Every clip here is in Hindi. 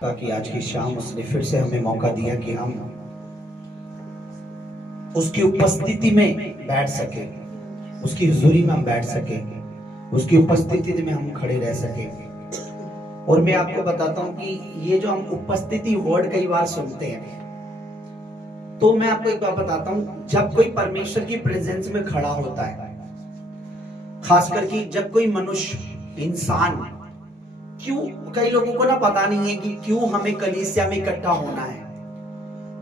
ताकि आज की शाम उसने फिर से हमें मौका दिया कि हम उसकी उपस्थिति में बैठ सके, उसकी हुजूरी में हम बैठ सके, उसकी उपस्थिति में हम खड़े रह सके। और मैं आपको बताता हूं कि ये जो हम उपस्थिति वर्ड कई बार सुनते हैं, तो मैं आपको एक बात बताता हूं, जब कोई परमेश्वर की प्रेजेंस में खड़ा होता है, खासकर कि जब कोई मनुष्य इंसान, क्यों कई लोगों को ना पता नहीं है कि क्यों हमें कलीसिया में इकट्ठा होना है।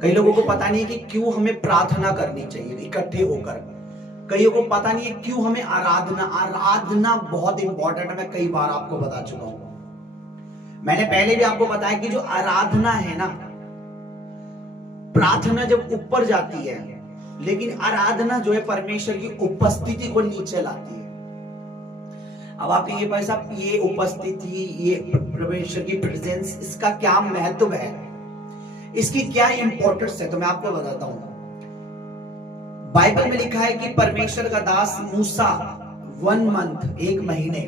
कई लोगों को पता नहीं है कि क्यों हमें प्रार्थना करनी चाहिए इकट्ठे होकर। कईयों को पता नहीं है क्यों हमें आराधना बहुत इंपॉर्टेंट है। मैं कई बार आपको बता चुका हूं, मैंने पहले भी आपको बताया कि जो आराधना है ना, प्रार्थना जब ऊपर जाती है, लेकिन आराधना जो है परमेश्वर की उपस्थिति को नीचे लाती है। अब आप ये भाई साहब, ये उपस्थिति, ये परमेश्वर की प्रेजेंस, इसका क्या महत्व है, इसकी क्या इंपॉर्टेंस है, तो मैं आपको बताता हूं। बाइबल में लिखा है कि परमेश्वर का दास मूसा 1 मंथ, 1 महीने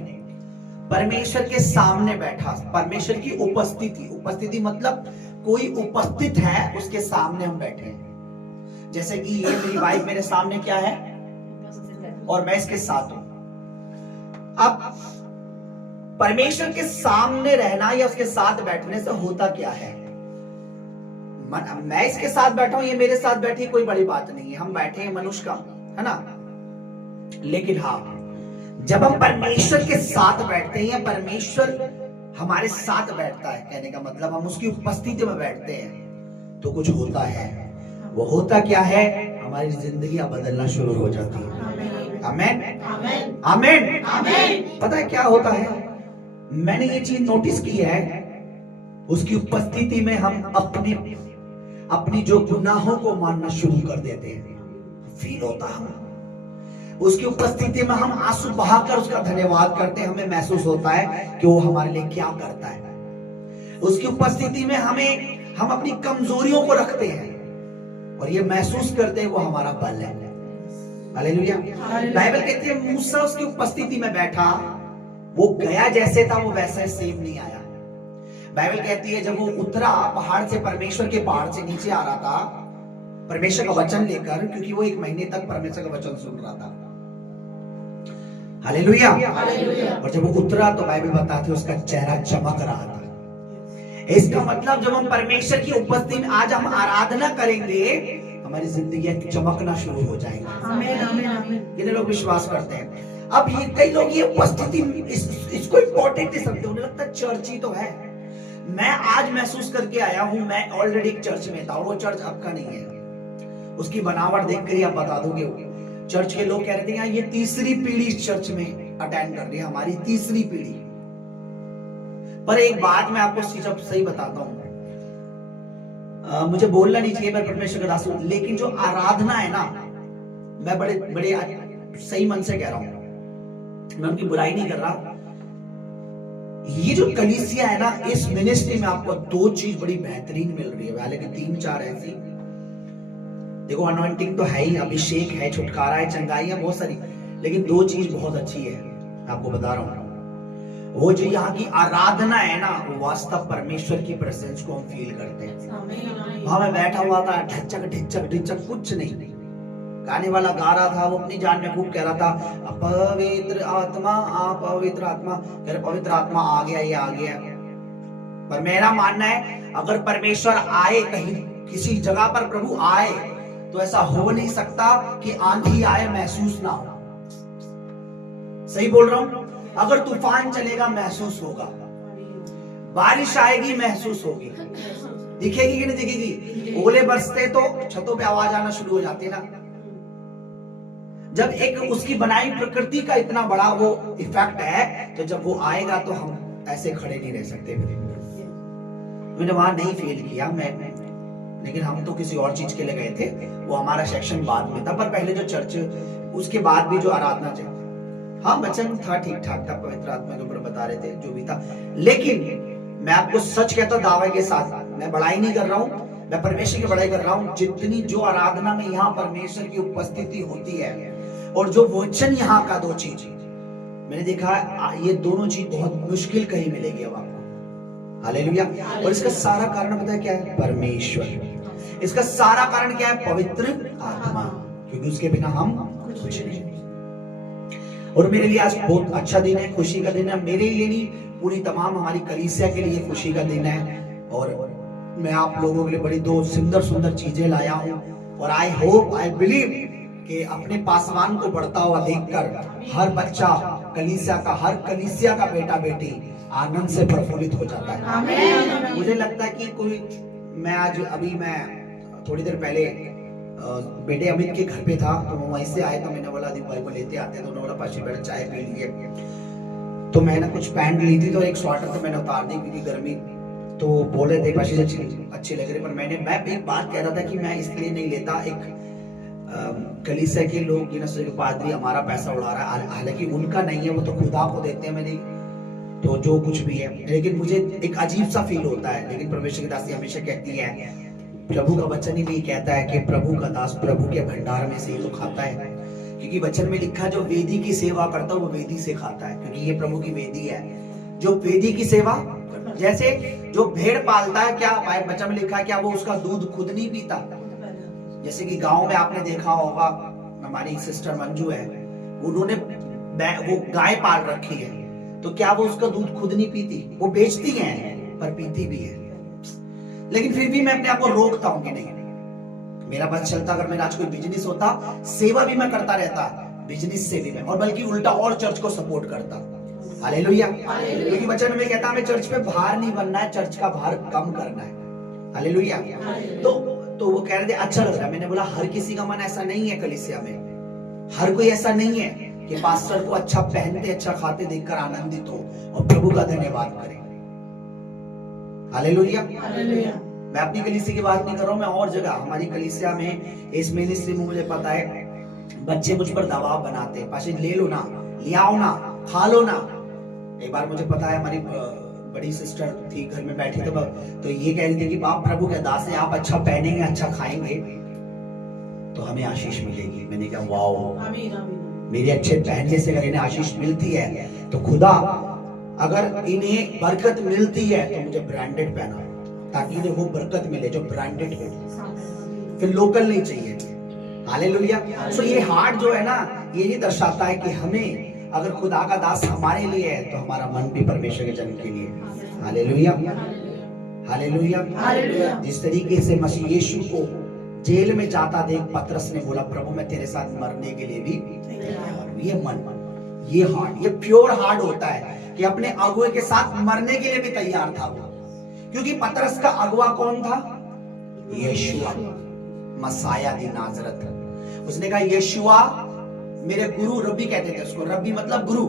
परमेश्वर के सामने बैठा। परमेश्वर की उपस्थिति मतलब कोई उपस्थित है, उसके सामने हम बैठे हैं। जैसे कि ये मेरी वाइफ मेरे सामने क्या है और मैं इसके साथ हूं। अब परमेश्वर के सामने रहना या उसके साथ बैठने से होता क्या है? मैं इसके साथ बैठा हूं, ये मेरे साथ बैठी, कोई बड़ी बात नहीं है, हम बैठे हैं, मनुष्य का है ना। लेकिन हाँ, जब हम परमेश्वर के साथ बैठते हैं, परमेश्वर हमारे साथ बैठता है, कहने का मतलब हम उसकी उपस्थिति में बैठते हैं, तो कुछ होता है। वो होता क्या है? हमारी जिंदगी बदलना शुरू हो जाती है। आमीन आमीन आमीन आमीन। पता है क्या होता है? मैंने ये चीज नोटिस की है, उसकी उपस्थिति में हम अपनी जो गुनाहों को मानना शुरू कर देते हैं। फील होता है, हम उसकी उपस्थिति में हम आंसू बहाकर उसका धन्यवाद करते हैं। हमें महसूस होता है कि वो हमारे लिए क्या करता है। उसकी उपस्थिति में हम अपनी कमजोरियों को रखते हैं और ये महसूस करते हैं वो हमारा बल है। हालेलुया। बाइबल कहती है मूसा उसकी उपस्थिति में बैठा, वो गया जैसे था वो वैसा सेम नहीं आया। बाइबल कहती है जब वो उतरा पहाड़ से, परमेश्वर के पहाड़ से नीचे आ रहा था परमेश्वर का वचन लेकर, क्योंकि वो 1 महीने तक परमेश्वर का वचन सुन रहा था। हालेलुया। और जब वो उतरा तो बाइबल बताती है उसका चेहरा चमक रहा था। इसका मतलब जब हम परमेश्वर की उपस्थिति में आज हम आराधना करेंगे, हमारी जिंदगी चमकना शुरू हो जाएगी। आमीन आमीन आमीन। कितने लोग विश्वास करते हैं? अब ये कई लोग ये उपस्थिति इसको इंपॉर्टेंट नहीं समझते, उन्हें लगता है चर्च ही तो है। मैं आज महसूस करके आया हूं, मैं ऑलरेडी एक चर्च में था और वो चर्च आपका नहीं है। उसकी बनावट देखकर ही आप बता दोगे। चर्च के लोग कह रहे थे यार ये तीसरी पीढ़ी इस चर्च में अटेंड कर रही है, हमारी तीसरी पीढ़ी। पर एक बात मैं आपको सही बताता हूं, मुझे बोलना नहीं चाहिए, मैं परमेश्वर का दास हूं, लेकिन जो आराधना है ना, मैं बड़े सही मन से कह रहा हूं, मैं उनकी बुराई नहीं कर रहा। ये जो कलीसिया है ना, इस मिनिस्ट्री में आपको 2 चीज बड़ी बेहतरीन मिल रही है, हालांकि 3-4 ऐसी। देखो, अनॉइंटिंग तो है ही, अभिषेक है, छुटकारा है, चंगाई है, बहुत सारी, लेकिन 2 चीज बहुत अच्छी है, आपको बता रहा हूं। वो जो यहाँ की आराधना है ना, वो वास्तव परमेश्वर की प्रेजेंस को हम फील करते हैं। वहां मैं बैठा हुआ था, ढिचक ढिचक ढिचक कुछ नहीं, गाने वाला गा रहा था, वो अपनी जान में खूब कह रहा था पवित्र आत्मा पवित्र आत्मा, पवित्र आत्मा आ गया, ये आ गया। पर मेरा मानना है अगर परमेश्वर आए कहीं, किसी जगह पर प्रभु आए, तो ऐसा हो नहीं सकता कि आंधी आए महसूस ना हो। सही बोल रहा हूं? अगर तूफान चलेगा महसूस होगा, बारिश आएगी महसूस होगी, दिखेगी कि नहीं दिखेगी? ओले बरसते तो छतों पे आवाज आना शुरू हो जाती है ना। जब एक उसकी बनाई प्रकृति का इतना बड़ा वो इफेक्ट है, तो जब वो आएगा तो हम ऐसे खड़े नहीं रह सकते। मैंने वहां नहीं फील किया मैं, लेकिन हम तो किसी और चीज के लिए गए थे, वो हमारा सेक्शन बाद में था। पर पहले जो चर्च, उसके बाद भी जो आराधना थे, हाँ वचन था, ठीक ठाक था, पवित्र आत्मा के ऊपर बता रहे थे, जो भी था। लेकिन मैं आपको सच कहता हूं दावे के साथ, मैं बड़ाई नहीं कर रहा हूं, मैं परमेश्वर की बड़ाई कर रहा हूं। जितनी जो आराधना में यहाँ परमेश्वर की उपस्थिति होती है और जो वचन यहाँ का, 2 चीज मैंने देखा, ये दोनों चीज बहुत मुश्किल कहीं मिलेगी अब आपको। हालेलुया। और इसका सारा कारण पता है क्या है? परमेश्वर। इसका सारा कारण क्या है? पवित्र आत्मा, क्योंकि उसके बिना हम कुछ नहीं। और मेरे लिए आज बहुत अच्छा दिन है, खुशी का दिन है। मेरे लिए नहीं, पूरी तमाम हमारी कलीसिया के लिए खुशी का दिन है। और मैं आप लोगों के लिए बड़ी दो सुंदर सुंदर चीजें लाया हूँ। और आई होप, आई बिलीव कि अपने पासवान को बढ़ता हुआ देखकर हर बच्चा कलीसिया का, हर कलीसिया का बेटा बेटी आनंद से प्रफुल्लित हो जाता है। आमीन। मुझे लगता है कि कोई, मैं थोड़ी देर पहले बेटे अमित के घर पे था, तो वो वहीं से आए, तो मैंने बोला दीप भाई को लेते आते हैं। तो उन्होंने बोला पाशी बेटा चाय पी लीजिए। तो मैंने कुछ पैंट ली थी, तो एक स्वेटर तो मैंने उतार दी क्योंकि गर्मी, तो बोल रहे थे पाशी से अच्छी लग रही। पर मैं एक बात कह रहा था कि मैं इसलिए नहीं लेता, एक कलीसिया के लोग पादरी हमारा पैसा उड़ा रहा है, हालांकि उनका नहीं है, वो तो खुदा को देते हैं। मेरी तो जो कुछ भी है, लेकिन मुझे एक अजीब सा फील होता है। लेकिन परमेश्वर की दासी हमेशा कहती है, प्रभु का वचन ही भी कहता है कि प्रभु का दास प्रभु के भंडार में से ही तो खाता है। क्योंकि वचन में लिखा, जो वेदी की सेवा करता है वो वेदी से खाता है, क्योंकि ये प्रभु की वेदी है। जो वेदी की सेवा, जैसे जो भेड़ पालता है, क्या वचन में लिखा है, क्या वो उसका दूध खुद नहीं पीता? जैसे कि गांव में आपने देखा होगा, हमारी सिस्टर मंजू है, उन्होंने वो गाय पाल रखी है, तो क्या वो उसका दूध खुद नहीं पीती? वो बेचती है पर पीती भी है। लेकिन फिर भी मैं अपने आप को रोकता हूं कि नहीं, मेरा बस चलता। अगर मेरा आज कोई बिजनेस होता, सेवा भी मैं करता रहता, बिजनेस से भी मैं, और बल्कि उल्टा और चर्च को सपोर्ट करता। हालेलुया। क्योंकि वचन में कहता है हमें चर्च पे भार नहीं बनना है, चर्च का भार कम करना है। हालेलुया। तो वो कह रहे थे अच्छा लग रहा है। मैंने बोला हर किसी का मन ऐसा नहीं है कलीसिया में, हर कोई ऐसा नहीं है कि पास्टर को अच्छा पहनते अच्छा खाते देखकर आनंदित हो और प्रभु का धन्यवाद करें। हालेलुया। मैं अपनी कलीसिया की बात नहीं कर रहा हूं, मैं और जगह, हमारी कलीसिया में, इस मिनिस्ट्री में मुझे पता है बच्चे मुझ पर दबाव बनाते हैं, पास ले लो ना, ले आओ ना, खा लो ना। एक बार मुझे पता है, हमारी बड़ी सिस्टर थी, घर में बैठी तो ये कह रही थी कि बाप प्रभु के दास है, आप अच्छा पहनेंगे, अच्छा खाएंगे तो हमें आशीष मिलेगी। मैंने कहा वाओ, मेरे अच्छे पहनने से अगर इन्हें आशीष मिलती है तो खुदा, अगर इन्हें बरकत मिलती है तो मुझे ब्रांडेड पहना, ताकि इन्हें वो बरकत मिले जो ब्रांडेड हो, फिर लोकल नहीं चाहिए। हालेलुया। सो ये हार्ट जो है ना, ये नहीं दर्शाता है कि हमें, अगर खुदा का दास हमारे लिए है तो हमारा मन भी परमेश्वर के जन के लिए। हालेलुया। हालेलुया। जिस तरीके से मसीह यीशु को जेल में जाता देख पतरस ने बोला, प्रभु मैं तेरे साथ मरने के लिए भी तैयार हूं। ये मन, ये हार्ट, ये प्योर हार्ट होता है कि अपने अगुए के साथ मरने के लिए भी तैयार था वो। क्योंकि पतरस का अगुआ कौन था? यीशुआ मसाया दी नाजरत। उसने कहा यीशुआ मेरे गुरु, रब्बी कहते थे उसको, रब्बी मतलब गुरु,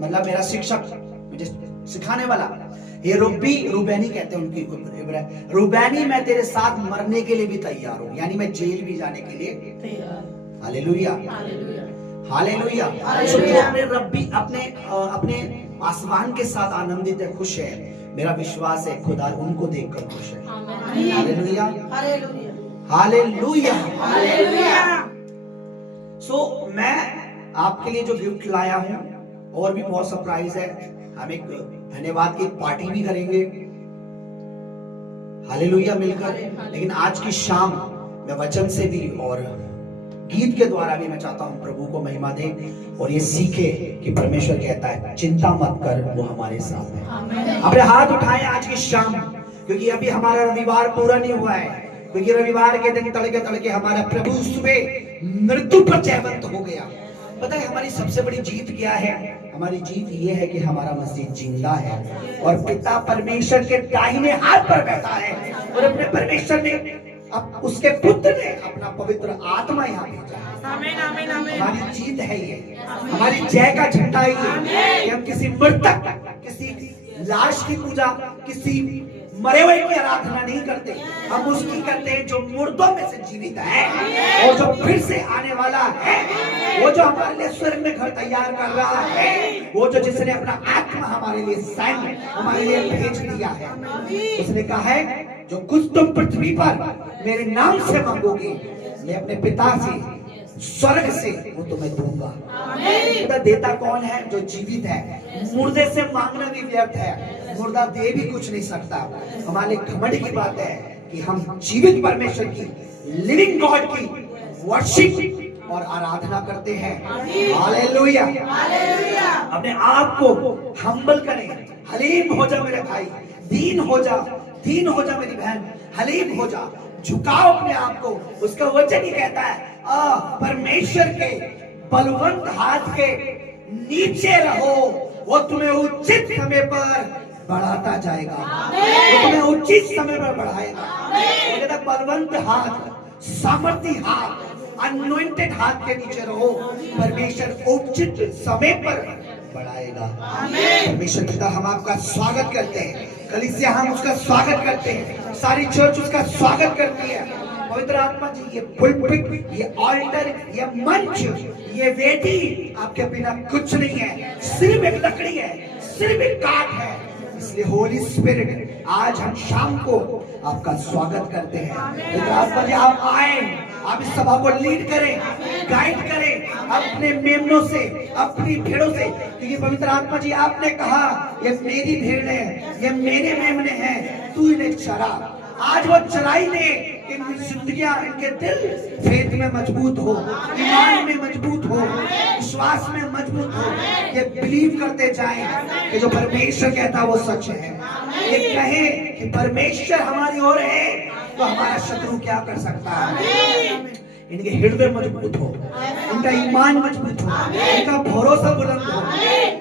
मतलब मेरा शिक्षक, मुझे सिखाने वाला। ये रब्बी, रूबेनी कहते हैं उनकी, रूबेनी मैं तेरे साथ मरने के लिए भी तैयार हूं, यानी मैं जेल भी जाने के लिए तैयार। हालेलुया। हालेलुया। अपने रब्बी, अपने पासवान के साथ आनंदित है, खुश है। मेरा विश्वास है खुदा उनको देखकर खुश है। हालेलुया। हालेलुया। हालेलुया। सो मैं आपके लिए जो गिफ्ट लाया हूं, और भी बहुत सरप्राइज है। हम एक धन्यवाद की पार्टी भी करेंगे, हालेलुया, मिलकर। लेकिन आज की शाम मैं वचन से भी और गीत के द्वारा भी मैं चाहता हूं प्रभु को महिमा दे और ये सीखे कि परमेश्वर कहता है चिंता मत कर, वो हमारे साथ है। अपने हाथ उठाएं आज की शाम, क्योंकि अभी हमारा रविवार पूरा नहीं हुआ है। क्योंकि रविवार के दिन तड़के तड़के हमारा प्रभु सुबह मृत्यु पर जयवंत हो गया। पता है हमारी सबसे बड़ी जीत क्या है? हमारी जीत ये है कि हमारा मसीह जिंदा है और पिता परमेश्वर के दाहिने हाथ पर बैठा है, और अपने परमेश्वर ने, अब उसके पुत्र ने अपना पवित्र आत्मा यहाँ भेजा है। आमीन, आमीन, आमीन। हमारी जीत है ये, हमारी जय का झंडा है ये। हम किसी मृतक, किसी लाश की पूजा, किसी मरे हुए की आराधना नहीं करते, हम उसकी करते हैं जो मुर्दों में से जीवित है और जो फिर से आने वाला है, वो जो हमारे लिए स्वर्ग में घर तैयार कर रहा है, वो जो जिसने अपना आत्मा हमारे लिए सैन्य हमारे लिए भेज दिया है। उसने कहा है जो कुछ तुम पृथ्वी पर मेरे नाम से मांगोगे, मैं अपने पिता से स्वर्ग से वो तुम्हें दूंगा। देता कौन है? जो जीवित है। मुर्दे से मांगना भी व्यर्थ है। मुर्दा दे भी कुछ नहीं सकता। हमारे घमंड की बात है कि हम जीवित परमेश्वर की, लिविंग गॉड की वर्शिप और आराधना करते हैं। हालेलुया। अपने आप को हम्बल करें। हलीम हो जा मेरे भाई, दीन हो जा, दीन हो जा मेरी बहन, हलीम हो जा, झुकाओ अपने आप को। उसका वचन ही कहता है परमेश्वर के बलवंत हाथ के नीचे रहो, वो तुम्हें उचित समय पर बढ़ाता जाएगा, वो तुम्हें उचित समय पर बढ़ाएगा। वो कहता बलवंत हाथ, सामर्थी हाथ, अनॉइंटेड हाथ के नीचे रहो, परमेश्वर उचित समय पर बढ़ाएगा। परमेश्वर पिता हम आपका स्वागत करते हैं, कलीसिया हम उसका स्वागत करते हैं, सारी चर्च उसका स्वागत करती है। पवित्र आत्मा जी ये पुलपिट, ये ऑल्टर, ये मंच, ये वेदी आपके बिना कुछ नहीं है, सिर्फ एक लकड़ी है, सिर्फ एक काट है। इसलिए होली स्पिरिट आज हम शाम को आपका स्वागत करते हैं। पवित्र आत्मा जी आप आए, आप इस सभा को लीड करें, गाइड करें अपने मेमनों से, अपनी भेड़ों से, क्योंकि पवित्र आत्मा जी आपने कहा ये मेरी भेड़ है, ये मेरे मेमने हैं, तू इन्हें चरा। आज वो चराई ले, इनकी जिंदगियां, इनके दिल फेथ में मजबूत हो, ईमान में मजबूत हो, विश्वास में मजबूत हो, ये बिलीव करते जाएं कि जो परमेश्वर कहता है वो सच है। ये कहे कि परमेश्वर हमारी ओर है तो हमारा शत्रु क्या कर सकता है। इनके हृदय मजबूत हो, इनका ईमान मजबूत हो, इनका भरोसा बुलंद हो।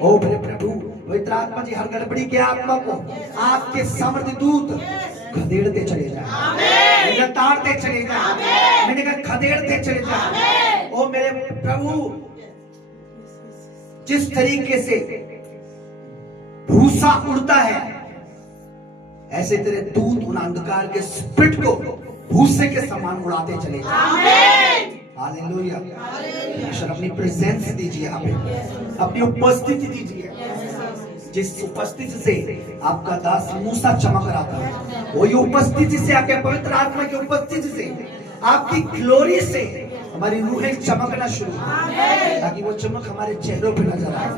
ओ मेरे प्रभु पवित्र आत्मा जी हर गड़बड़ी के आत्मा को आपके सामर्थ्य दूत खदेड़ते चले जाए, ताड़ते चले जाए, मैंने कहा खदेड़ते चले जाए। ओ मेरे प्रभु जिस तरीके से भूसा उड़ता है, ऐसे तेरे दूत उन अंधकार के स्पिरिट को भूसे के समान उड़ाते चले जाए। हालेलुया। परमेश्वर अपनी प्रेजेंस दीजिए, यहाँ पे अपनी उपस्थिति दीजिए। जिस उपस्थिति से आपका दास मूसा चमक रहा था, वही उपस्थिति से, आपके पवित्र आत्मा की उपस्थिति से, आपकी ग्लोरी से हमारी रूहें चमकना शुरू हो, ताकि वो चमक हमारे चेहरों पे नजर आए।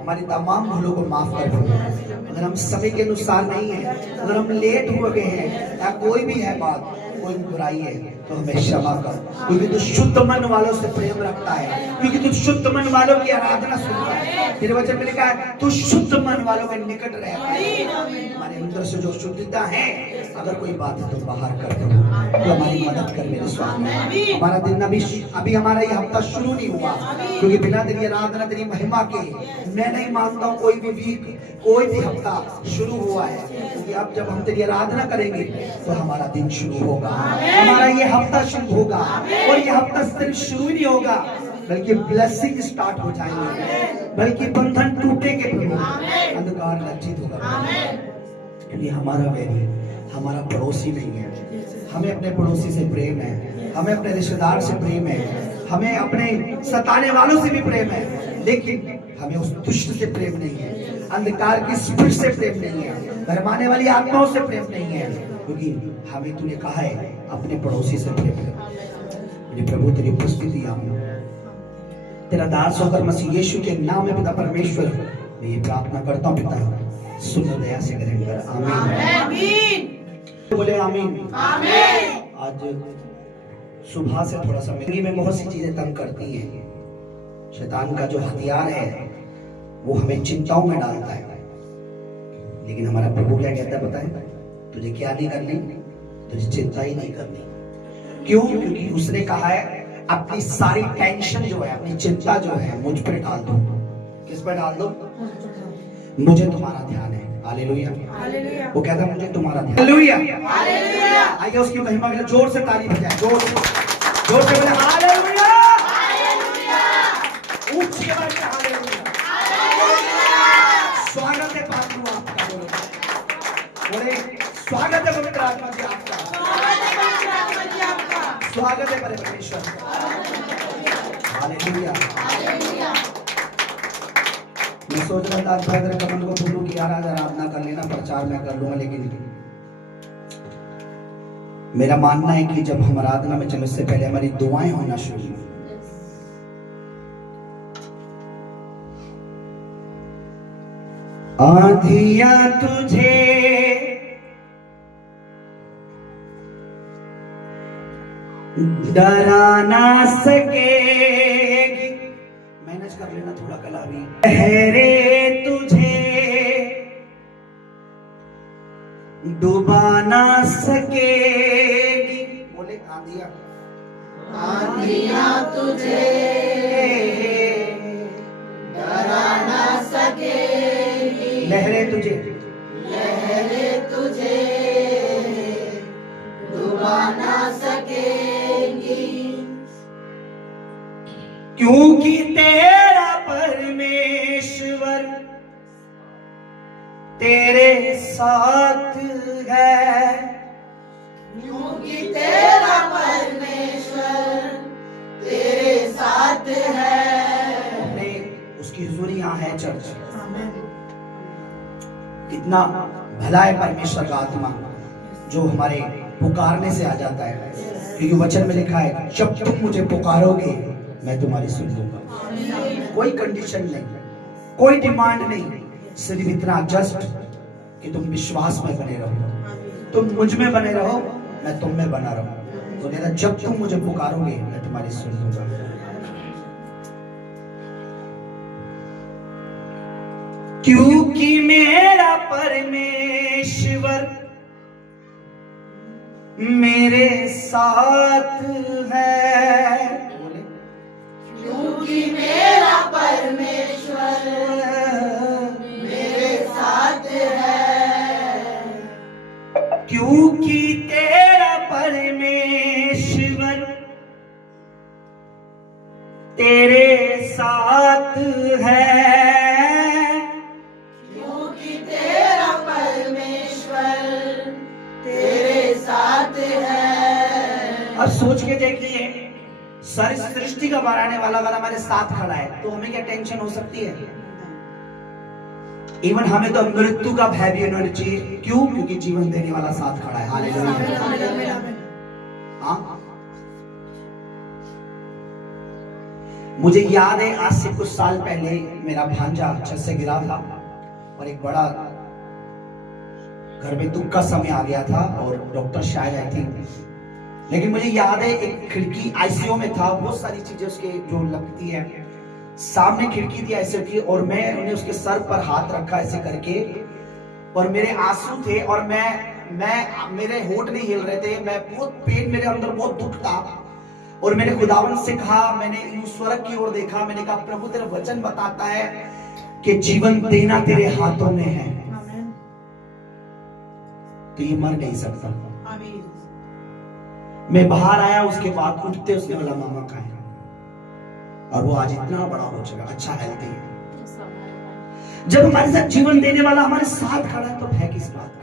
हमारी तमाम भूलों को माफ कर दो। अगर हम समय के अनुसार नहीं है, अगर हम लेट हो गए हैं या कोई भी है बात, कोई बुराई है तो हमें क्षमा कर, क्योंकि तू शुद्ध मन वालों से प्रेम रखता है, क्योंकि तू शुद्ध मन वालों की आराधना सुनता है। तेरे वचन में लिखा है तू शुद्ध मन वालों के निकट रहता है। हमारे अंदर से जो शुद्धता है, अगर कोई बात है तो बाहर कर दो, तो हमारी मदद कर मेरे स्वामी। हमारा दिन अभी हमारा ये हफ्ता शुरू नहीं हुआ, क्योंकि बिना तेरी आराधना, तेरी महिमा के मैं नहीं मानता हूँ कोई भी वीक, कोई भी हफ्ता शुरू हुआ है। क्योंकि अब जब हम तेरी आराधना करेंगे तो हमारा दिन शुरू होगा, हमारा ये हफ्ता शुरू होगा। और ये हफ्ता सिर्फ शुरू नहीं होगा, बल्कि ब्लेसिंग स्टार्ट हो जाएंगे, बल्कि बंधन टूटेंगे, अंधकार लज्जित होगा। क्योंकि हमारा वैरी हमारा पड़ोसी नहीं है, हमें अपने पड़ोसी से प्रेम है, हमें अपने रिश्तेदार से प्रेम है, हमें अपने सताने वालों से भी प्रेम है, लेकिन हमें उस दुष्ट से प्रेम नहीं है, अंधकार की स्पिरिट से प्रेम नहीं है, भरमाने वाली आत्माओं से प्रेम नहीं है। क्योंकि हमें तूने कहा है अपने पड़ोसी से प्रेम कर। मेरे प्रभु तेरी उपस्थिति आऊं, तेरा दास होकर मसीह यीशु के नाम में पिता परमेश्वर मैं ये प्रार्थना करता हूं। पिता सुन दया से ग्रहण कर। आमीन। बोले आमीन। आज सुबह से थोड़ा सा जिंदगी में बहुत सी चीजें तंग करती हैं। शैतान का जो हथियार है वो हमें चिंताओं में डालता है, लेकिन हमारा प्रभु क्या कहता है पता है? तुझे क्या नहीं करनी, तुझे चिंता ही नहीं करनी। क्यों? क्योंकि उसने कहा है अपनी सारी टेंशन जो है, अपनी चिंता जो है मुझ पर डाल दो। किस पर डाल दो? मुझे तुम्हारा ध्यान है। हालेलुया। वो कहता है मुझे तुम्हारा ध्यान। हालेलुया। आइए उसकी महिमा के लिए जोर से ताली बजाएं, जोर से बोले हालेलुया। ऊंची आवाज से हालेलुया। स्वागत है पात्रों आपका, बोले स्वागत है पवित्र आत्मा जी आपका, स्वागत है परमेश्वर। हालेलुया। मैं सोच रहा था ब्रदर कमल को बोलूं कि यार आज आराधना कर लेना, प्रचार मैं कर लूंगा, लेकिन मेरा मानना है कि जब हम आराधना में चले उससे पहले हमारी दुआएं होना शुरू हुई। आंधियां तुझे डरा ना सकेगी, मैनेज कर लेना थोड़ा कला भी। लहरें तुझे डुबा ना सकेगी, बोले आंधियां, आंधियां तुझे डरा ना सकेगी, लहरें तुझे डुबा ना सकेगी, क्योंकि तेरा परमेश्वर तेरे साथ है, क्योंकि तेरा परमेश्वर तेरे साथ है। हमने उसकी हुजूरी यहाँ है चर्च। कितना भला है परमेश्वर का आत्मा जो हमारे पुकारने से आ जाता है, क्योंकि वचन में लिखा है जब तुम मुझे पुकारोगे मैं तुम्हारी सुन लूंगा। कोई कंडीशन नहीं, कोई डिमांड नहीं, सिर्फ इतना जस्ट कि तुम विश्वास में बने रहो, तुम मुझ में बने रहो, मैं तुम में बना रहूं। तो कहता जब तुम मुझे पुकारोगे मैं तुम्हारी सुन लूंगा। क्योंकि मेरा परमेश्वर मेरे साथ है, क्योंकि मेरा परमेश्वर मेरे साथ है, क्योंकि तेरा परमेश्वर तेरे साथ है, क्योंकि तेरा परमेश्वर तेरे साथ है। अब सोच के देखिए, सारी सृष्टि का बनाने वाला हमारे साथ खड़ा है, तो हमें क्या टेंशन हो सकती है? इवन हमें तो मृत्यु का भय भी होना चाहिए। क्यों? क्योंकि जीवन देने वाला साथ खड़ा है। हालेलुया। हाँ, मुझे याद है आज से कुछ साल पहले मेरा भांजा छत से गिरा था और एक बड़ा घर में दुख का समय आ गया था और डॉक्टर शायद आई थी, लेकिन मुझे याद है एक खिड़की आईसीयू में था, बहुत सारी चीजें उसके जो लगती है, सामने खिड़की थी आईसीयू की, और मैं उन्हें उसके सर पर हाथ रखा ऐसे करके, और मेरे आंसू थे और मैं मेरे होंठ नहीं हिल रहे थे, मैं बहुत पेन, मेरे अंदर बहुत दुख था, और मैंने खुदावन से कहा, मैंने स्वर्ग की ओर देखा, मैंने कहा प्रभु तेरा वचन बताता है कि जीवन देना तेरे हाथों में है, तो ये मर नहीं सकता। मैं बाहर आया, उसके बाद उठते उसने बोला मामा का है, और वो आज इतना बड़ा हो चुका, अच्छा हेल्थी है। जब हमारे साथ जीवन देने वाला हमारे साथ खड़ा है तो भय किस बात का?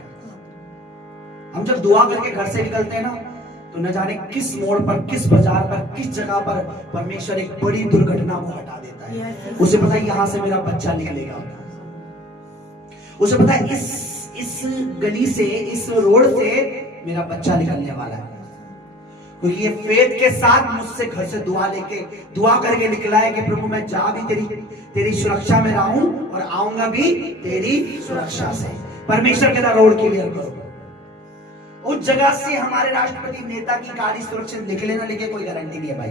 हम जब दुआ करके घर से निकलते हैं ना, तो न जाने किस मोड़ पर, किस बाजार पर, किस जगह पर परमेश्वर एक बड़ी दुर्घटना को हटा देता है। उसे पता है यहां से मेरा बच्चा निकलेगा, उसे पता है इस गली से, इस रोड से मेरा बच्चा निकलने वाला है, क्योंकि ये फेथ के साथ मुझसे घर से दुआ करके निकला है कि प्रभु मैं जा भी तेरी सुरक्षा में रहूं और आऊंगा भी तेरी सुरक्षा से। परमेश्वर कहता रोड क्लियर करो। उस जगह से हमारे राष्ट्रपति नेता की गाड़ी सुरक्षित निकले ना निकले कोई गारंटी नहीं है भाई,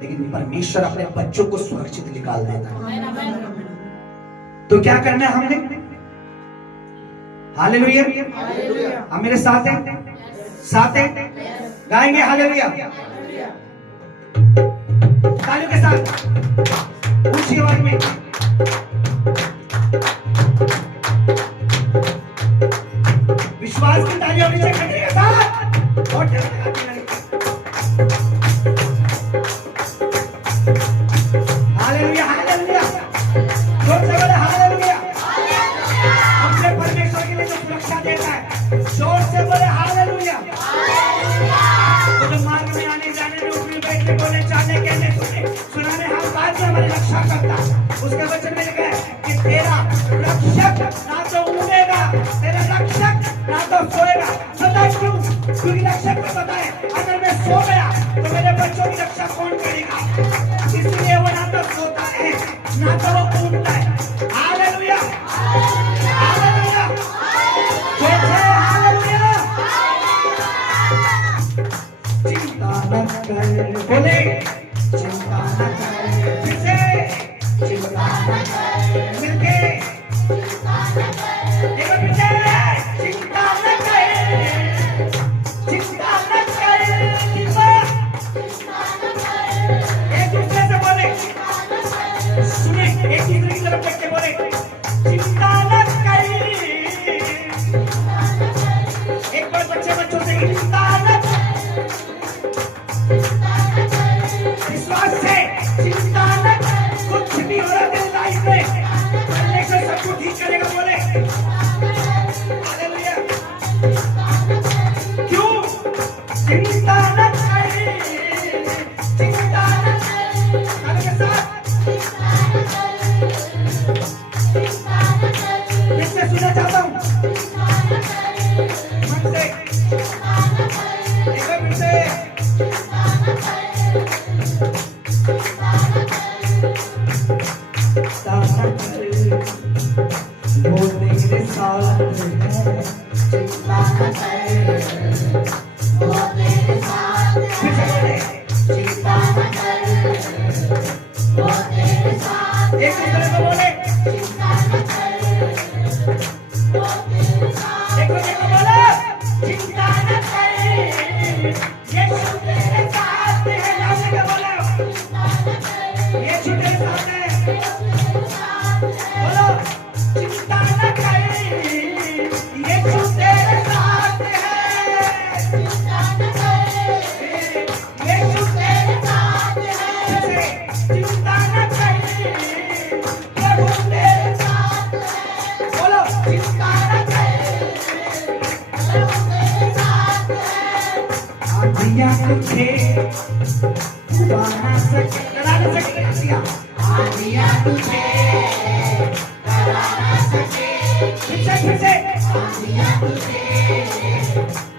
लेकिन परमेश्वर अपने बच्चों को सुरक्षित निकाल देता है। तो क्या करना है हमने? हालेलुया। हम मेरे साथ हैं, साथ हैं, गाएंगे हालेलुया तालियों के साथ, ऊंची आवाज में। विश्वास की तालियों नीचे खड़े के साथ और हालेलुया हालेलुया, जोर से बोले हालेलुया। अपने परमेश्वर के लिए जो सुरक्षा देता है, जोर से बोले हालेलुया। तो मार्ग में आने जाने में, उठने बैठने बोले चाहने कहने सुनाने हम बात में हमारी रक्षा करता है। उसके वचन में लिखा है कि तेरा रक्षक ना तो उड़ेगा, तेरा रक्षक ना तो सोएगा। सदा क्यों? क्योंकि रक्षक को पता है अगर मैं सो गया तो मेरे बच्चों की रक्षा कौन करेगा, इसलिए वो ना तो सोता है ना तो वो उठता है। हालेलुया। बोले चिंता न कर, फिर से चिंता न कर, मिलके चिंता न कर, देखो फिर से चिंता न कर, चिंता न कर, चिंता न कर, एक दूसरे से बोले, सुने एक दूसरे की तरफ देख के बोले चिंता न कर, एक बार बच्चे बच्चों से चिंता न कर, विश्वास से चिंता न कर, कुछ भी हो रहा है लाइफ में परमेश्वर सब कुछ ठीक करेगा, बोले हालेलुया। क्यों चिंता न कर, चिंता न कर, गाने के साथ फिर से सुनना चाहता हूँ मन से, एक बार फिर से वो तेरे साथ है, चिंता न कर, वो तेरे साथ है, चिंता न कर, वो तेरे साथ है, एक दूसरे को बोले चिंता न कर, वो तेरे साथ है, देखो देखो बोलो चिंता न कर, यीशु तेरे साथ है, नाम लेके बोलो यीशु तेरे साथ है, बोलो चिंता न कर, यीशु तेरे साथ है, चिंता न कर, यीशु तेरे साथ है, चिंता न कर, प्रभु तेरे साथ है, बोलो चिंता न कर, प्रभु तेरे साथ है, आंधियां तुझे डुबा न सके, डरा न सके, आंधियां तुझे डरा न सके, फिर से आंधियां तुझे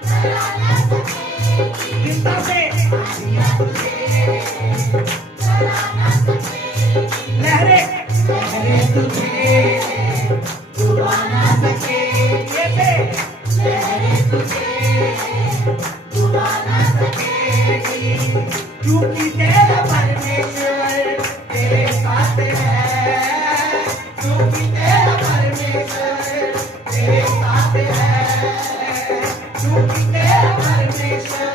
डरा न सके, चिंता से आंधियां तुझे डरा न सके, लहरें तुझे डुबा न सके, ये लहरें तुझे डुबा न सकेगी, क्योंकि तेरा परमेश्वर तेरे साथ है, क्योंकि तेरा परमेश्वर तेरे साथ है, क्योंकि तेरा परमेश्वर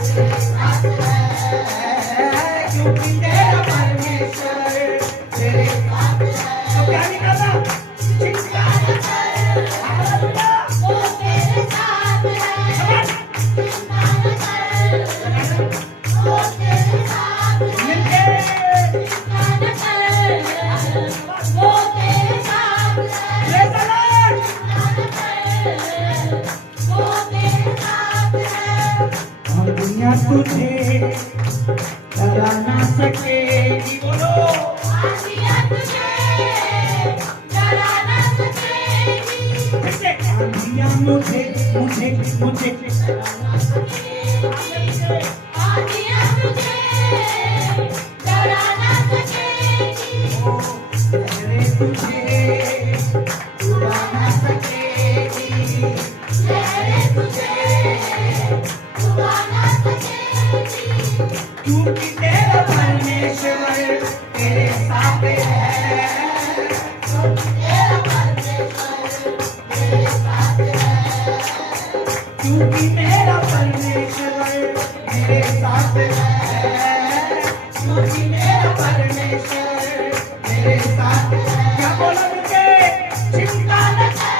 तेरे साथ है, क्योंकि तेरा परमेश्वर तेरे साथ है, तो क्या नहीं करना, चिंता न कर, हालेलुया, वो तेरे साथ है, चिंता न कर, वो तेरे साथ है, मिलके चिंता न कर, वो तेरे साथ है, प्रेज़ द लॉर्ड, चिंता न कर, वो तेरे साथ है, और दुनिया तुझे डरा न सकेगी, बोलो आंधियां तुझे डरा न सकेगी, फिर आंधियां मुझे मुझे मुझे डरा न सकेगी, आंधियां मुझे डरा न सकेगी, लहरें तुझे डरा न सकेगी, लहरें तुझे डरा न सकेगी, क्योंकि तेरा परमेश्वर तेरे साथ है, क्योंकि तेरा परमेश्वर तेरे साथ है, क्योंकि मेरा परमेश्वर मेरे साथ है, क्योंकि मेरा परमेश्वर मेरे साथ है, क्या बोला मुझे चिंता न कर,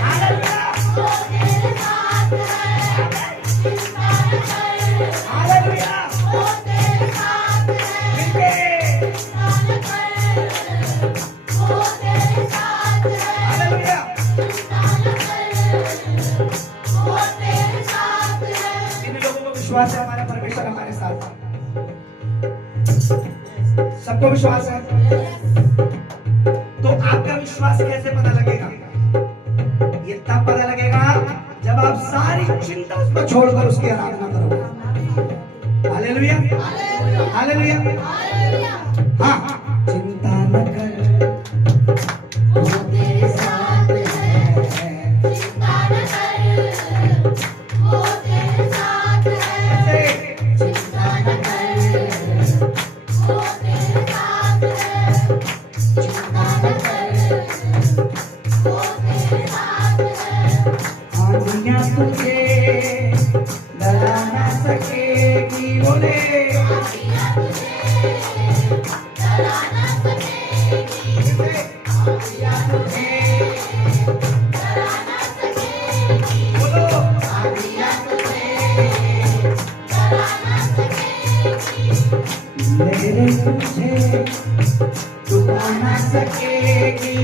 हालेलुया, वो तेरे साथ है, चिंता न कर, हालेलुया, वो तेरे साथ है, मिलके चिंता न कर, वो तेरे साथ है, हालेलुया, चिंता न कर, वो तेरे साथ है, इन लोगों को विश्वास है हमारा परमेश्वर हमारे साथ है, सबको विश्वास है, तो आपका विश्वास कैसे पता लगेगा, ये तब पता लगेगा जब आप सारी चिंता उस पर छोड़कर उसकी आराधना करोगे, हालेलुया, हालेलुया, हाँ, चिंता न कर, वो तेरे साथ है, चिंता न कर, वो तेरे साथ है, चिंता न कर, दुनिया तुझे डरा ना सकेगी, बोले मेरे तुझे छुपा ना सकेगी,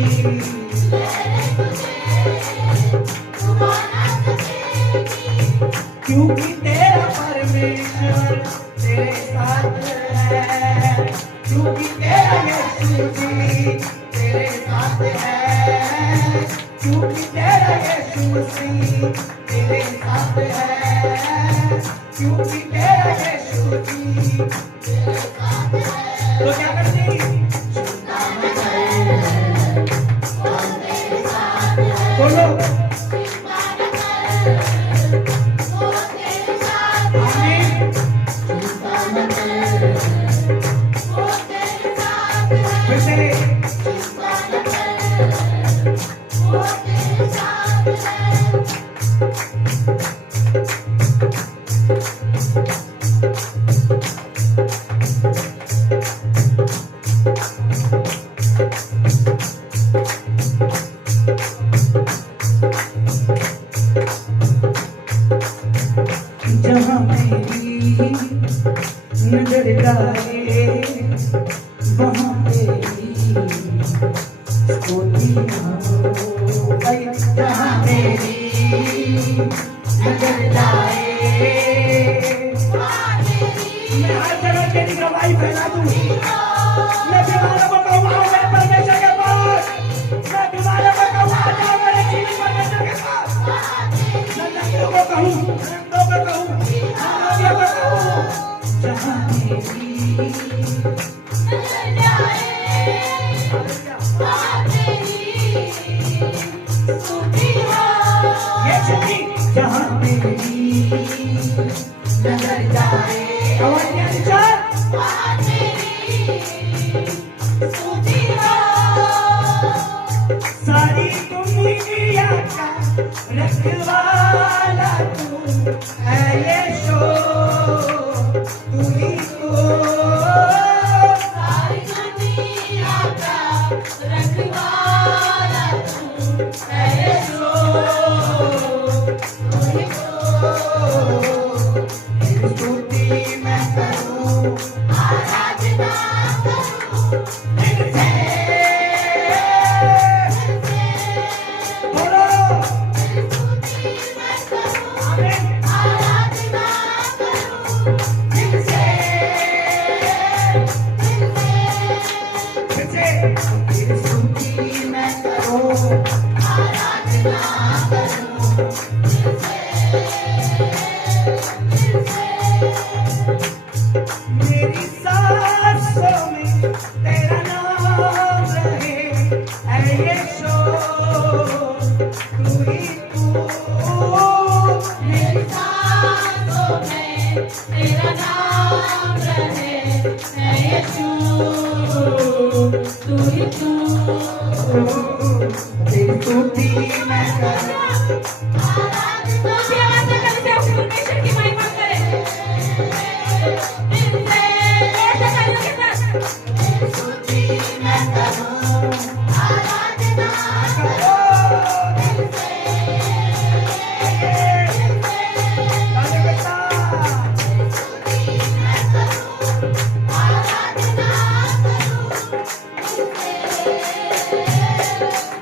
क्योंकि तेरा परमेश्वर तेरे साथ है, क्योंकि तेरा यीशु जी तेरे साथ है, क्योंकि तेरा यीशु मसीह तेरे साथ है, क्योंकि तेरा यीशु जी तेरे साथ है। तो क्या करनी? चिंता न कर, वो तेरे साथ है। बोलो चिंता न कर, वो तेरे साथ है। चिंता न कर, वो तेरे साथ है। फिर से चिंता न कर, वो तेरे साथ है। जहाँ मेरी नजर जाए वहाँ तेरी स्तुतियाँ हो। जहाँ मेरी नजर जाए मैं हर जगह तेरी गवाही फैला दूँ। मैं बीमारों को कहूँ मैं परमेश्वर के पास, मैं बीमारों को कहूँ आ जाओ मेरे जीवन परमेश्वर के पास। मैं लंगड़ों को कहूँ, अंधों को कहूँ, बीमारियों को कहूँ, जहाँ मेरी नजर जाए वहाँ तेरी स्तुति हो। ये सुनी जहाँ मेरी नजर जाए वहाँ तेरी स्तुति हो। सारी दुनिया का रखवाला तू है यीशु, तू ही तो सारी दुनिया का रखवाला तू है यीशु, तू ही तो। तेरी स्तुति मैं करूं, आराधना करूं दिल से, बोलो तेरी स्तुति मैं करूं, आराधना करूं दिल से, तेरी स्तुति मैं करूं, आराधना करूं दिल से। मेरी सांसों में तेरा नाम रहे ऐ यीशु, तू ही तू। मेरी सांसों में तेरा नाम रहे ऐ यीशु, तू ही तू। तेरी स्तुति मैं करूं, परमेश्वर की महिमा करें। स्तुति मैं करूं, आराधना करूं दिल से, स्तुति मैं करूं, आराधना करूं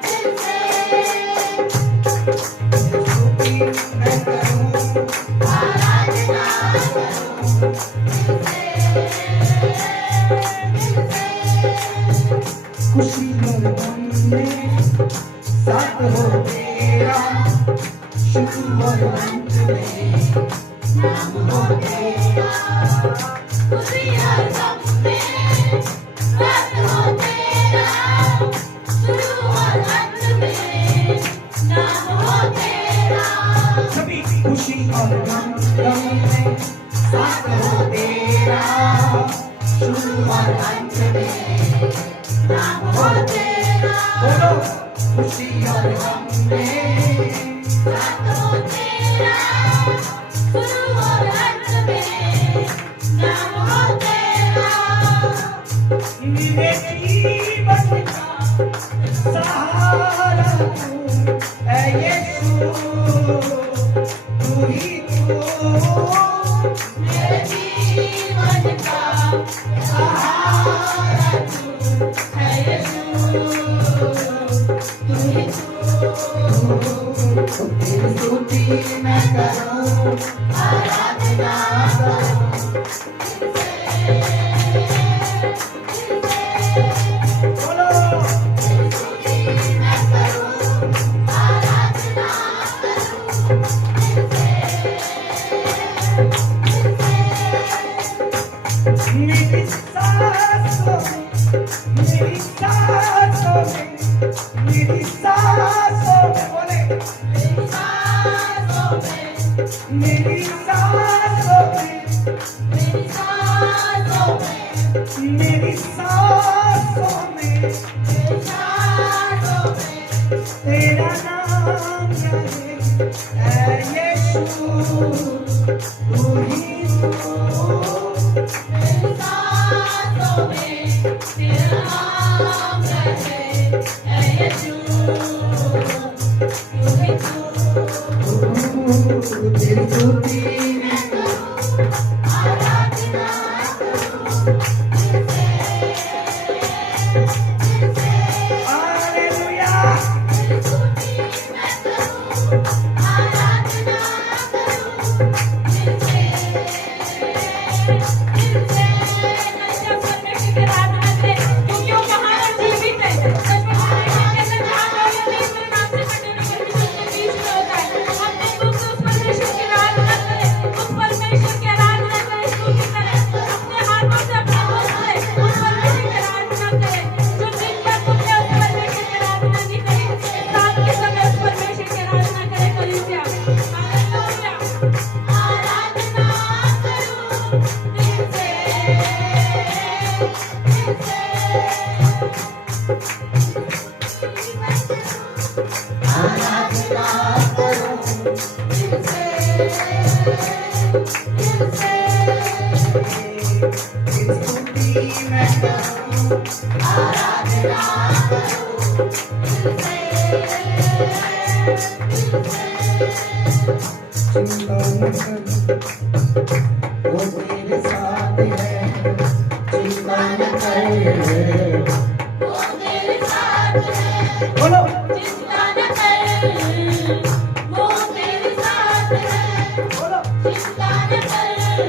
दिल से, स्तुति मैं करूं, आराधना करूं खुशी और गम में साथ हो तेरा, शुरू और अंत में नाम हो तेरा। खुशी और गम में साथ हो तेरा, शुरू और अंत में नाम हो तेरा। सभी खुशी और गम में साथ हो तेरा, शुरू और अंत में नाम हो तेरा। बोलो खुशी और गम में साथों तेरा शुरू और अंत में नाम हो तेरा मेरे जीवन का सहारा तू है यीशु, तू ही तू मेरे जीवन का सहारा तू है यीशु, तू ही तू। तेरी स्तुति मैं करूं, आराधना करूं बोलो तेरी स्तुति मैं करूं, आराधना करूं मेरी सांसों में, मेरी सांसों में, मेरी सांसों में बोले मेरी सांसों में, मेरी सांसों में, मेरी सांसों में, मेरी सांसों में मेरी सांसों में तेरा नाम है यीशु, तू ही तू मेरी सांसों में तेरा नाम रहे है यीशु, तू ही तू। तेरी स्तुति मैं करूं, आराधना करूं दिल से हालेलुया। तेरी स्तुति मैं करूं, आराधना करूं दिल से नैतिक परमेश्वर की आराधना करें क्योंकि वो महान जीवित है। सच में परमेश्वर के अंदर जहाँ लोग यदि इसमें नाम से कटे हुए परमेश्वर के बीच में होता है। हम एक रूप से उस परमेश्वर की आराधना करें, उस परमेश्वर की आराधना करें, स्तुति करें, अपने हाथों से अपना मुख से उस परमेश्वर की आराधना करें। जो दिन भर तुमने उस परमेश्वर की आराधना नहीं करी, रात के समय उस परमेश्वर की आराधना करें कलीसिया। हालेलुया। आराधना करूं दिल से, दिल से। आराधना करूं दिल से, दिल से। तेरी स्तुति मैं करूं, आराधना करूं दिल से, दिल से। चिंता न कर, वो तेरे साथ है, चिंता न कर। वो तेरे साथ है, बोलो चिंता न कर। वो तेरे साथ है, बोलो चिंता न कर।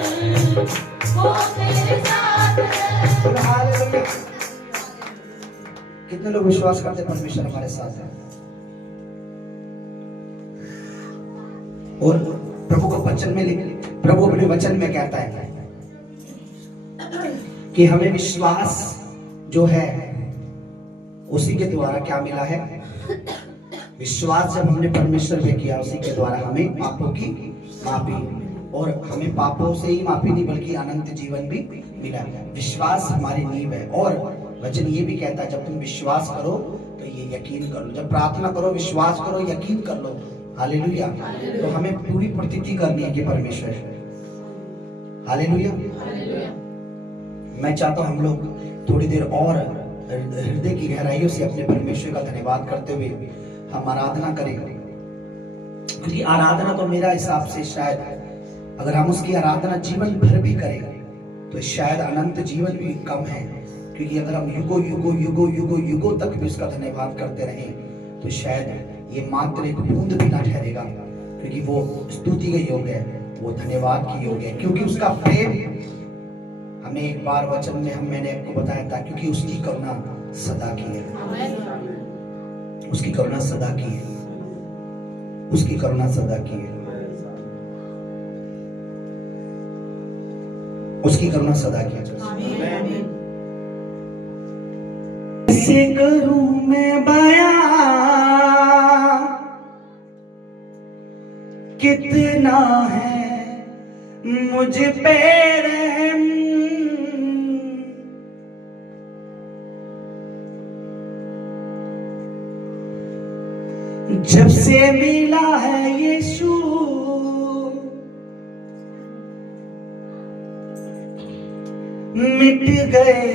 वो तेरे साथ है। बोलो हालेलुया। कितने लोग विश्वास करते हैं परमेश्वर हमारे साथ है? और प्रभु को वचन में प्रभु अपने वचन में कहता है कि हमें विश्वास जो है उसी के द्वारा क्या मिला है? विश्वास जब हमने परमेश्वर पे किया उसी के द्वारा हमें पापों की माफी, और हमें पापों से ही माफी नहीं बल्कि अनंत जीवन भी मिला। विश्वास हमारी नींव है। और वचन ये भी कहता है जब तुम विश्वास करो तो ये यकीन कर लो, जब प्रार्थना करो विश्वास करो, यकीन कर लो। हालेलुया। तो हमें पूरी प्रतीति करनी है कि परमेश्वर है। हालेलुया। मैं चाहता हूं हम लोग थोड़ी देर और हृदय की गहराइयों से अपने परमेश्वर का धन्यवाद करते हुए हम आराधना करें, क्योंकि आराधना तो मेरा हिसाब से शायद अगर हम उसकी आराधना जीवन भर भी करें तो शायद अनंत जीवन भी कम है, क्योंकि अगर हम युगो युगो युगो युगो युगो तक भी उसका धन्यवाद करते रहें तो शायद ये मात्र एक बूंद भी ना ठहरेगा, क्योंकि वो स्तुति के योग है, वो धन्यवाद की योग है, क्योंकि उसका प्रेम हमें एक बार वचन में मैंने आपको बताया था, क्योंकि उसकी करुणा सदा की है, उसकी करुणा सदा की है, उसकी करुणा सदा की है, उसकी करुणा सदा की है। कैसे करूं मैं बयां कितना है मुझ पे रहम, जब से मिला है यीशु मिट गए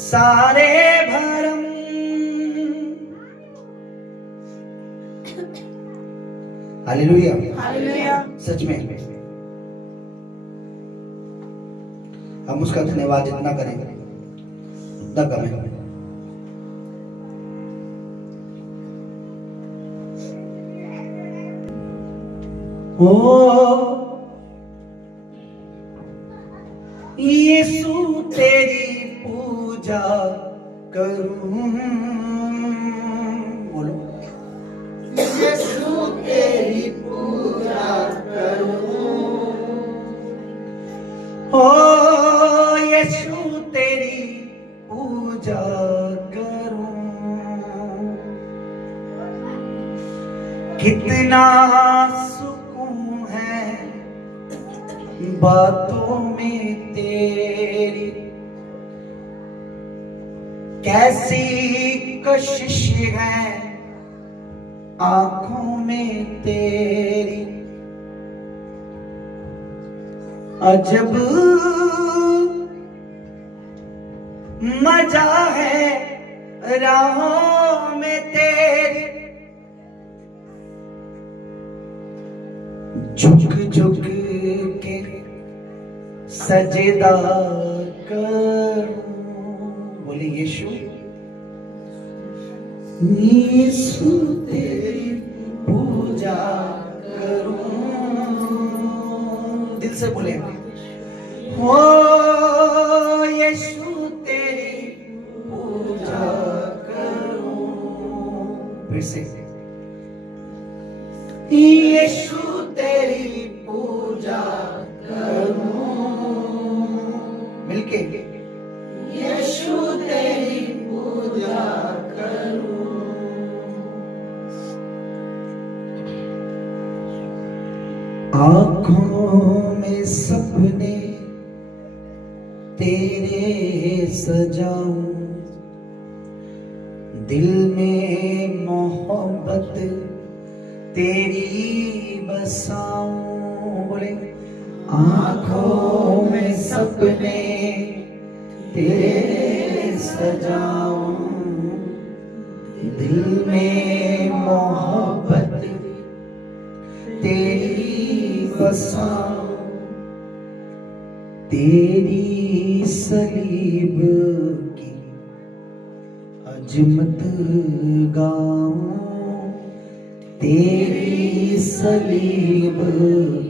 सारे भरम। Hallelujah, hallelujah. सच में हम उसका धन्यवाद जितना करेंगे उतना कम है। ओ यीशु तेरी पूजा करूं, बोलो यीशु तेरी पूजा करूं। ओ यीशु तेरी पूजा करूं। कितना सुकून है बातों में तेरी, कैसी कशिश है आंखों में तेरी। अजब मजा है राहों में तेरी, झुक झुक के सजदा करूं। बोले यीशु, यीशु तेरी पूजा करूं। दिल से बोले हो यीशु तेरी पूजा करूं। फिर से यीशु तेरी पूजा करूं। मिलके यीशु तेरी पूजा करूं। आंखों में सपने तेरे सजाऊं, दिल में मोहब्बत तेरी बसाऊं। बोले आंखों में सपने तेरे सजाऊं, दिल में मोहब्बत तेरी बसाऊं। तेरी सलीब की अजमत गाऊं, तेरी सलीब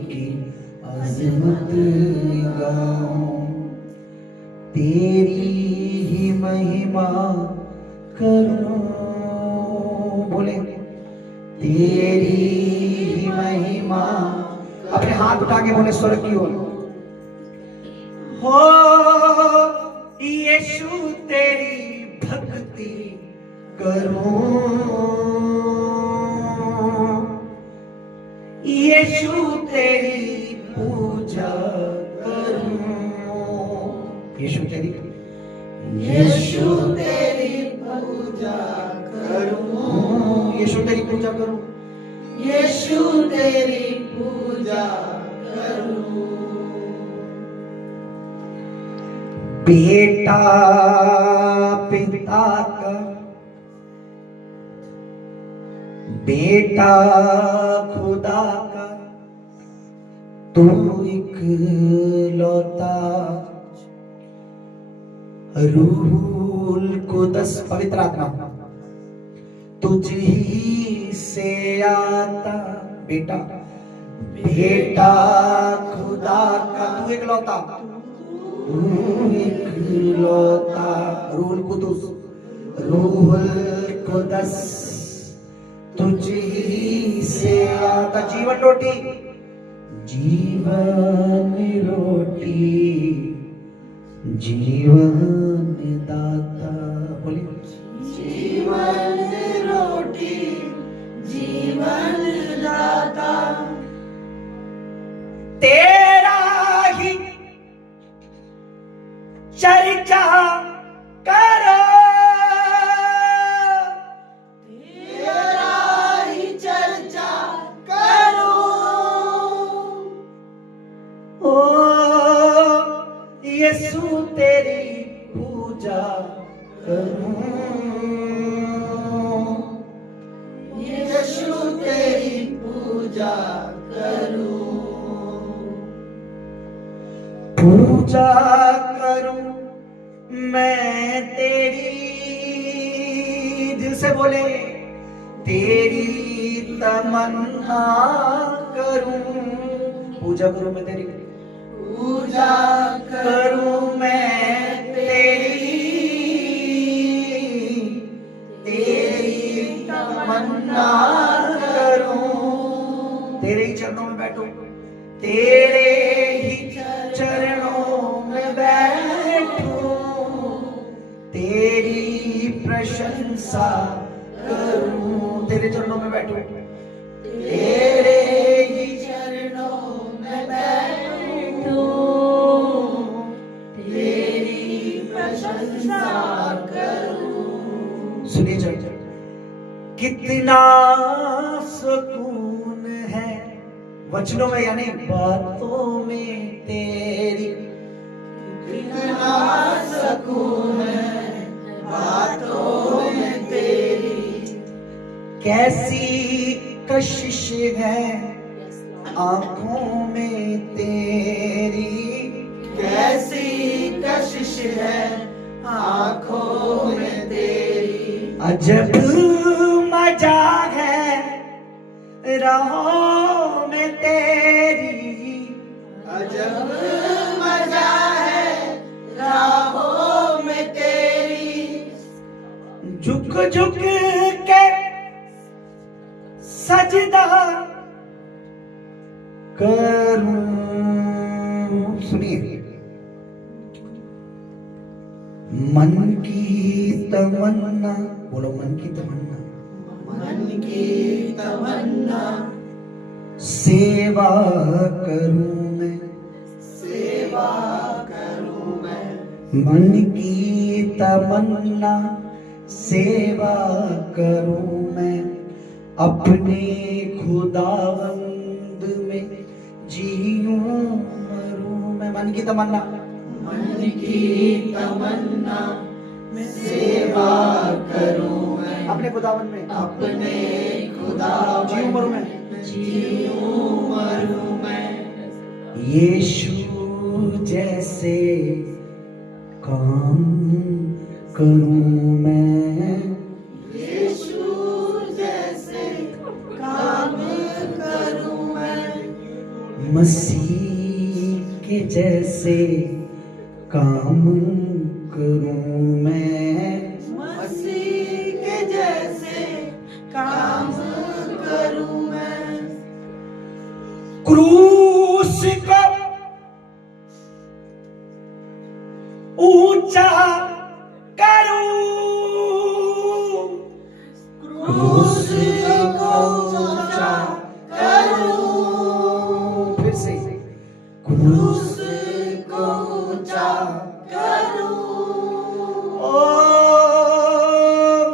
की अजमत गाऊं। तेरी ही महिमा करूं। बोले तेरी ही महिमा। अपने हाथ उठा के बोले स्वर्ग की ओर, हो यीशु तेरी भक्ति करूं। यीशु तेरी पूजा करूं। यीशु तेरी पूजा करूं। यीशु तेरी पूजा करूं। यीशु तेरी पूजा करूं। बेटा पिता का, बेटा खुदा का, तू इकलौता रूहुल कुदस पवित्र आत्मा तुझ ही से आता। बेटा बेटा खुदा का, तू इकलौता, तू इकलौता रूहुल कुदस, रूहुल कुदस तुझ ही से आता। जीवन रोटी, जीवन रोटी, जीवन दाता। बोले जीवन रोटी, जीवन दाता। तेरा ही चर्चा करो, तेरा पूजा करूं मैं तेरी, दिल से बोले, तेरी तमन्ना करूं। पूजा करूं मैं तेरी, पूजा करूं मैं तेरी, तेरी तमन्ना करूं। तेरे ही चरणों में बैठूं, तेरे ही चरणों में बैठूं, तेरी प्रशंसा करूं। तेरे चरणों में बैठूं, तेरे ही चरणों में बैठूं, तेरी प्रशंसा करूं। सुनिए चर्चा, कितना सुकून है वचनों में यानी बातों में तेरी, कितना सुकून है बातों में तेरी। कैसी कशिश है आंखों में तेरी, कैसी कशिश है आंखों में तेरी। अजब मजा है राहों में तेरी, अजब मजा है राहों में तेरी। झुक झुक के सजदा करूं। सुनिए, मन की तमन्ना, बोलो मन की तमन्ना, मन की तमन्ना सेवा करूं मैं, सेवा करूं मैं। मन की तमन्ना सेवा करूं मैं, अपने खुदावंद में जीऊं मरूं मैं। मन की तमन्ना, मन की तमन्ना मैं सेवा करूं मैं, अपने खुदावन में, अपने खुदावन जीऊं मरूं मैं, जीऊं मरूं मैं। यीशु जैसे काम करूं मैं, यीशु जैसे काम करूं मैं। मसीह के जैसे काम करूं मैं, मसीह के जैसे काम करूं मैं। क्रूस को ऊंचा करूं, क्रूस को ऊंचा करूं। फिर से, क्रूस को ऊंचा करूं। ओ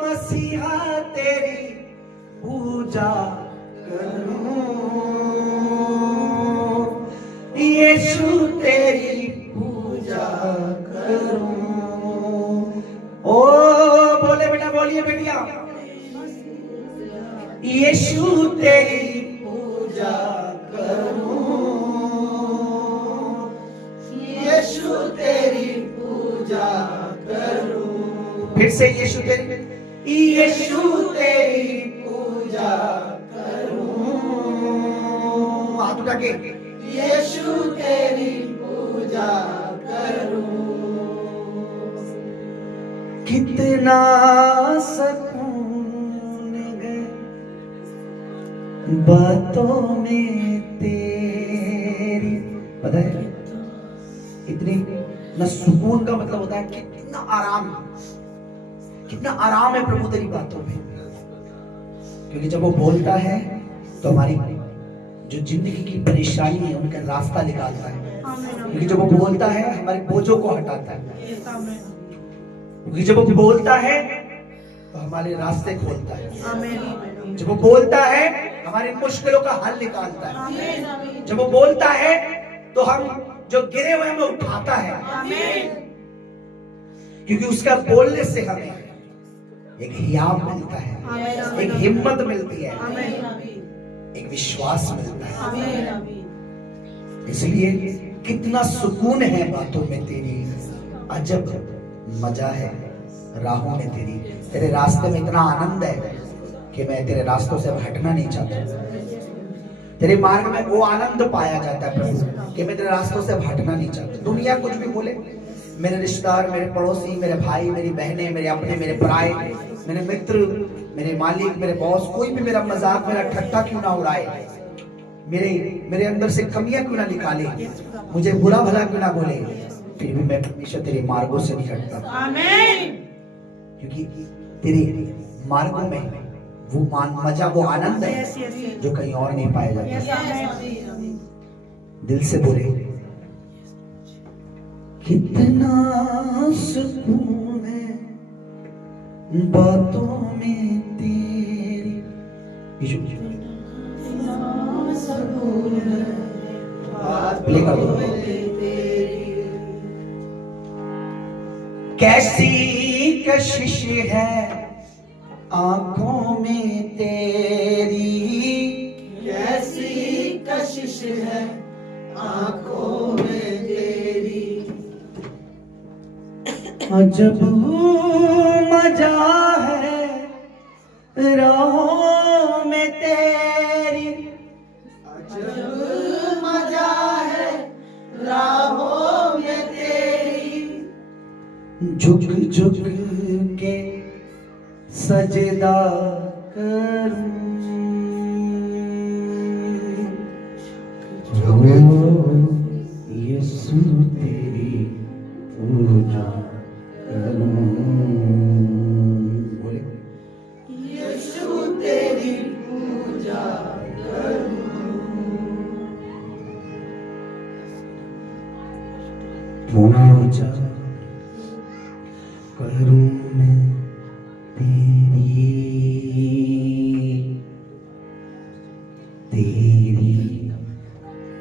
मसीहा तेरी पूजा करूं, यीशु तेरी पूजा करूं। ओ बोले बेटा, बोलिए बेटिया, यीशु तेरी पूजा करूं, यीशु तेरी पूजा करूं। फिर से यीशु तेरी, यीशु तेरी पूजा करूं। हाथ उठा के, यीशु तेरी पूजा करूं। कितना सकून है बातों में तेरी। पता है इतनी ना, सुकून का मतलब होता है कितना आराम, कितना आराम है प्रभु तेरी बातों में। क्योंकि जब वो बोलता है तो हमारी जो जिंदगी की परेशानी है उनका रास्ता निकालता है। क्योंकि जब वो बोलता है हमारे बोझों को हटाता है। क्योंकि जब वो बोलता है तो हमारे रास्ते खोलता है। जब वो बोलता है हमारी मुश्किलों का हल निकालता है। जब वो बोलता है तो हम जो गिरे हुए हमें उठाता है। क्योंकि उसका बोलने से हमें एक हियाव मिलता है, एक हिम्मत मिलती है। एक विश्वास मिलता है। इसलिए कितना सुकून है बातों में तेरी, अजब मजा है राहों में तेरी। तेरे रास्ते में इतना आनंद है कि मैं तेरे रास्तों से हटना नहीं चाहता। तेरे मार्ग में वो आनंद पाया जाता है प्रभु कि मैं तेरे रास्तों से हटना नहीं चाहता। दुनिया कुछ भी बोले, मेरे रिश्तेदार, मेरे पड़ोसी, मेरे भाई, मेरी बहनें, मेरे अपने, मेरे पराए, मेरे मित्र, मेरे मालिक, मेरे बॉस, कोई भी मेरा मजाक, मेरा ठट्टा क्यों ना उड़ाए, मेरे अंदर से कमियां क्यों ना निकाले, मुझे बुरा भला क्यों ना बोले, फिर भी मैं हमेशा तेरे मार्गों से नहीं हटता। आमीन। क्योंकि तेरे मार्गों में वो मजा, वो आनंद है जो कहीं और नहीं पाया जाता। दिल से बोले, कितना सुकून है बातों में तेरी। प्ले कर दो। कैसी कशिश है आंखों में तेरी, कैसी कशिश है आंखों में तेरी, अजब मजा है राहों में तेरी, अजब मजा है राहों में तेरी, झुक झुक के सजदा करूं, यीशु तेरी पूजा करूं। बोले, यीशु तेरी पूजा करूं, पूजा करूं मैं तेरी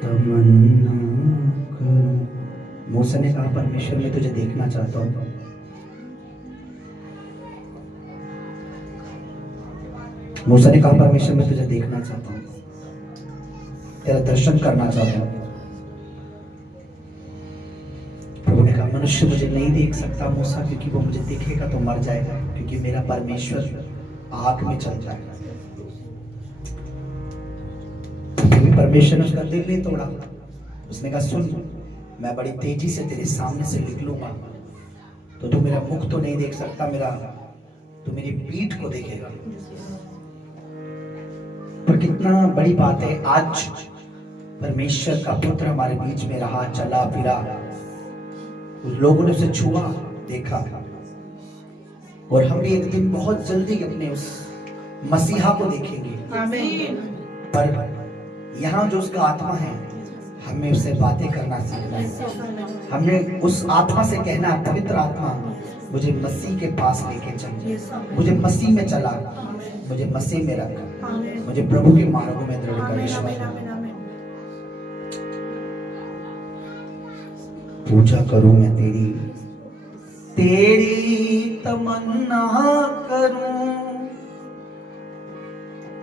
तमन्ना करूं। मूसा ने कहा, परमेश्वर मैं तुझे देखना चाहता हूं। मूसा ने कहा, परमेश्वर मैं तुझे देखना चाहता हूं, तेरा दर्शन करना चाहता हूं। प्रभु ने कहा, मनुष्य मुझे नहीं देख सकता मूसा, क्योंकि वो मुझे देखेगा तो मर जाएगा, क्योंकि मेरा परमेश्वर आग में चल जाएगा। परमेश्वर ने उसका दिल नहीं तोड़ा। उसने कहा, सुन, मैं बड़ी तेजी से तेरे सामने से निकलूंगा, तो तू मेरा मुख तो नहीं देख सकता, तू मेरी पीठ को देखेगा। पर कितना बड़ी बात है, आज परमेश्वर का पुत्र हमारे बीच में रहा, चला फिरा, लोगों ने उसे छुआ, देखा, और हम भी एक दिन बहुत जल्दी अपने उस मसीहा को देखेंगे। आमीन। पर यहाँ जो उसका आत्मा है, हमें उससे बातें करना सीखना है। हमें उस आत्मा से कहना, पवित्र आत्मा मुझे मसीह के पास लेके चल, मुझे मसीह में चला, मुझे मसीह में रख, मुझे प्रभु के मार्गों में दृढ़ कर। पूजा करूं मैं तेरी, तेरी तमन्ना करूं,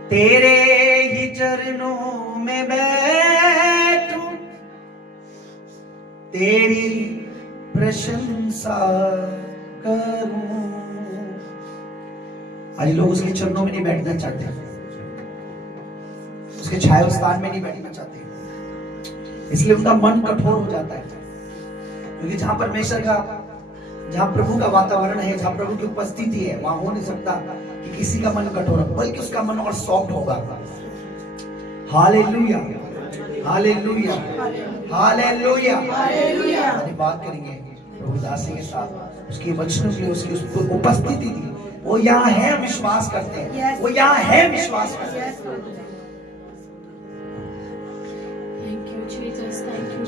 तेरे ही चरणों में बैठूं, तेरी प्रशंसा करूं। आज लोग उसके चरणों में नहीं बैठना चाहते, उसके छाया स्थान में नहीं बैठना चाहते, इसलिए उनका मन कठोर हो जाता है। क्योंकि जहां परमेश्वर का, जहां प्रभु का वातावरण है, जहां प्रभु की उपस्थिति है, वहां हो नहीं सकता कि किसी का मन कठोर, बल्कि उसका मन और सॉफ्ट होगा। Hallelujah, hallelujah, hallelujah, hallelujah. बात करेंगे प्रभु दासी के साथ, उसके वचनों के लिए उसकी उस उपस्थिति थी। वो यहाँ है, विश्वास करते हैं, वो यहाँ है, विश्वास करते हैं। Thank you Jesus, thank you.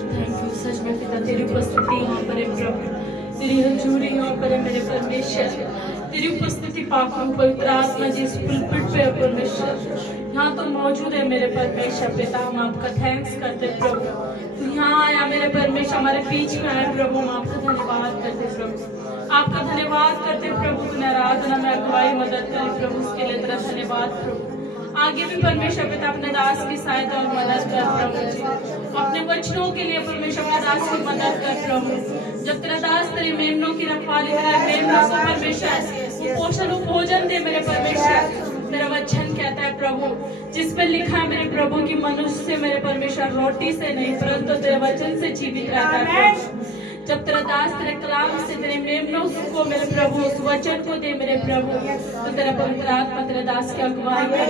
सच में पिता, तेरी उपस्थिति यहाँ पर है प्रभु, तेरी हजूरी यहाँ पर है मेरे परमेश्वर, तेरी उपस्थिति पाकर पवित्र आत्मा जी इस पुलपिट पे है परमेश्वर, यहाँ तो मौजूद है मेरे परमेश्वर पिता। हम आपका थैंक्स करते प्रभु, तू यहाँ आया मेरे परमेश्वर, हमारे बीच में आया प्रभु। हम आपका धन्यवाद करते प्रभु, आपका धन्यवाद करते प्रभु। तूने आराधना में अगुवाई मदद करी प्रभु, उसके लिए तेरा धन्यवाद प्रभु। आगे भी परमेश्वर पिता अपने दास की सहायता और मदद कर प्रभु जी। अपने वचनों के लिए परमेश्वर अपने दास की मदद कर प्रभु। जब तेरा दास तेरी मेमनों की रखवाली करे, मेमनों को परमेश्वर पोषण भोजन दे मेरे परमेश्वर। मेरा वचन कहता है प्रभु, जिस पे लिखा है मेरे प्रभु की मनुष्य मेरे परमेश्वर रोटी से नहीं परंतु तेरे वचन से जीवित रहता है प्रभु। जब तेरा दास तेरे कलाम से तेरे मेमनों को मेरे प्रभु उस वचन को दे मेरे प्रभु, तो तेरा पवित्र आत्मा तेरे दास की अगुवाई करे।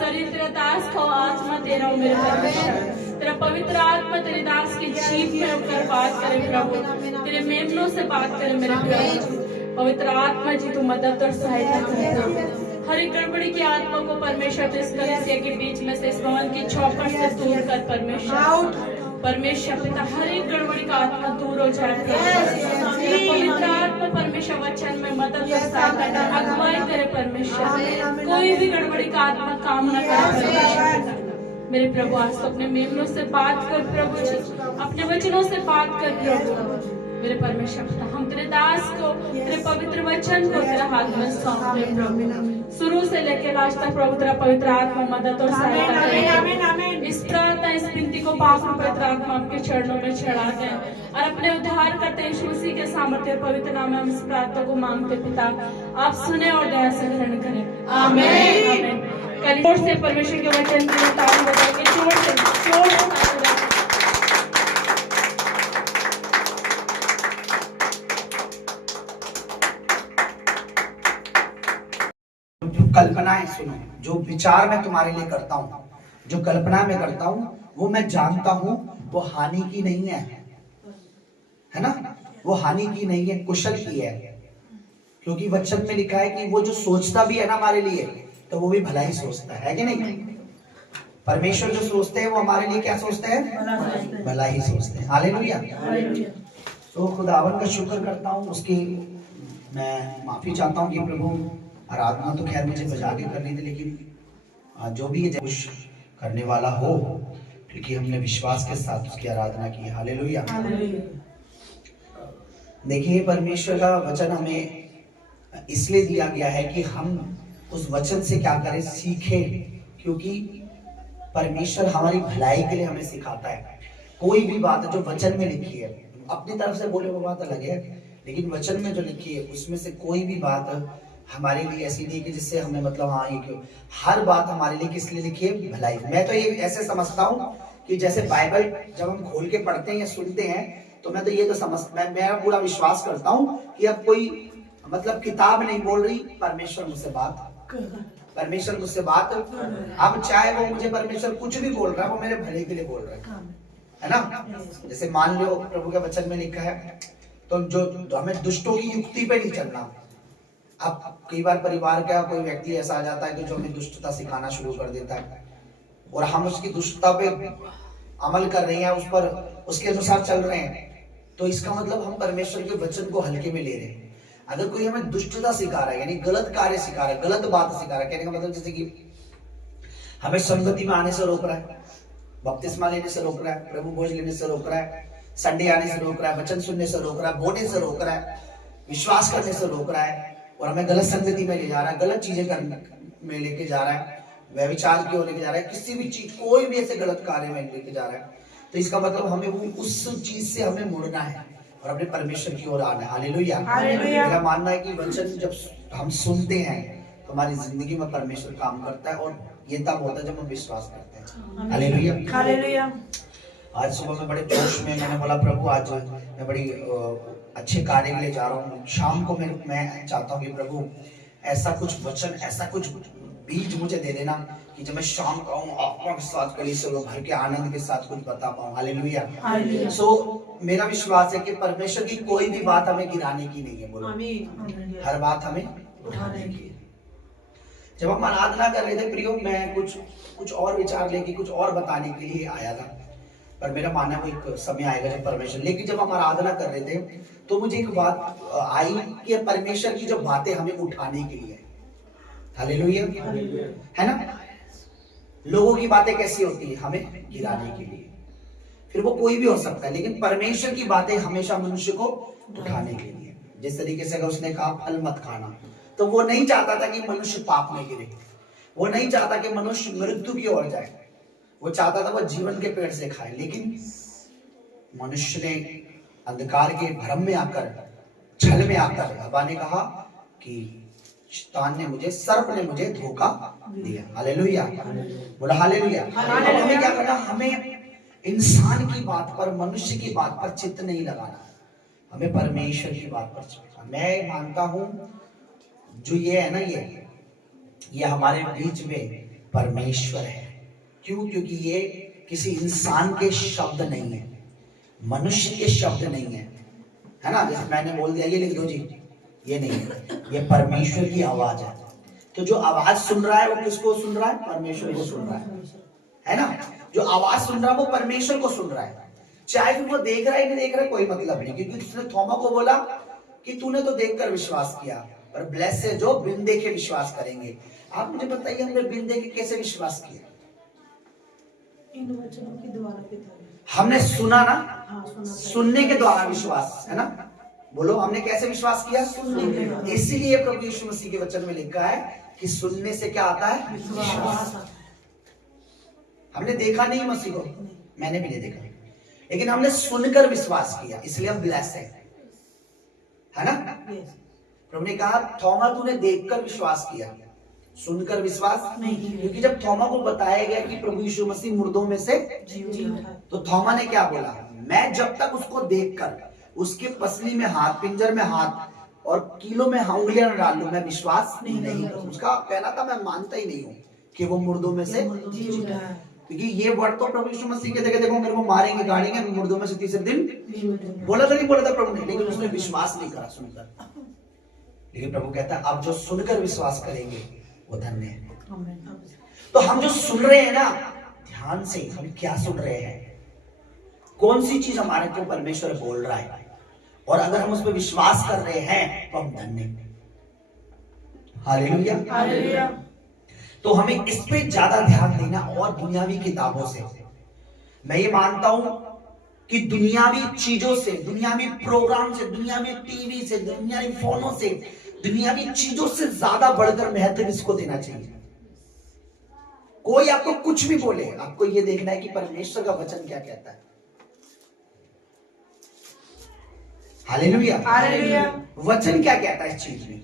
शरीर तेरा दास को आत्मा दे रहा हूँ मेरे परमेश्वर। तेरा पवित्र आत्मा तेरे दास की जीभ में होकर बात करे प्रभु, तेरे मेमनों से बात करे मेरे प्रभु। पवित्र आत्मा जी तू मदद और सहायता करे। हर एक गड़बड़ी की आत्मा को परमेश्वर तो इस कलीसिया के बीच में से इस भवन की चौखट से दूर कर परमेश्वर। परमेश्वर पिता हर एक गड़बड़ी का आत्मा दूर हो जाए। पवित्र आत्मा परमेश्वर वचन में मदद और सहायता अगुवाई करे परमेश्वर। कोई भी गड़बड़ी का आत्मा काम न करे परमेश्वर। मेरे प्रभु आज तो अपने मेमनों से बात कर प्रभु जी, अपने वचनों से बात कर प्रभु मेरे परमेश्वर। हम तेरे दास को तेरे पवित्र वचन को तेरे हाथ में सौंपते प्रभु। शुरू से लेकर लास्ट तक प्रभु तेरा पवित्र आत्मा मदद और सहायता करे। इस प्रार्थना इस विनती को पावन पवित्र आत्मा आपके चरणों में चढ़ाते हैं और अपने उद्धार करते यीशु मसीह के सामर्थ्य पवित्र नाम में हम इस प्रार्थना को मांगते पिता, आप सुने और दया से ग्रहण करें। आमीन। कल जोर से परमेश्वर के वचन की ताली बजा के जोर से कल्पनाएं सुनो। जो विचार मैं तुम्हारे लिए करता हूँ, जो कल्पना मैं करता हूँ, वो मैं जानता हूँ वो हानि की नहीं है ना? वो हानि की नहीं है, कुशल की है। क्योंकि वचन में लिखा है कि वो जो सोचता भी है ना हमारे लिए, तो वो भी भला ही सोचता है कि नहीं? परमेश्वर जो सोचते हैं वो हमारे लिए क्या सोचते हैं? भला ही सोचते हैं। हालेलुया। तो खुदावन का शुक्र करता हूँ, उसकी मैं माफी चाहता हूँ कि प्रभु आराधना तो खैर मुझे बजा के करनी थी, लेकिन जो भी ये कुछ करने वाला हो, क्योंकि हमने विश्वास के साथ उसकी आराधना की। हालेलुया। देखिए, परमेश्वर का वचन हमें इसलिए दिया गया है कि हम उस वचन से क्या करें, सीखें। क्योंकि परमेश्वर हमारी भलाई के लिए हमें सिखाता है। कोई भी बात जो वचन में लिखी है, अपनी तरफ से बोले वो बात अलग है, लेकिन वचन में जो लिखी है उसमें से कोई भी बात हमारे लिए ऐसी नहीं कि जिससे हमें मतलब हाँ ये क्यों, हर बात हमारे लिए किस लिए लिखी है? भलाई। मैं तो ये ऐसे समझता हूँ कि जैसे बाइबल जब हम खोल के पढ़ते हैं या सुनते हैं, तो मैं तो ये तो मैं पूरा विश्वास करता हूँ कि अब कोई मतलब किताब नहीं बोल रही, परमेश्वर मुझसे बात अब चाहे वो मुझे परमेश्वर कुछ भी बोल रहा है, वो मेरे भले के लिए बोल रहा है ना? जैसे मान लो प्रभु के वचन में लिखा है, तो जो हमें दुष्टों की युक्ति पे नहीं चलना। अब कई बार परिवार का कोई व्यक्ति ऐसा आ जाता है कि जो हमें दुष्टता सिखाना शुरू कर देता है, और हम उसकी दुष्टता पे अमल कर रहे हैं, उस पर उसके अनुसार चल रहे हैं, तो इसका मतलब हम परमेश्वर के वचन को हल्के में ले रहे हैं। अगर कोई हमें दुष्टता सिखा रहा है, यानी गलत कार्य सिखा रहा है, गलत बात सिखा रहा है, कहने का मतलब जैसे कि हमें संगति में आने से रोक रहा है, बपतिस्मा लेने से रोक रहा है, प्रभु भोज लेने से रोक रहा है, संडे आने से रोक रहा है, वचन सुनने से रोक रहा है, बोलने से रोक रहा है, विश्वास करने से रोक रहा है, और हमें गलत संगति में ले जा रहा है, गलत चीजें करने में लेके जा रहा है, व्यभिचार की ओर लेके जा रहा है, किसी भी चीज कोई भी ऐसे गलत कार्य में लेके जा रहा है, तो इसका मतलब हमें वो उस चीज से हमें मुड़ना है और अपने परमेश्वर की ओर आना है। हालेलुया। मेरा मानना है कि वचन जब हम सुनते हैं तो हमारी जिंदगी में परमेश्वर काम करता है, और ये तब होता है जब हम विश्वास करते हैं। हालेलुया। आज सुबह में बड़े जोश में मैंने बोला, प्रभु आज मैं बड़ी अच्छे कार्य के लिए जा रहा हूँ। शाम को मैं चाहता हूँ कि प्रभु ऐसा कुछ वचन, ऐसा कुछ बीज मुझे दे देना कि जब मैं शाम को आऊँ आत्मा के साथ कलीसिया में भर के आनंद के साथ कुछ बता पाऊँ। हालेलुया। सो मेरा विश्वास है कि परमेश्वर की कोई भी बात हमें गिराने की नहीं है। बोलो, हर बात हमें उठाने की है। जब हम आराधना कर रहे थे प्रियो, मैं कुछ और विचार लेके कुछ और बताने के लिए आया था, पर मेरा मानना वो एक समय आएगा जब परमेश्वर, लेकिन जब हम आराधना कर रहे थे तो मुझे एक बात आई कि परमेश्वर की जो बातें हमें उठाने के लिए, हालेलुया, है ना? लोगों की बातें कैसी होती है? हमें गिराने के लिए। फिर वो कोई भी हो सकता है, लेकिन परमेश्वर की बातें हमेशा मनुष्य को उठाने के लिए। जिस तरीके से अगर उसने कहा फल मत खाना, तो वो नहीं चाहता था कि मनुष्य पाप में गिरे, वो नहीं चाहता कि मनुष्य मृत्यु की ओर जाए, वो चाहता था वो जीवन के पेड़ से खाए। लेकिन मनुष्य ने अंधकार के भ्रम में आकर, छल में आकर, हवा ने कहा कि शैतान ने मुझे, सर्प ने मुझे धोखा दिया। हालेलुया, बोला हालेलुया। अब हमें क्या करना, हमें इंसान की बात पर, मनुष्य की बात पर चित्त नहीं लगाना, हमें परमेश्वर की बात पर चित्त। मैं मानता हूं जो ये है ना, ये हमारे बीच में परमेश्वर है। क्यों? क्योंकि ये किसी इंसान के शब्द नहीं है, मनुष्य के शब्द नहीं है, है ना। जैसे मैंने बोल दिया ये लिख दो जी, ये नहीं है, ये परमेश्वर की आवाज है। तो जो आवाज सुन रहा है वो किसको सुन रहा है? परमेश्वर को सुन रहा है ना। जो आवाज सुन रहा है वो परमेश्वर को सुन रहा है, चाहे फिर वो देख रहा है नहीं देख रहा है, कोई मतलब नहीं। क्योंकि उसने थोमा को बोला कि तूने तो देखकर विश्वास किया, पर ब्लेस है जो बिन देखे विश्वास करेंगे। आप मुझे बताइए, हमने बिन देखे कैसे विश्वास किया? इन वचनों के द्वारा पिता, हमने सुना ना, हाँ, सुनने के द्वारा विश्वास, है ना। बोलो, हमने कैसे विश्वास किया? सुनने के द्वारा। इसीलिए प्रभु यीशु मसीह के वचन में लिखा है कि सुनने से क्या आता है? विश्वास। हमने देखा नहीं मसीह को, मैंने भी नहीं देखा, लेकिन हमने सुनकर विश्वास किया, इसलिए हम ब्लेस है ना। प्रभु ने कहा थोमा तूने देखकर विश्वास किया, सुनकर विश्वास नहीं। क्योंकि जब थोमा को बताया गया कि प्रभु यीशु मसीह मुर्दों में से तो थोमा ने क्या बोला? मैं जब तक उसको देखकर उसके पसली में हाथ, पिंजर में हाथ और कीलों में उंगलियां न डाल लूं, मैं विश्वास नहीं करूं। उसका कहना था मैं मानता ही नहीं हूं कि वो मुर्दों में से जी उठा है। क्योंकि ये वर्ड तो प्रभु यीशु मसीह के देखे, देखो मेरे को मारेंगे, गाड़ेंगे, मुर्दों में से तीसरे दिन बोला तो नहीं बोला था प्रभु ने, लेकिन उसने विश्वास नहीं करा सुनकर। लेकिन प्रभु कहता है अब जो सुनकर विश्वास करेंगे वो धन्य है। तो हम जो सुन रहे हैं ना, ध्यान से हम क्या सुन रहे हैं, कौन सी चीज हमारे को परमेश्वर बोल रहा है, और अगर हम उस पर विश्वास कर रहे हैं तो हम धन्य हैं। Hallelujah, hallelujah. तो हमें इस पे ज्यादा ध्यान देना और दुनियावी किताबों से। मैं ये मानता हूं कि दुनियावी चीजों से, दुनियावी प्रोग्राम से, दुनियावी टीवी से, दुनियावी फोनों से, दुनियावी चीजों से ज्यादा बढ़कर महत्व इसको देना चाहिए। कोई आपको कुछ भी बोले, आपको ये देखना है कि परमेश्वर का वचन क्या कहता है। Hallelujah, hallelujah. वचन क्या कहता है इस चीज में?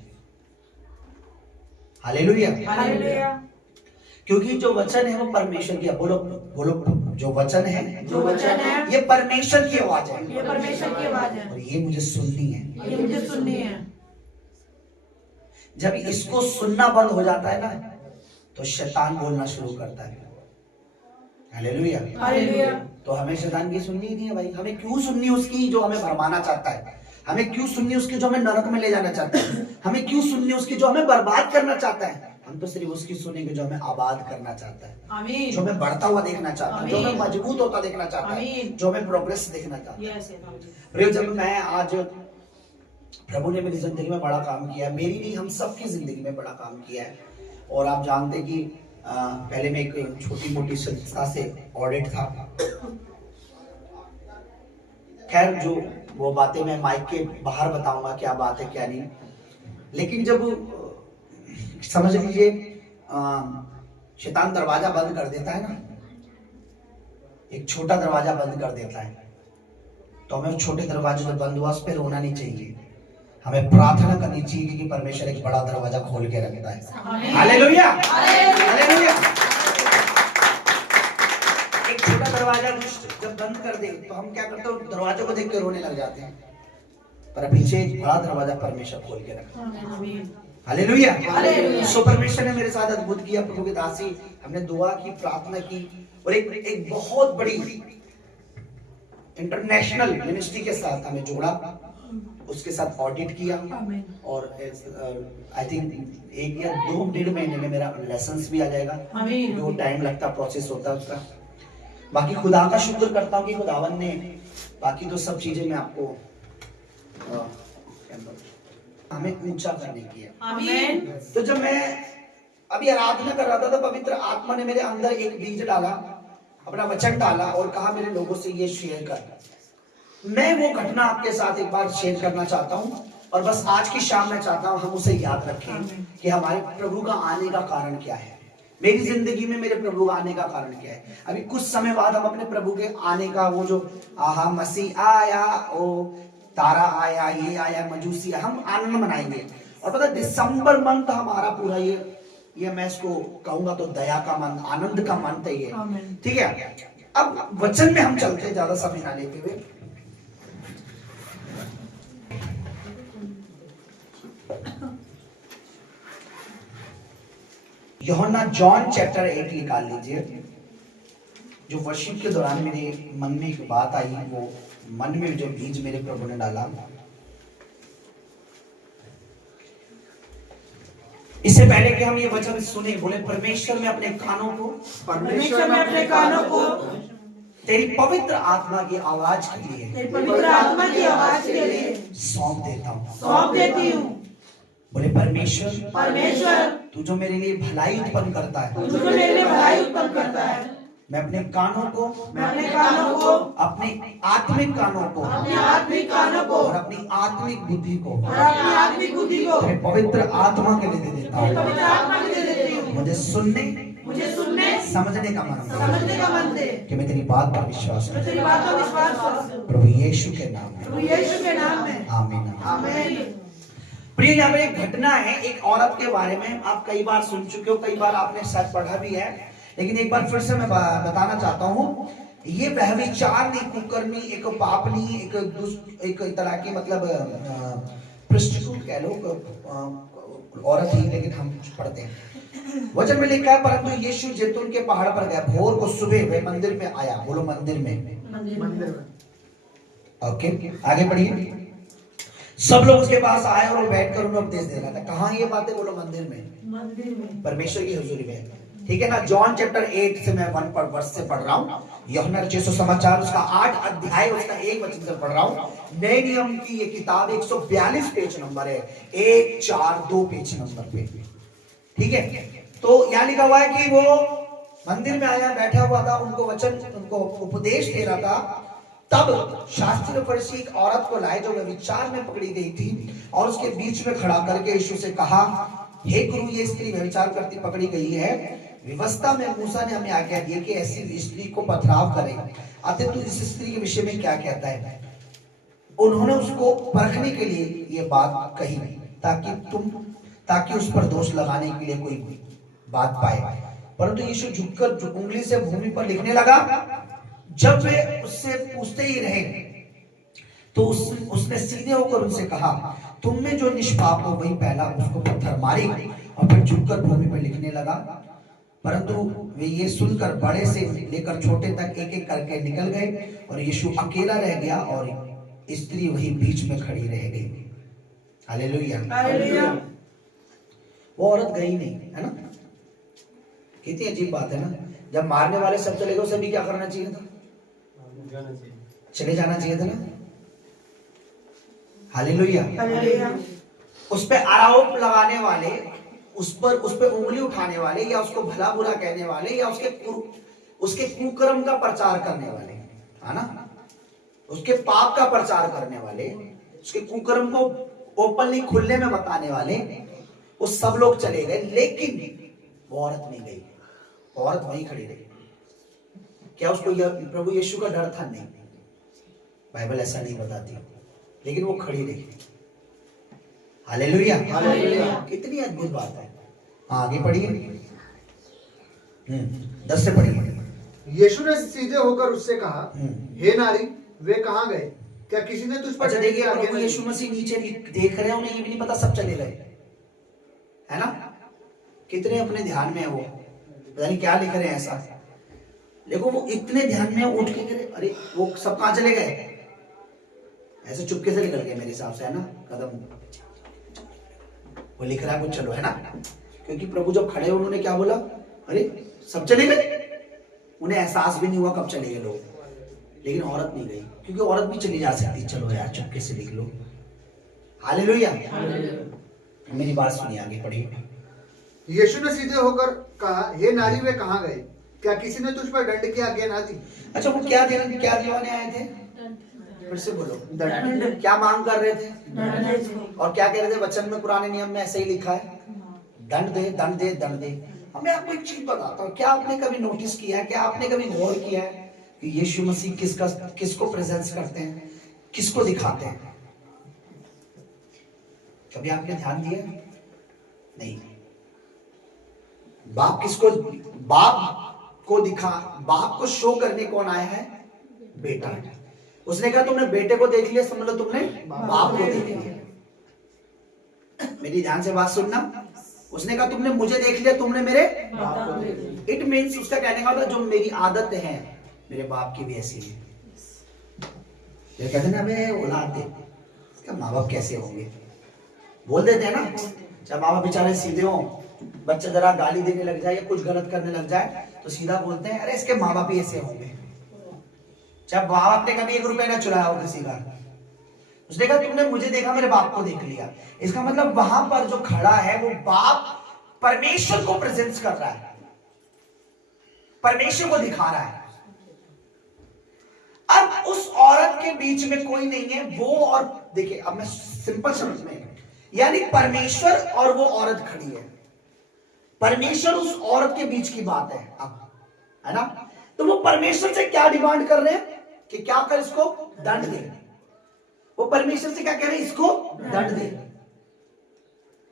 Hallelujah, hallelujah. क्योंकि जो वचन है वो परमेश्वर की, बोलो बोलो, जो वचन है, जो वचन है ये परमेश्वर की आवाज है, ये परमेश्वर की आवाज है, और ये मुझे सुननी है, ये मुझे सुननी है। जब इसको सुनना बंद हो जाता है ना, तो शैतान बोलना शुरू करता है। Hallelujah, hallelujah. तो हमें शैतान की सुननी ही नहीं है भाई। हमें क्यों सुननी उसकी जो हमें भरमाना चाहता है? हमें क्यों सुननी उसकी जो हमें नरक में ले जाना चाहता है? हमें क्यों सुननी उसकी जो हमें बर्बाद करना चाहता है? हम तो सिर्फ उसकी सुनेंगे जो हमें आबाद करना चाहता है, आमीन। जो हमें बढ़ता हुआ देखना चाहता है, जो हमें मजबूत होता देखना चाहता है, जो हमें प्रोग्रेस देखना चाहता है। जब मैं आज, प्रभु ने मेरी जिंदगी में बड़ा काम किया है, मेरी नहीं हम सबकी जिंदगी में बड़ा काम किया है। और आप जानते हैं कि पहले मैं एक छोटी मोटी संस्था से ऑडिट था। खैर जो वो बातें मैं माइक के बाहर बताऊंगा क्या बात है क्या नहीं। लेकिन जब समझ लीजिए शैतान दरवाजा बंद कर देता है ना, एक छोटा दरवाजा बंद कर देता है, तो हमें छोटे दरवाजे जो बंद हुआ उस पर रोना नहीं चाहिए, हमें प्रार्थना करनी चाहिए कि परमेश्वर एक बड़ा दरवाजा खोल के रखता है। Hallelujah, hallelujah. एक छोटा दरवाजा जब बंद कर दे तो हम क्या करते हैं, दरवाजे को देख के रोने लग जाते हैं, पर पीछे एक बड़ा दरवाजा परमेश्वर खोल के रखता है। Hallelujah, hallelujah. सो परमेश्वर ने मेरे साथ अद्भुत किया। प्रभु के दासी हमने दुआ की, प्रार्थना की, और एक बहुत बड़ी इंटरनेशनल मिनिस्ट्री के साथ हमें जोड़ा, उसके साथ ऑडिट किया, और आई थिंक 1 या 2-1.5 महीने में मेरा लाइसेंस भी आ जाएगा। जो टाइम लगता प्रोसेस होता है उसका। बाकी खुदा का शुक्र करता हूँ कि खुदावन ने बाकी तो सब चीजें मैं आपको हमें ऊंचा करने की है। आमीन। तो जब मैं अभी आराधना कर रहा था तो पवित्र आत्मा ने मेरे अंदर एक बीज डाला, अपना वचन डाला और कहा मेरे लोगों से ये शेयर कर। मैं वो घटना आपके साथ एक बार शेयर करना चाहता हूँ, और बस आज की शाम मैं चाहता हूँ हम उसे याद रखें कि हमारे प्रभु का आने का कारण क्या है। मेरी जिंदगी में मेरे प्रभु आने का कारण क्या है? अभी कुछ समय बाद हम अपने प्रभु के आने का वो जो आहा मसीह आया, ओ तारा आया, ये आया, मजूसी आया, हम आनंद मनाएंगे। और पता दिसंबर मंथ हमारा पूरा ये मैं इसको कहूंगा तो दया का मंथ, आनंद का मंथ है ये, ठीक है। अब वचन में हम चलते हैं ज्यादा समय ना लेते हुए। यूहन्ना जॉन चैप्टर 8 निकाल लीजिए। जो वर्शिप के दौरान मेरे मन में एक बात आई, वो मन में जो बीज मेरे प्रभु ने डाला, इससे पहले कि हम ये वचन सुने, बोले परमेश्वर में अपने कानों को, परमेश्वर में अपने कानों को तेरी पवित्र आत्मा की आवाज के लिए, तेरी पवित्र आत्मा की आवाज के लिए सौंप देता हूँ, सौंप देती हूँ। बोले परमेश्वर, परमेश्वर तू जो मेरे लिए भलाई उत्पन्न करता है, तू जो मेरे लिए भलाई उत्पन्न करता है, मैं अपने कानों को, मैं अपने कानों को, अपने आत्मिक कानों को, अपने आत्मिक कानों को और अपनी आत्मिक बुद्धि को और अपनी आत्मिक बुद्धि को तेरे पवित्र आत्मा के लिए दे देता तेरी हूँ। पवित्र आत्मा के लिए देती हूँ। मुझे सुनने, मुझे सुनने, समझने का मन दे, समझने का मन दे, कि मैं तेरी बात पर विश्वास मैं करूं। तेरी बात पर विश्वास करूं। प्रभु यीशु के नाम में, प्रभु यीशु के नाम में, आमीन। आमीन। प्रिय, यहाँ पे एक घटना है एक औरत के बारे में। आप कई बार सुन चुके हो, कई बार आपने शायद पढ़ा भी है, लेकिन एक बार फिर से मैं बताना चाहता हूँ। ये व्यभिचार नहीं, कुकर्मी, एक पापनी, एक तरह की मतलब प्रोस्टिट्यूट कह लो, औरत ही, लेकिन हम पढ़ते हैं वचन में लिखा है, परंतु यीशु जैतून के पहाड़ पर गया, भोर को सुबह वह मंदिर में आया। बोलो मंदिर में। ओके, आगे बढ़िए। सब लोग उसके पास आए और वो बैठकर उन्हें उपदेश दे रहा था। कहाँ ये बातें? बोलो मंदिर में, परमेश्वर की हुजूरी में, ठीक है ना। जॉन चैप्टर 8 से मैं 1 वर्ष से पढ़ रहा हूँ। यूहन्ना रचित सुसमाचार उसका 8 अध्याय उसका 1 वचन से पढ़ रहा हूँ। नए नियम की ये किताब 142 पेज नंबर है, 142 पेज नंबर पे, ठीक है। तो यहाँ लिखा हुआ है कि वो मंदिर में आया, बैठा हुआ था, उनको वचन, उनको उपदेश दे रहा था। तब शास्त्री और फरीसी एक औरत को लाए जो व्यभिचार में पकड़ी गई थी, और उसके बीच में खड़ा करके यीशु से कहा, हे गुरु, ये स्त्री व्यभिचार करती पकड़ी गई है। व्यवस्था में मूसा ने हमें आज्ञा दी कि ऐसी स्त्री को पथराव करें। अतः तू इस स्त्री के विषय में क्या कहता है? उन्होंने उसको परखने के लिए ये बात कही, ताकि उस पर दोष लगाने के लिए कोई बात पाए। परंतु यीशु झुककर उंगली से भूमि पर लिखने लगा। जब वे उससे पूछते ही रहे, तो उसने सीधे होकर उनसे कहा, तुम में जो निष्पाप हो वही पहला उसको पत्थर मारे। और फिर झुककर भूमि पर लिखने लगा। परंतु वे ये सुनकर बड़े से लेकर छोटे तक एक एक करके निकल गए, और यीशु अकेला रह गया, और स्त्री वही बीच में खड़ी रह गई। Hallelujah, hallelujah. वो औरत गई नहीं, है ना। कितनी अजीब बात है ना। जब मारने वाले सब चले गए, सभी क्या करना चाहिए था? चले जाना चाहिए था ना। Hallelujah, hallelujah. उस पे आरोप लगाने वाले, उस पे उंगली उठाने वाले, या उसको भला बुरा कहने वाले, या उसके कुकर्म का प्रचार करने वाले, है ना, उसके पाप का प्रचार करने वाले, उसके कुकर्म को ओपनली खुले में बताने वाले, वो सब लोग चले गए, लेकिन वो औरत नहीं गई। औरत वहीं खड़ी रही। क्या उसको प्रभु यीशु का डर था? नहीं, बाइबल ऐसा नहीं बताती, लेकिन वो खड़ी रही। Hallelujah, hallelujah. कितनी अद्भुत बात है। आगे पढ़िए, 10 से पढ़िए। यीशु ने सीधे होकर उससे कहा, हे नारी, वे कहाँ गए? क्या किसी ने तुझ पर? अच्छा देखिए, प्रभु यीशु मसीह नीचे देख रहे हैं, उन्हें ये भी नहीं पता सब चले गए, है ना। कितने अपने ध्यान में है, वो पता नहीं क्या लिख रहे हैं ऐसा। देखो वो इतने ध्यान में उठ के गिरे, अरे वो सब कहाँ चले गए? ऐसे चुपके से निकल गए मेरे हिसाब से, है ना। कदम वो लिख रहा है कुछ, चलो, है ना। क्योंकि प्रभु जब खड़े उन्होंने क्या बोला? अरे सब चले गए। उन्हें एहसास भी नहीं हुआ कब चले गए लोग, लेकिन औरत नहीं गई, क्योंकि औरत भी चली जा सकती। चलो यार, चुपके से लिख लो। हालेलुया। मेरी बात सुनिए, आगे पढ़िए। यीशु ने सीधे होकर कहा, हे नारी, वे कहाँ गए? क्या किसी ने तुझ पर दंड की आज्ञा ना दी? अच्छा, वो क्या दिलवाने आए थे? फिर से बोलो। दंड। क्या मांग कर रहे थे? और क्या कह रहे थे? वचन में, पुराने नियम में ऐसे ही लिखा है, दंड दे, दंड दे, दंड दे। मैं आपको एक चीज बताता हूँ, क्या आपने कभी नोटिस किया है, क्या आपने कभी गौर किया है कि यीशु मसीह किसको प्रेजेंस करते हैं, किसको दिखाते हैं? कभी आपने ध्यान दिया? नहीं। बाप को शो करने कौन आया है? बेटा। उसने कहा तुमने बेटे को देख लिया, समझ लो तुमने बाप को देख लिया। मेरी ध्यान से बात सुनना। उसने कहा तुमने मुझे देख लिया, तुमने मेरे बाप को देख लिया। इट मीन्स उसका कहने का मतलब जो मेरी आदत है मेरे बाप की भी ऐसी है। ये कहते हैं ना, वे औलाद दे, इसका माँ बाप कैसे होंगे, बोल देते हैं ना। जब माँ बाप बेचारे सीधे हो, बच्चा जरा गाली देने लग जाए या कुछ गलत करने लग जाए तो सीधा बोलते हैं अरे इसके माँ बाप ही ऐसे होंगे। जब माँ बाप ने कभी 1 रुपया ना चुराया हो किसी का, उसने कहा तुमने मुझे देखा, मेरे बाप को देख लिया। इसका मतलब वहां पर जो खड़ा है वो बाप परमेश्वर को प्रेजेंट कर रहा है, परमेश्वर को दिखा रहा है। अब उस औरत के बीच में कोई नहीं है, वो और देखिए, अब मैं सिंपल शब्द में, यानी परमेश्वर और वो औरत खड़ी है। परमेश्वर उस औरत के बीच की बात है, अब है ना। तो वो परमेश्वर से क्या डिमांड कर रहे हैं कि क्या कर, इसको दंड दे। वो परमेश्वर से क्या कह रहे हैं? इसको दंड दे,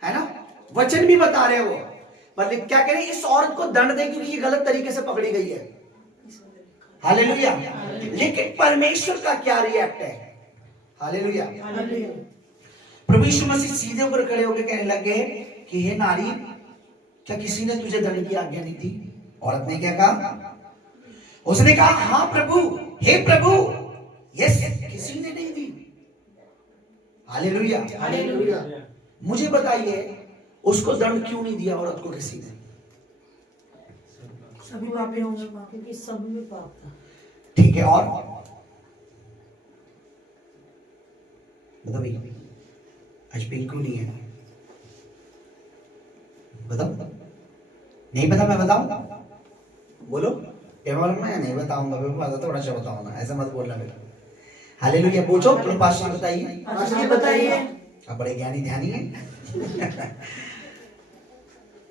है ना। वचन भी बता रहे हैं वो, पर क्या कह रहे हैं? इस औरत को दंड दे क्योंकि ये गलत तरीके से पकड़ी गई है। हालेलुया। लेकिन परमेश्वर का क्या रिएक्ट है? हालेलुया। प्रभु यीशु मसीह सीधे ऊपर खड़े होकर कहने लगे कि हे नारी, क्या किसी ने तुझे दंड की आज्ञा नहीं दी? औरत ने क्या कहा? उसने कहा हाँ प्रभु, हे प्रभु, यस, किसी ने नहीं दी। हालेलुया। हालेलुया। मुझे बताइए उसको दंड क्यों नहीं दिया औरत को किसी ने? सभी पापी होंगे, क्योंकि सब में पाप था। ठीक है, और बताइए, आज पिंकू नहीं है, बताओ। नहीं पता, मैं बताऊं? बोलो। मैं नहीं बताऊंगा, थोड़ा सा बताऊंगा, ऐसा मत बोलना बेटा। हालेलुया। पूछो, तुम पास्टर बताइए। बताइए। आप बड़े ज्ञानी ध्यानी हैं।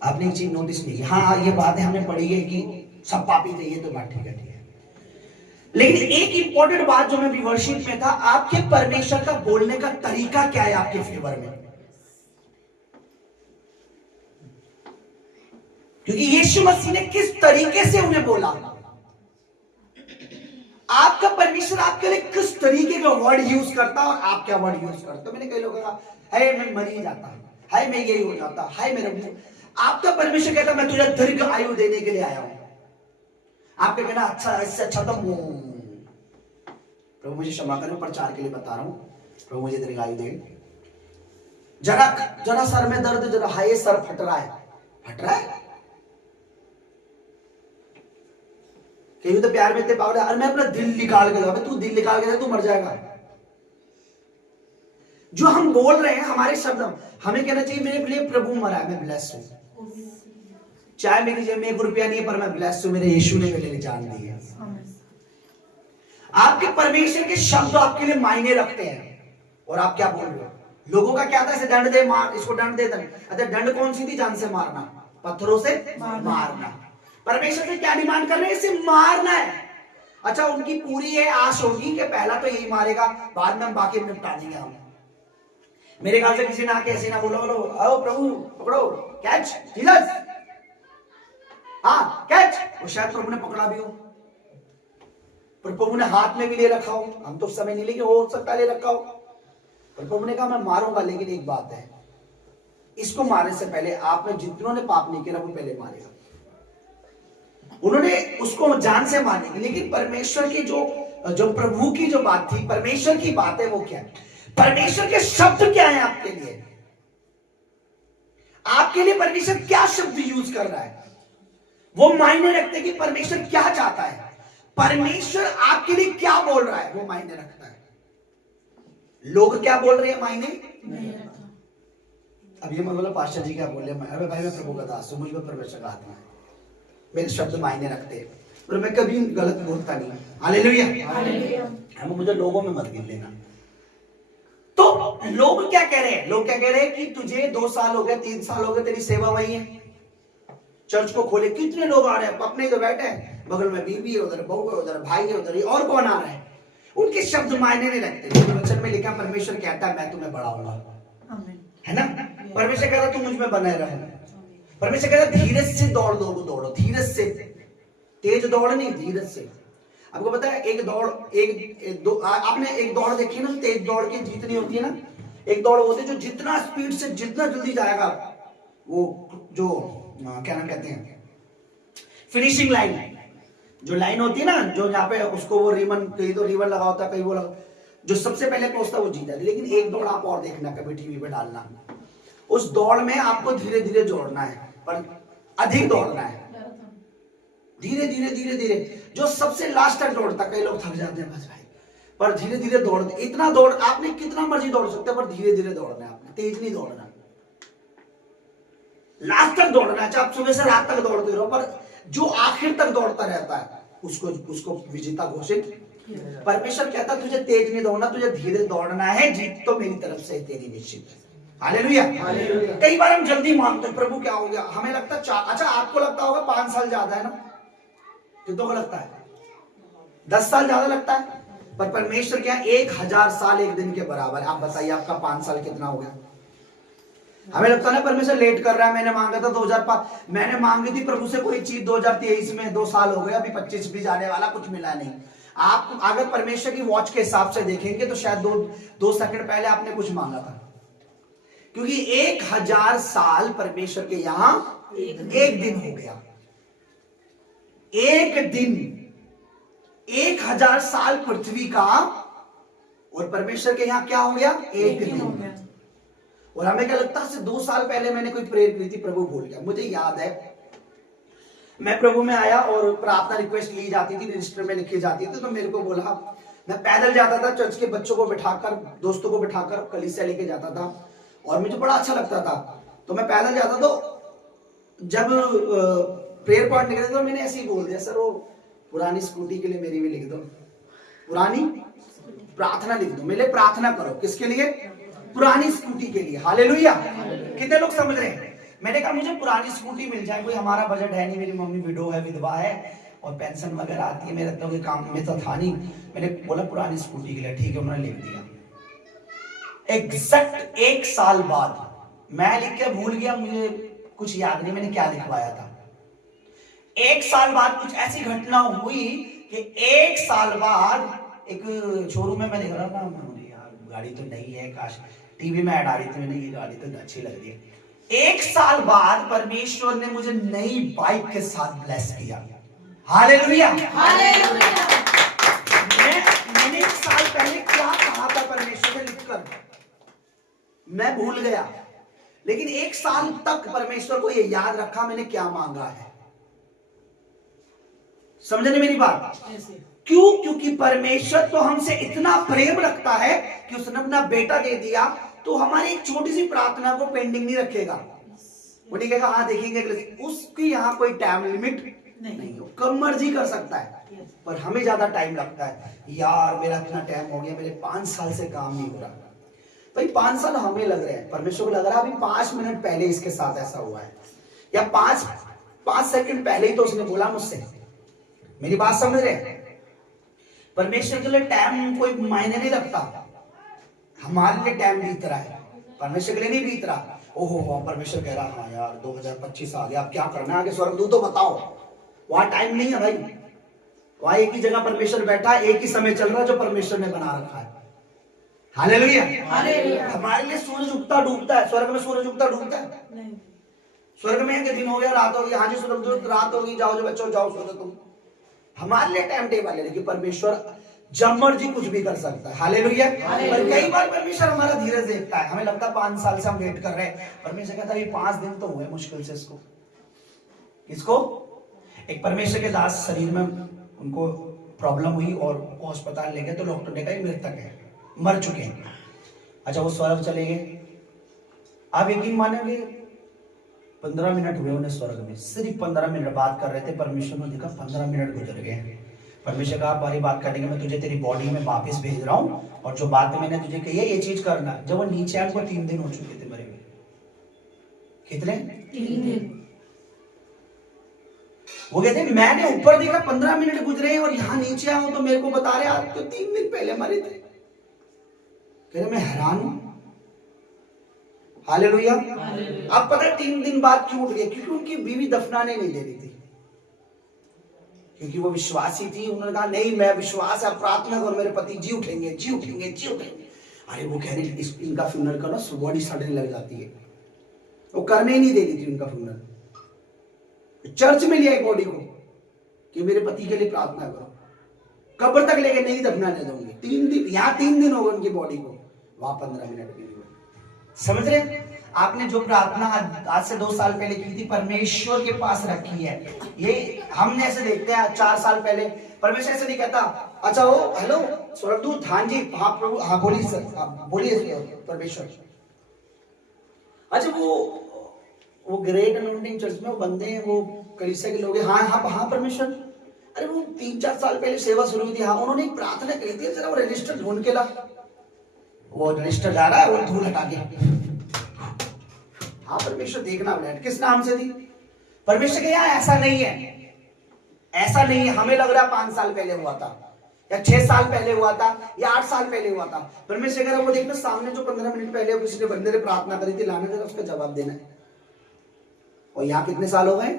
आपने एक चीज नोटिस नहीं की? हाँ, ये बातें हमने पढ़ी है कि सब पापी थे, ये तो बात ठीक है, ठीक है। लेकिन एक इंपॉर्टेंट बात जो मैं व्यूअरशिप में था, आपके परमेश्वर का बोलने का तरीका क्या है आपके फेवर में? क्योंकि यीशु मसीह ने किस तरीके से उन्हें बोला, आपका परमेश्वर आपके लिए किस तरीके का वर्ड यूज करता और आप क्या वर्ड यूज करते हो। मैंने कई लोगों कहा है मैं मर ही जाता, है मैं यही हो जाता, है मेरा मुंह। आपका परमेश्वर कहता मैं तुझे दीर्घ आयु देने के लिए आया हूं। आपके कहना अच्छा, इससे अच्छा तो प्रभु मुझे क्षमा करें, प्रचार के लिए बता रहा हूं, प्रभु मुझे दीर्घ आयु दे। जरा सर में दर्द, जरा हाय सर फट रहा है। कहीं तो प्यार में इतने पागल, अरे मैं अपना दिल निकाल के दे, तू दिल निकाल के दे, तू मर जाएगा। जो हम बोल रहे हैं हमारे शब्द, हमें कहना चाहिए मेरे लिए प्रभु मरा है, मैं ब्लेस हूं। चाहे मेरी जेब में 1 रुपया नहीं है, पर मैं ब्लेस हूं, मेरे यीशु ने मेरे लिए जान दी है। आपके परमेश्वर के शब्द आपके लिए मायने रखते हैं। और आप क्या बोल रहे हो? लोगों का क्या था, इसे दंड दे, मार, इसको दंड दे, अच्छा दंड कौन सी थी? जान से मारना, पत्थरों से मारना। परमेश्वर से क्या डिमांड कर रहे हैं? इसे मारना है। अच्छा, उनकी पूरी ये आश होगी कि पहला तो यही मारेगा, बाद में हम बाकी निपटा देंगे हम। मेरे ख्याल से किसी ने आके ऐसे ना बोलो आओ प्रभु पकड़ो, कैच, ढीलस, हाँ कैच। वो शायद प्रभु ने पकड़ा भी हो, पर प्रभु ने हाथ में भी ले रखा हो, हम तो समय नहीं लेंगे, हो सकता ले रखा हो। पर प्रभु ने कहा मैं मारूंगा, लेकिन एक बात है, इसको मारने से पहले आप में जितनों ने पाप नहीं किया वो पहले मारेगा। उन्होंने उसको जान से मारने की, लेकिन परमेश्वर की जो प्रभु की जो बात थी, परमेश्वर की बात है, वो क्या है? परमेश्वर के शब्द क्या है आपके लिए? आपके लिए परमेश्वर क्या शब्द यूज कर रहा है, वो मायने रखते कि परमेश्वर क्या चाहता है। परमेश्वर आपके लिए क्या बोल रहा है, वो मायने रखता है। लोग क्या बोल रहे हैं मायने नहीं रखता। अब ये मतलब पास्टर जी क्या बोल रहे हैं, अरे भाई मैं प्रभु का दास हूं, मुझ में परमेश्वर का आत्मा है, मेरे शब्द मायने रखते हैं, और मैं कभी गलत बोलता नहीं। हालेलुया। मुझे लोगों में मत गिन लेना। तो लोग क्या कह रहे हैं? लोग क्या कह रहे हैं कि तुझे 2 साल हो गए, 3 साल हो गए, तेरी सेवा वही है, चर्च को खोले, कितने लोग आ रहे हैं, अपने ही तो बैठे हैं, बगल में बीबी है, उधर बहू है, उधर भाई है, उधर और कौन आ रहा है, उनके शब्द मायने नहीं रखते। लेकिन वचन में लिखा परमेश्वर कहता है मैं तुम्हें बढ़ाऊंगा, आमीन। है ना। परमेश्वर कहता तुम मुझ में बने रहो। परमेश्वर कहता धीरज से दौड़ दौड़ो, धीरज से, तेज दौड़ नहीं, धीरज से। आपको पता है एक दौड़, आपने एक दौड़ देखी ना, तेज दौड़ की जीतनी होती है ना, एक दौड़ होती है जो जितना स्पीड से जितना जल्दी जाएगा, वो जो क्या नाम कहते हैं, फिनिशिंग लाइन, जो लाइन होती है ना, जो यहाँ पे उसको वो रिबन, कहीं तो रिबन लगा होता है, कहीं वो लगा, जो सबसे पहले पहुंचता वो जीता है। लेकिन एक दौड़ आप और देखना, कभी टीवी पे डालना, उस दौड़ में आपको धीरे धीरे दौड़ना है, पर अधिक दौड़ना है, धीरे धीरे धीरे धीरे। जो सबसे लास्ट तक दौड़ता, कई लोग थक जाते हैं बस भाई, पर धीरे धीरे दौड़, इतना दौड़ आपने कितना मर्जी दौड़ सकते हैं, पर धीरे धीरे दौड़ना है आपने, तेज नहीं दौड़ना, लास्ट तक दौड़ना है। आप सुबह से रात तक दौड़ते रहो, पर जो आखिर तक दौड़ता रहता है उसको विजेता घोषित। परमेश्वर कहता तुझे तेज नहीं दौड़ना, तुझे धीरे दौड़ना है, जीत तो मेरी तरफ से तेरी निश्चित है। हालेलुया। कई बार हम जल्दी मांगते हैं, प्रभु क्या हो गया, हमें लगता है अच्छा आपको लगता होगा 5 साल ज्यादा है ना, कितनों को लगता है 10 साल ज्यादा लगता है, पर परमेश्वर क्या 1000 साल एक दिन के बराबर है। आप बताइए आपका 5 साल कितना हो गया। हमें लगता है ना परमेश्वर लेट कर रहा है, मैंने मांगा था 2005, मैंने मांगी थी प्रभु से कोई चीज 2023 में, 2 साल हो गए, अभी 25 भी जाने वाला, कुछ मिला नहीं। आप अगर परमेश्वर की वॉच के हिसाब से देखेंगे तो शायद 2 सेकंड पहले आपने कुछ मांगा था, क्योंकि 1000 साल परमेश्वर के यहां एक दिन हो गया। एक दिन 1000 साल पृथ्वी का, और परमेश्वर के यहां क्या हो गया, एक दिन हो गया। और हमें क्या लगता है 2 साल पहले मैंने कोई प्रेयर की थी, प्रभु भूल गया। मुझे याद है मैं प्रभु में आया और प्रार्थना रिक्वेस्ट ली जाती थी, रजिस्टर में लिखी जाती थी, तो मेरे को बोला, मैं पैदल जाता था, चर्च के बच्चों को बिठाकर, दोस्तों को बिठाकर कलीसिया लेके जाता था, और मुझे बड़ा अच्छा लगता था, तो मैं पैदल जाता। तो जब प्रेयर पॉइंट निकले तो मैंने ऐसे ही बोल दिया, सर वो पुरानी स्कूटी के लिए मेरी भी लिख दो, पुरानी प्रार्थना लिख दो, मेरे लिए प्रार्थना करो। किसके लिए? पुरानी स्कूटी के लिए। हालेलुया। कितने लोग समझ रहे हैं? मैंने कहा मुझे पुरानी स्कूटी मिल जाए, कोई हमारा बजट है नहीं, मेरी मम्मी विडो है, विधवा है, और पेंशन वगैरह आती है, मेरे तो कोई काम में तो था नहीं। मैंने बोला पुरानी स्कूटी के लिए, ठीक है, उन्होंने लिख दिया। एग्जैक्ट 1 साल बाद मैं लिख के भूल गया, मुझे कुछ याद नहीं मैंने क्या लिखवाया था। 1 साल बाद कुछ ऐसी घटना हुई कि 1 साल बाद एक शोरूम में मैं देख रहा था, मुझे यार गाड़ी तो नहीं है, काश टीवी में ऐड आ रही थी, मैंने ये गाड़ी तो अच्छी लग रही है। 1 साल बाद परमेश्वर ने मुझे नई बाइक के साथ ब्लेस किया। हालेलुया। मैंने 1 साल पहले क्या कहा था परमेश्वर ने लिखकर, मैं भूल गया, लेकिन 1 साल तक परमेश्वर को यह याद रखा मैंने क्या मांगा है। समझने मेरी बात? क्यों? क्योंकि परमेश्वर तो हमसे इतना प्रेम रखता है कि उसने अपना बेटा दे दिया, तो हमारी एक छोटी सी प्रार्थना को पेंडिंग नहीं रखेगा। वो नहीं कहेगा हाँ देखेंगे, उसकी यहाँ कोई टाइम लिमिट नहीं हो, कब मर्जी कर सकता है, पर हमें ज्यादा टाइम लगता है। यार मेरा इतना टाइम हो गया, मेरे 5 साल से काम नहीं हो रहा। भाई 5 साल हमें लग रहे हैं, परमेश्वर को लग रहा है अभी 5 मिनट पहले इसके साथ ऐसा हुआ है, या 5 सेकंड पहले ही तो उसने बोला मुझसे। मेरी बात समझ रहे हैं? परमेश्वर के लिए टाइम कोई मायने नहीं रखता। हमारे लिए टाइम बीत रहा है, परमेश्वर के लिए नहीं बीत रहा। ओहो परमेश्वर कह रहा हाँ यार 2025 आ गया, अब क्या करना है आगे, स्वर्गदूत तो बताओ। वहां टाइम नहीं है भाई, वहां एक ही जगह परमेश्वर बैठा है, एक ही समय चल रहा है जो परमेश्वर ने बना रखा है। हालेलुया। हमारे लिए सूरज उगता डूबता है, स्वर्ग में सूरज उगता डूबता है? स्वर्ग में कि दिन हो गया रात होगी, हाँ जी स्वर्गदूत रात होगी, जाओ जो बच्चों जाओ सो तुम। हमारे लिए टाइम टेबल है, लेकिन परमेश्वर जब मर्जी कुछ भी कर सकता है। हालेलुया। पर कई बार परमेश्वर हमारा धीरज देखता है, हमें लगता है 5 साल से हम वेट कर रहे हैं, परमेश्वर कहता है 5 दिन तो हुए मुश्किल से इसको। इसको एक परमेश्वर के दास शरीर में उनको प्रॉब्लम हुई और वो अस्पताल ले गए, तो डॉक्टर ने कहा मृतक है, मर चुके हैं। अच्छा वो स्वर्ग चले गए। आप यकीन मानेंगे 15 मिनट हुए उन्हें स्वर्ग में, सिर्फ 15 मिनट बात कर रहे थे, परमेश्वर ने देखा 15 मिनट गुजर गए। परमेश्वर कहा बारी बात करने के मैं तुझे तेरी बॉडी में वापस भेज रहा हूं, और जो बात मैंने तुझे कही है ये चीज करना। जब वो नीचे आए, 3 दिन हो चुके थे मरे हुए। कितने? 3 दिन। वो कहते हैं मैंने ऊपर देखा 15 मिनट गुजरे हैं और यहाँ नीचे आऊं तो मेरे को बता रहे आप तो 3 दिन पहले मरे थे। कह रहे मैं हैरान हूं। हालेलुया। अब पता है 3 दिन बाद क्यों उठ गए? क्योंकि उनकी बीवी दफनाने नहीं दे रही थी, क्योंकि वो विश्वासी थी। उन्होंने कहा नहीं मैं विश्वास है, प्रार्थना करो मेरे पति जी उठेंगे जी उठेंगे जी उठेंगे। अरे वो कह रहे इनका फ्यूनरल करो, बॉडी सड़ने लग जाती है। वो करने ही नहीं दे रही थी उनका फ्यूनरल। चर्च में लिया बॉडी को कि मेरे पति के लिए प्रार्थना करो, कब्र तक लेके नहीं दफनाने दूंगी। 3 दिन, यहाँ 3 दिन हो गए उनकी बॉडी को, वहां 15 मिनट भी नहीं हुए। समझ रहे? आपने जो प्रार्थना आज से 2 साल पहले की थी परमेश्वर के पास रखी है। ये हमने ऐसे देखते हैं 4 साल पहले परमेश्वर ऐसे नहीं कहता अच्छा हो हेलो स्वर्गदूत हाँ जी हाँ प्रभु हाँ बोलिए सर बोलिए परमेश्वर। अच्छा वो ग्रेट अनॉइंटिंग चर्च में वो बंदे हैं, वो कलीसिया के लोग हैं, हाँ हाँ हाँ परमेश्वर। अरे वो 3-4 साल पहले सेवा शुरू हुई थी, हाँ उन्होंने एक प्रार्थना करी थी जरा वो रजिस्टर ढूंढ के ला। वो रजिस्टर जा रहा है वो धूल हटा के हाँ परमेश्वर देखना ब्लैड किस नाम से थी? परमेश्वर के यहाँ ऐसा नहीं है, ऐसा नहीं है। हमें लग रहा है 5 साल पहले हुआ था या 6 साल पहले हुआ था या 8 साल पहले हुआ था। परमेश्वर कह रहा वो देखना सामने जो 15 मिनट पहले किसी ने बंदे ने प्रार्थना करी थी, लाना जरा उसका जवाब देना है। और यहाँ कितने साल हो गए?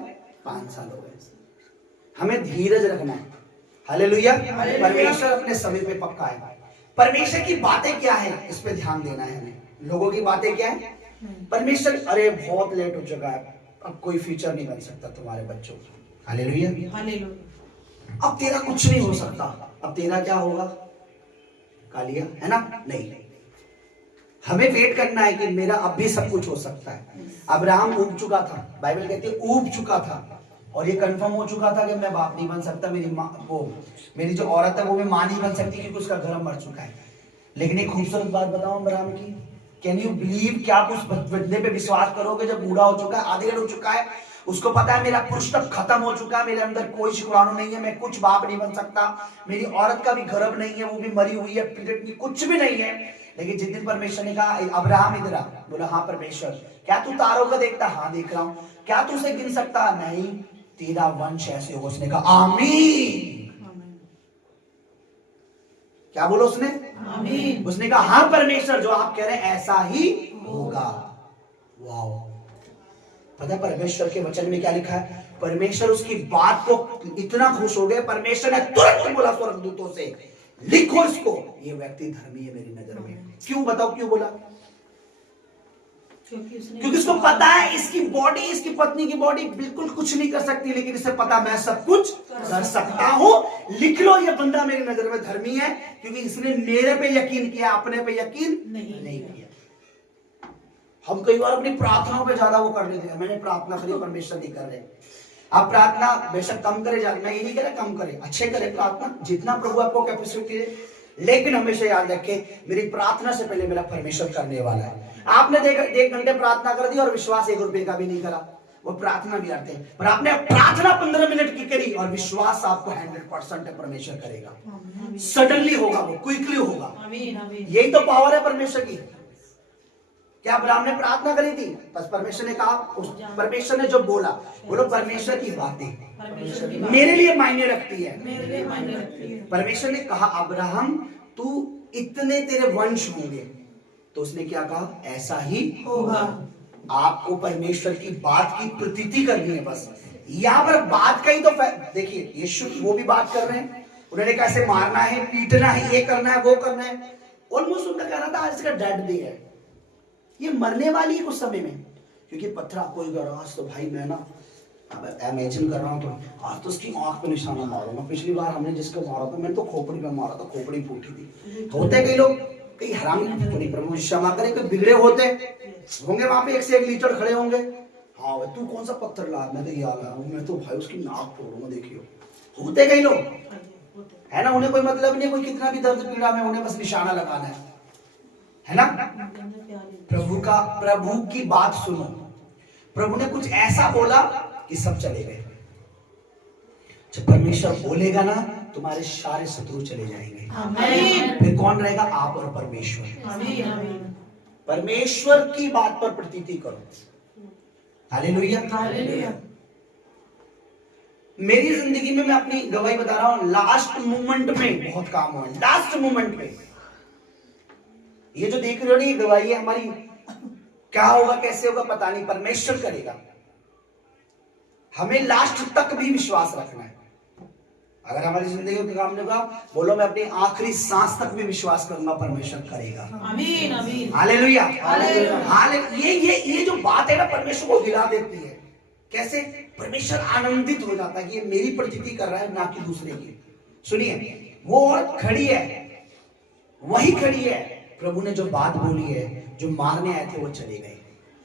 5 साल हो गए। हमें धीरज रखना है। हालेलुया। परमेश्वर अपने समय पे पक्का है। परमेश्वर की बातें क्या है इस पे ध्यान देना है हमें। लोगों की बातें क्या है? परमेश्वर अरे बहुत लेट हो चुका है, अब कोई फ्यूचर नहीं बन सकता तुम्हारे बच्चों का। हालेलुया। अब तेरा कुछ नहीं हो सकता। अब तेरा क्या होगा? कालिया है ना? नहीं, हमें वेट करना है कि मेरा अब भी सब कुछ हो सकता है। अब्राहम ऊब चुका था, बाइबल कहती है ऊब चुका था, और ये कंफर्म हो चुका था कि मैं बाप नहीं बन सकता, मेरी माँ वो मेरी जो औरत है वो मैं माँ नहीं बन सकती क्योंकि उसका घर मर चुका है। लेकिन एक खूबसूरत बात बताऊं अब्राहम की, कैन यू बिलीव? क्या आप उस बंदे पे विश्वास करोगे जब बूढ़ा हो चुका है, आधेड़ हो चुका है, उसको पता है मेरा पुरुष तब खत्म हो चुका है, मेरे अंदर कोई शुक्राणु नहीं है, मैं कुछ बाप नहीं बन सकता, मेरी औरत का भी गर्भ नहीं है, वो भी मरी हुई है, पीरियड नहीं, कुछ भी नहीं है। लेकिन जिस दिन परमेश्वर ने कहा अब्राहम इधर आ, बोला हाँ परमेश्वर। क्या तू तारों को देखता? हाँ देख रहा हूं। क्या तू उसे गिन सकता? नहीं, तेरा वंश ऐसे होगा। उसने कहा आमीन। क्या बोलो उसने? आमीन। उसने कहा हाँ परमेश्वर जो आप कह रहे हैं ऐसा ही होगा। वाओ। पता है परमेश्वर के वचन में क्या लिखा है? परमेश्वर उसकी बात को इतना खुश हो गए, परमेश्वर ने तुरंत बोला स्वर्गदूतों से लिखो इसको, ये व्यक्ति धर्मी है मेरी नजर में। क्यों बताओ क्यों बोला? क्योंकि उसको पता है इसकी बॉडी, इसकी पत्नी की बॉडी बिल्कुल कुछ नहीं कर सकती, लेकिन इसे पता मैं सब कुछ कर सकता हूं। लिख लो ये बंदा मेरी नजर में धर्मी है क्योंकि इसने मेरे पे यकीन किया, अपने पे यकीन नहीं किया। हम कई बार अपनी प्रार्थनाओं पे ज्यादा वो कर लेते हैं, मैंने प्रार्थना करी परमेश्वर नहीं कर रहे। आप प्रार्थना बेशक कम करे ज्यादा, मैं ये नहीं कह रहा कम करे, अच्छे करे प्रार्थना जितना प्रभु आपको कैपेसिटी दे, लेकिन हमेशा याद रखे मेरी प्रार्थना से पहले मेरा परमेश्वर करने वाला है। आपने 1 घंटे प्रार्थना कर दी और विश्वास 1 रुपए का भी नहीं करा, वो प्रार्थना भी आते हैं, पर आपने प्रार्थना 15 मिनट की करी और विश्वास आपको 100% परमेश्वर करेगा। सडनली होगा, वो क्विकली होगा। यही तो पावर है परमेश्वर की। क्या अब्राहम ने प्रार्थना करी थी, बस परमेश्वर ने कहा, परमेश्वर ने जो बोला, बोलो परमेश्वर की बातें मेरे लिए मायने रखती है। परमेश्वर ने कहा अब्राहम तू इतने तेरे वंश होंगे, तो उसने क्या कहा? ऐसा ही होगा। आपको परमेश्वर की बात की प्रतीति करनी है। बस यहां पर बात का ही तो देखिए, यीशु वो भी बात कर रहे हैं, उन्होंने कैसे मारना है, पीटना है, ये करना है, वो करना है। ऑलमोस्ट उनका कहना था आज इसका डेड डे है, ये मरने वाली है कुछ समय में, क्योंकि पत्थर कोई आज तो भाई मैं ना इमेजिन कर रहा हूँ, तो आज तो उसकी आंख पे निशाना मारूंगा। पिछली बार हमने जिसको मारा था, मैंने तो खोपड़ी पे मारा था, खोपड़ी फूटी थी। होते कई लोग, कई हरामी, प्रभु क्षमा करे, कोई बिगड़े होते होंगे, वहां पे 1 से 1 लीटर खड़े होंगे। हाँ भाई तू कौन सा पत्थर ला? मैं तो ये आ रहा हूँ, मैं तो भाई उसकी नाक तोड़ूंगा। देखियो होते कई लोग है ना, उन्हें कोई मतलब नहीं, कोई कितना भी दर्द पीड़ा में, उन्हें बस निशाना लगाना है ना। प्रभु की बात सुनो। प्रभु ने कुछ ऐसा बोला कि सब चले गए। जब परमेश्वर बोलेगा ना, तुम्हारे सारे शत्रु चले जाएंगे। आमीन। फिर कौन रहेगा? आप और परमेश्वर। आमीन। परमेश्वर की बात पर प्रतीति करो। हालेलुया। हालेलुया। मेरी जिंदगी में मैं अपनी गवाही बता रहा हूं, लास्ट मोमेंट में बहुत काम हुआ, लास्ट मोमेंट में। ये जो देख रहे हो ना, ये गवाही है हमारी। क्या होगा कैसे होगा पता नहीं, परमेश्वर करेगा। हमें लास्ट तक भी विश्वास रखना है। अगर हमारी जिंदगी में काम नहीं होगा, बोलो मैं अपनी आखिरी सांस तक भी विश्वास करूंगा, परमेश्वर करेगा। आमीन आमीन हालेलुया। हालेलुया। ये जो बात है ना, परमेश्वर को हिला देती है। कैसे? परमेश्वर आनंदित हो जाता है कि ये मेरी प्रतीति कर रहा है, ना कि दूसरे की। सुनिए, वो औरत खड़ी है, वही खड़ी है। प्रभु ने जो बात बोली है, जो मारने आए थे वो चले गए।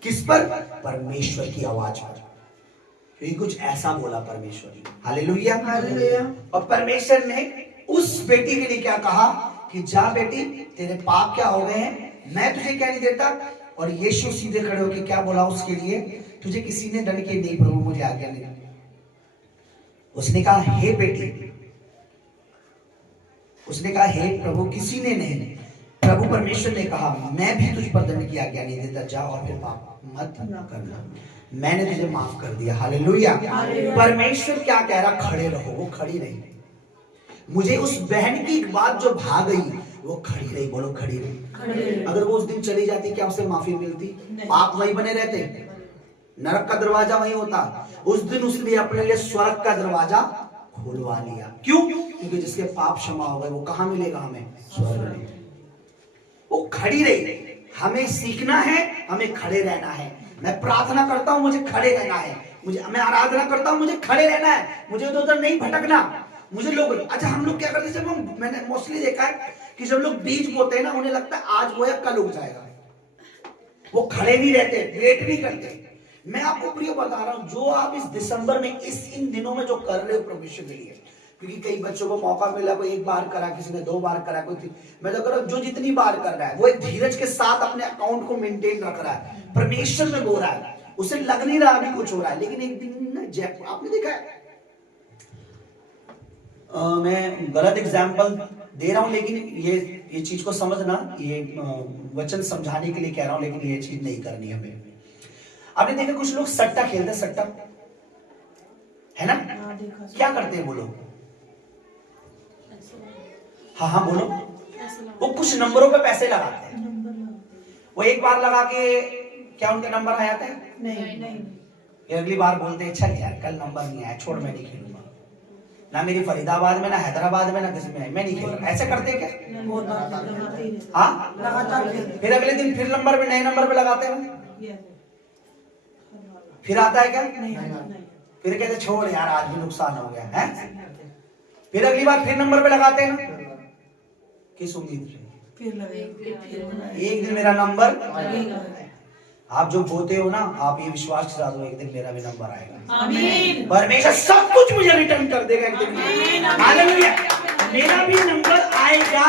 किस पर? परमेश्वर की आवाज पर। क्योंकि कुछ ऐसा बोला परमेश्वर। Hallelujah hallelujah. और परमेश्वर ने उस बेटी के लिए क्या कहा कि जा बेटी, तेरे पाप क्या हो गए हैं, मैं तुझे क्या नहीं देता। और यीशु सीधे खड़े होकर क्या बोला उसके लिए? तुझे किसी ने दंड के नहीं, प्रभु मुझे आज्ञा नहीं। उसने कहा हे बेटी, उसने कहा हे प्रभु, किसी ने नहीं। प्रभु परमेश्वर ने कहा मैं भी तुझ पर दंड की आज्ञा नहीं देता, जा और फिर पाप मत करना, मैंने तुझे माफ कर दिया। हालेलुया। परमेश्वर क्या कह रहा? खड़े रहो। वो खड़ी रही। मुझे उस बहन की बात जो भाग गई, वो खड़ी रही। बोलो खड़ी रही। अगर वो उस दिन चली जाती, क्या उसे माफी मिलती? पाप वहीं बने रहते, नरक का दरवाजा वहीं होता। उस दिन उसने अपने लिए स्वर्ग का दरवाजा खुलवा लिया। क्यों? क्योंकि जिसके पाप क्षमा हो गए, वो कहां मिलेगा? हमें स्वर्ग में। वो खड़ी रही। हमें सीखना है, हमें खड़े रहना है। मैं प्रार्थना करता हूं, मुझे खड़े रहना है। मैं आराधना करता हूं, मुझे खड़े रहना है। मुझे इधर उधर नहीं भटकना। मुझे लोग, अच्छा हम लोग क्या करते हैं, जब मैंने मोस्टली देखा है कि जब लोग बीज बोते हैं ना, उन्हें लगता है आज वो या कल उग जाएगा। वो खड़े नहीं रहते, वेट नहीं करते। मैं आपको प्रिय बता रहा हूं, जो आप इस दिसंबर में, इन दिनों में जो कर रहे हो परमेश्वर के लिए, क्योंकि कई बच्चों को मौका मिला, कोई एक बार करा, किसी ने 2 बार करा, कोई मैं तो कह रहा हूं जो जितनी बार कर रहा है, वो एक धीरज के साथ अपने अकाउंट को मेंटेन रख रहा है, परमेश्वर में बोल रहा है। उसे लग नहीं रहा अभी कुछ हो रहा है, लेकिन एक दिन ना जैक, आपने देखा है, मैं गलत एग्जाम्पल दे रहा हूं, लेकिन ये चीज को समझना, ये वचन समझाने के लिए कह रहा हूं, लेकिन ये चीज नहीं करनी हमें। आपने देखा कुछ लोग सट्टा खेलते हैं, सट्टा है ना, क्या करते हैं वो लोग? हाँ हाँ बोलो। वो कुछ नंबरों पे पैसे लगाते हैं। वो एक बार लगा के क्या उनके नंबर आ जाते हैं? नहीं। फिर अगली बार बोलते हैं चल यार कल नंबर नहीं आया, छोड़ मैं नहीं खेलूंगा, ना मेरी फरीदाबाद में, ना हैदराबाद में, ना किसी में, मैं नहीं खेलूंगा। ऐसे करते हैं क्या? हाँ, लगातार फिर अगले दिन फिर नंबर पे, नए नंबर पे लगाते हैं। फिर आता है क्या? फिर कहते छोड़ यार आज भी नुकसान हो गया है। फिर अगली बार फिर नंबर पे लगाते हैं ना, किस उम्मीद से? एक दिन मेरा नंबर, आप जो बोते हो ना, आप ये विश्वास के साथ हो, एक दिन मेरा भी नंबर आएगा। आमीन। परमेश्वर सब कुछ मुझे रिटर्न कर देगा एक दिन। हालेलुया। मेरा भी नंबर आएगा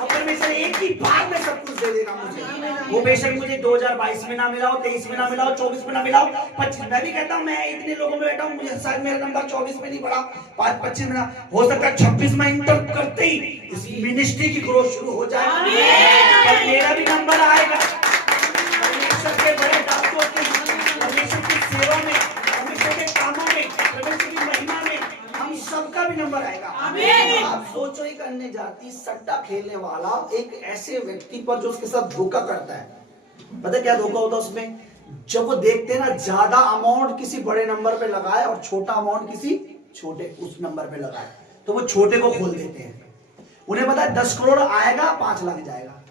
और परमेश्वर एक ही बार में सब कुछ दे देगा मुझे। वो बेशक मुझे 2022 में ना मिला हो, 23 में ना मिला हो, 24 में ना मिला हो, 25। मैं भी कहता हूँ, मैं इतने लोगों में बैठा हूँ, मुझे शायद मेरा नंबर 24 में नहीं पड़ा, 25 में ना हो सकता है, 26 में इंटर करते ही इस मिनिस्ट्री की ग्रोथ शुरू हो जाए। पर मेरा भी नंबर आएगा। परमेश्वर के बड़े दासों की, परमेश्वर की सेवा में, परमेश्वर के कामों में, परमेश्वर की महिमा में हम सबका भी नंबर आएगा। आप सोचो, एक अन्य जाति सट्टा खेलने वाला एक ऐसे व्यक्ति पर जो उसके साथ धोखा करता है, पता है क्या धोखा होता है उसमें? जब वो देखते हैं ना ज्यादा अमाउंट किसी बड़े नंबर पे लगाए और छोटा अमाउंट किसी छोटे उस नंबर पे लगाए, तो वो छोटे को खोल देते हैं। उन्हें पता है 10 करोड़ आएगा, 5 लग जाएगा,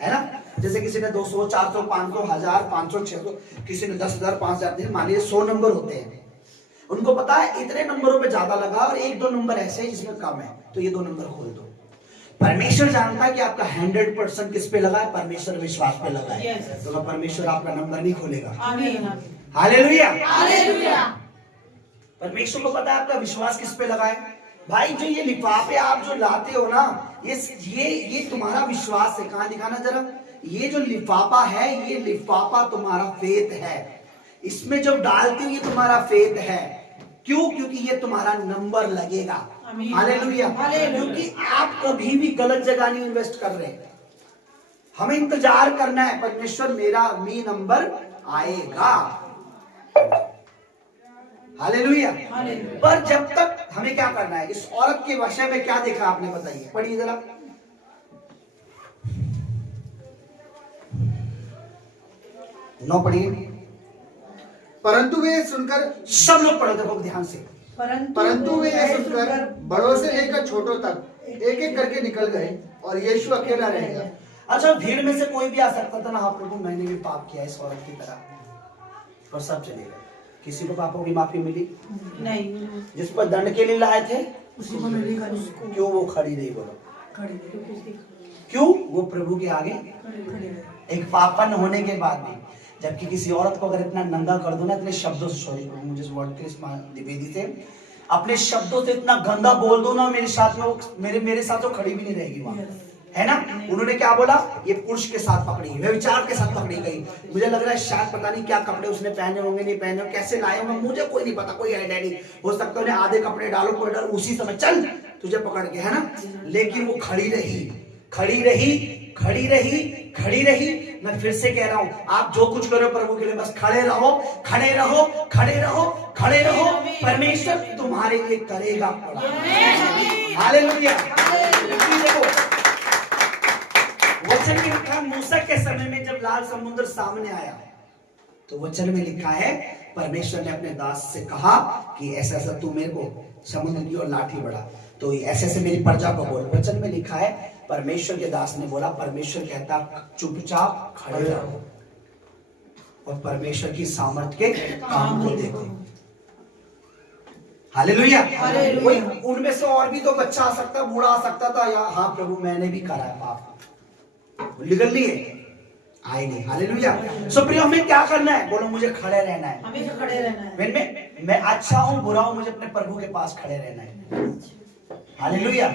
है ना। जैसे किसी ने 200, 400, 500, 1000, 500, 600, किसी ने 10,000, 5,000, मान लीजिए 100 नंबर होते हैं। उनको पता है इतने नंबरों पे ज्यादा लगा और 1-2 नंबर ऐसे हैं जिसमें कम है, तो ये 2 नंबर खोल दो। परमेश्वर जानता है कि आपका 100% किस पे लगा है? परमेश्वर विश्वास पे लगा है। तो परमेश्वर आपका नंबर नहीं खोलेगा। हालेलुया। परमेश्वर को पता है आपका विश्वास किस पे लगा है। भाई जो ये लिफाफे आप जो लाते हो ना, ये तुम्हारा विश्वास है। कहां दिखाना जरा, ये जो लिफाफा है, ये लिफाफा तुम्हारा फेथ है। इसमें जब डालते हो ये तुम्हारा फेथ है। क्यों? क्योंकि ये तुम्हारा नंबर लगेगा। हालेलुया। क्योंकि आप कभी भी गलत जगह नहीं इन्वेस्ट कर रहे। हमें इंतजार करना है, परमेश्वर मेरा मी नंबर आएगा। हालेलुया। हालेलुया। पर जब तक हमें क्या करना है, इस औरत के विषय में क्या देखा आपने, बताइए, पढ़िए जरा। नौ पढ़िए। परंतु वे सुनकर, सब लोग पढ़ो, देखो ध्यान से। परंतु वे ये सुनकर बड़ों से लेकर छोटों तक एक एक करके निकल गए और यीशु अकेला रह गया। अच्छा, भीड़ में से कोई भी आ सकता था ना, हाँ प्रभु मैंने भी पाप किया इस औरत की तरह, और सब चले गए। किसी को पापों की माफी मिली नहीं, जिस पर दंड के लिए लाए थे, उसी को मिलेगा उसको। क्यों वो खड़ी नहीं, बोलो खड़े रहे, क्यों वो प्रभु के आगे खड़े रहे। एक पापन होने के बाद भी। जबकि किसी औरत को अगर इतना नंगा कर दो ना, इतने शब्दों से, सॉरी मुझे इस वर्ड के लिए द्विवेदी से, अपने शब्दों से इतना गंदा बोल दो ना, मेरे साथ में वो मेरे साथ वो खड़ी भी नहीं रहेगी वहां, है ना। उन्होंने क्या बोला, ये पुरुष के साथ पकड़ी, व्यभिचार के साथ पकड़ी गई। मुझे लग रहा है शायद पता नहीं क्या कपड़े उसने पहने होंगे, नहीं पहने होंगे, कैसे लाए होंगे, मुझे कोई नहीं पता, कोई आइडिया नहीं। हो सकता है आधे कपड़े डालो, कोई डालो, उसी समय चल तुझे पकड़ के, है ना। लेकिन वो खड़ी रही, खड़ी रही, खड़ी रही, खड़ी रही। मैं फिर से कह रहा हूं, आप जो कुछ करो प्रभु के लिए बस खड़े रहो, खड़े रहो, खड़े रहो, खड़े रहो। परमेश्वर तुम्हारे लिए करेगा। हालेलुया। देखो वचन में लिखा, मूसा के समय में जब लाल समुद्र सामने आया, तो वचन में लिखा है परमेश्वर ने अपने दास से कहा कि ऐसा ऐसा तू मेरे को समुद्र की और लाठी बढ़ा, तो ऐसे ऐसे मेरी प्रजा को बोल। वचन में लिखा है परमेश्वर के दास ने बोला, परमेश्वर कहता चुपचाप खड़े रहो और परमेश्वर की सामर्थ के काम को देखो। हालेलुया। कोई उनमें से और भी तो बच्चा आ सकता, बूढ़ा आ सकता था, या हाँ प्रभु मैंने भी करा है पाप, निकल लिए आए नहीं। हालेलुया। सो प्रिय, हमें क्या करना है, बोलो मुझे खड़े रहना है। हमें तो खड़े रहना है। मैं अच्छा हूं बुरा हूं, मुझे अपने प्रभु के पास खड़े रहना है। हालेलुया।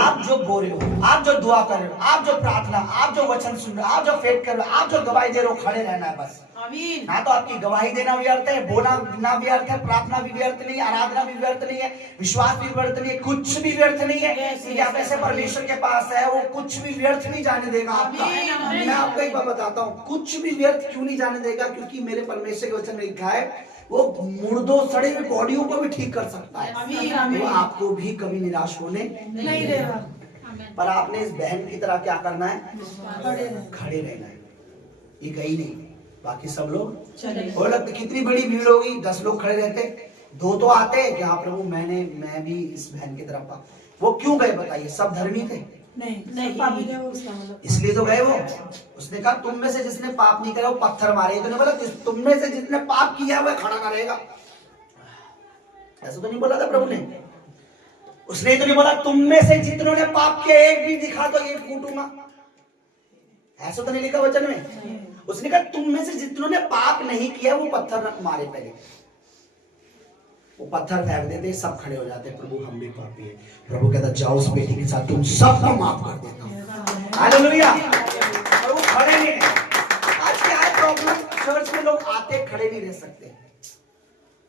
आप जो बोल रहे हो, आप जो दुआ कर रहे हो, आप जो प्रार्थना, आप जो वचन सुन रहे हो, आप जो फेट कर रहे हो, आप जो गवाही दे रहे हो, खड़े रहना है बस। आमीन। ना तो आपकी गवाही देना व्यर्थ है, बोलना व्यर्थ है, प्रार्थना भी व्यर्थ नहीं है, आराधना भी व्यर्थ नहीं है, विश्वास भी व्यर्थ नहीं है, कुछ भी व्यर्थ नहीं है। क्योंकि आप ऐसे परमेश्वर के पास है, वो कुछ भी व्यर्थ नहीं जाने देगा आपका। मैं आपको एक बात बताता हूँ, कुछ भी व्यर्थ क्यों नहीं जाने देगा, क्योंकि मेरे परमेश्वर के वचन में लिखा है वो मुर्दों सड़े हुए बॉडियों को भी ठीक कर सकता है। वो आपको भी कभी निराश होने नहीं देगा। पर आपने इस बहन की तरह क्या करना है, खड़े रहना है। ये कहीं नहीं, बाकी सब लोग चले। और लगता कितनी बड़ी भीड़ होगी, 10 लोग खड़े रहते, 2 तो आते कि हाँ प्रभु मैं भी इस बहन की तरफ था। वो क्यों गए बताइए, सब धर्मी थे नहीं, पापी है वो, उसका मतलब इसलिए तो गए वो। उसने कहा तुम में से जिसने पाप नहीं करा वो पत्थर मारे, तो नहीं बोला तुम में से जिसने पाप किया वह खड़ा ना रहेगा, ऐसा तो नहीं बोला था प्रभु ने। उसने तो नहीं बोला तुम में से जितनों ने पाप किया एक भी दिखा तो एक कूटूंगा, ऐसा तो नहीं लिखा वचन में। उसने कहा तुम में से जितनों ने पाप नहीं किया वो पत्थर मारे। पहले वो पत्थर फेंक देते, सब खड़े हो जाते, प्रभु हम भी पापी है। प्रभु कहता जाओ उस बेटी के साथ तुम सबको माफ कर देता हूं। हालेलुया। और वो खड़े नहीं है। आज क्या है प्रॉब्लम, चर्च में लोग आते खड़े नहीं रह सकते।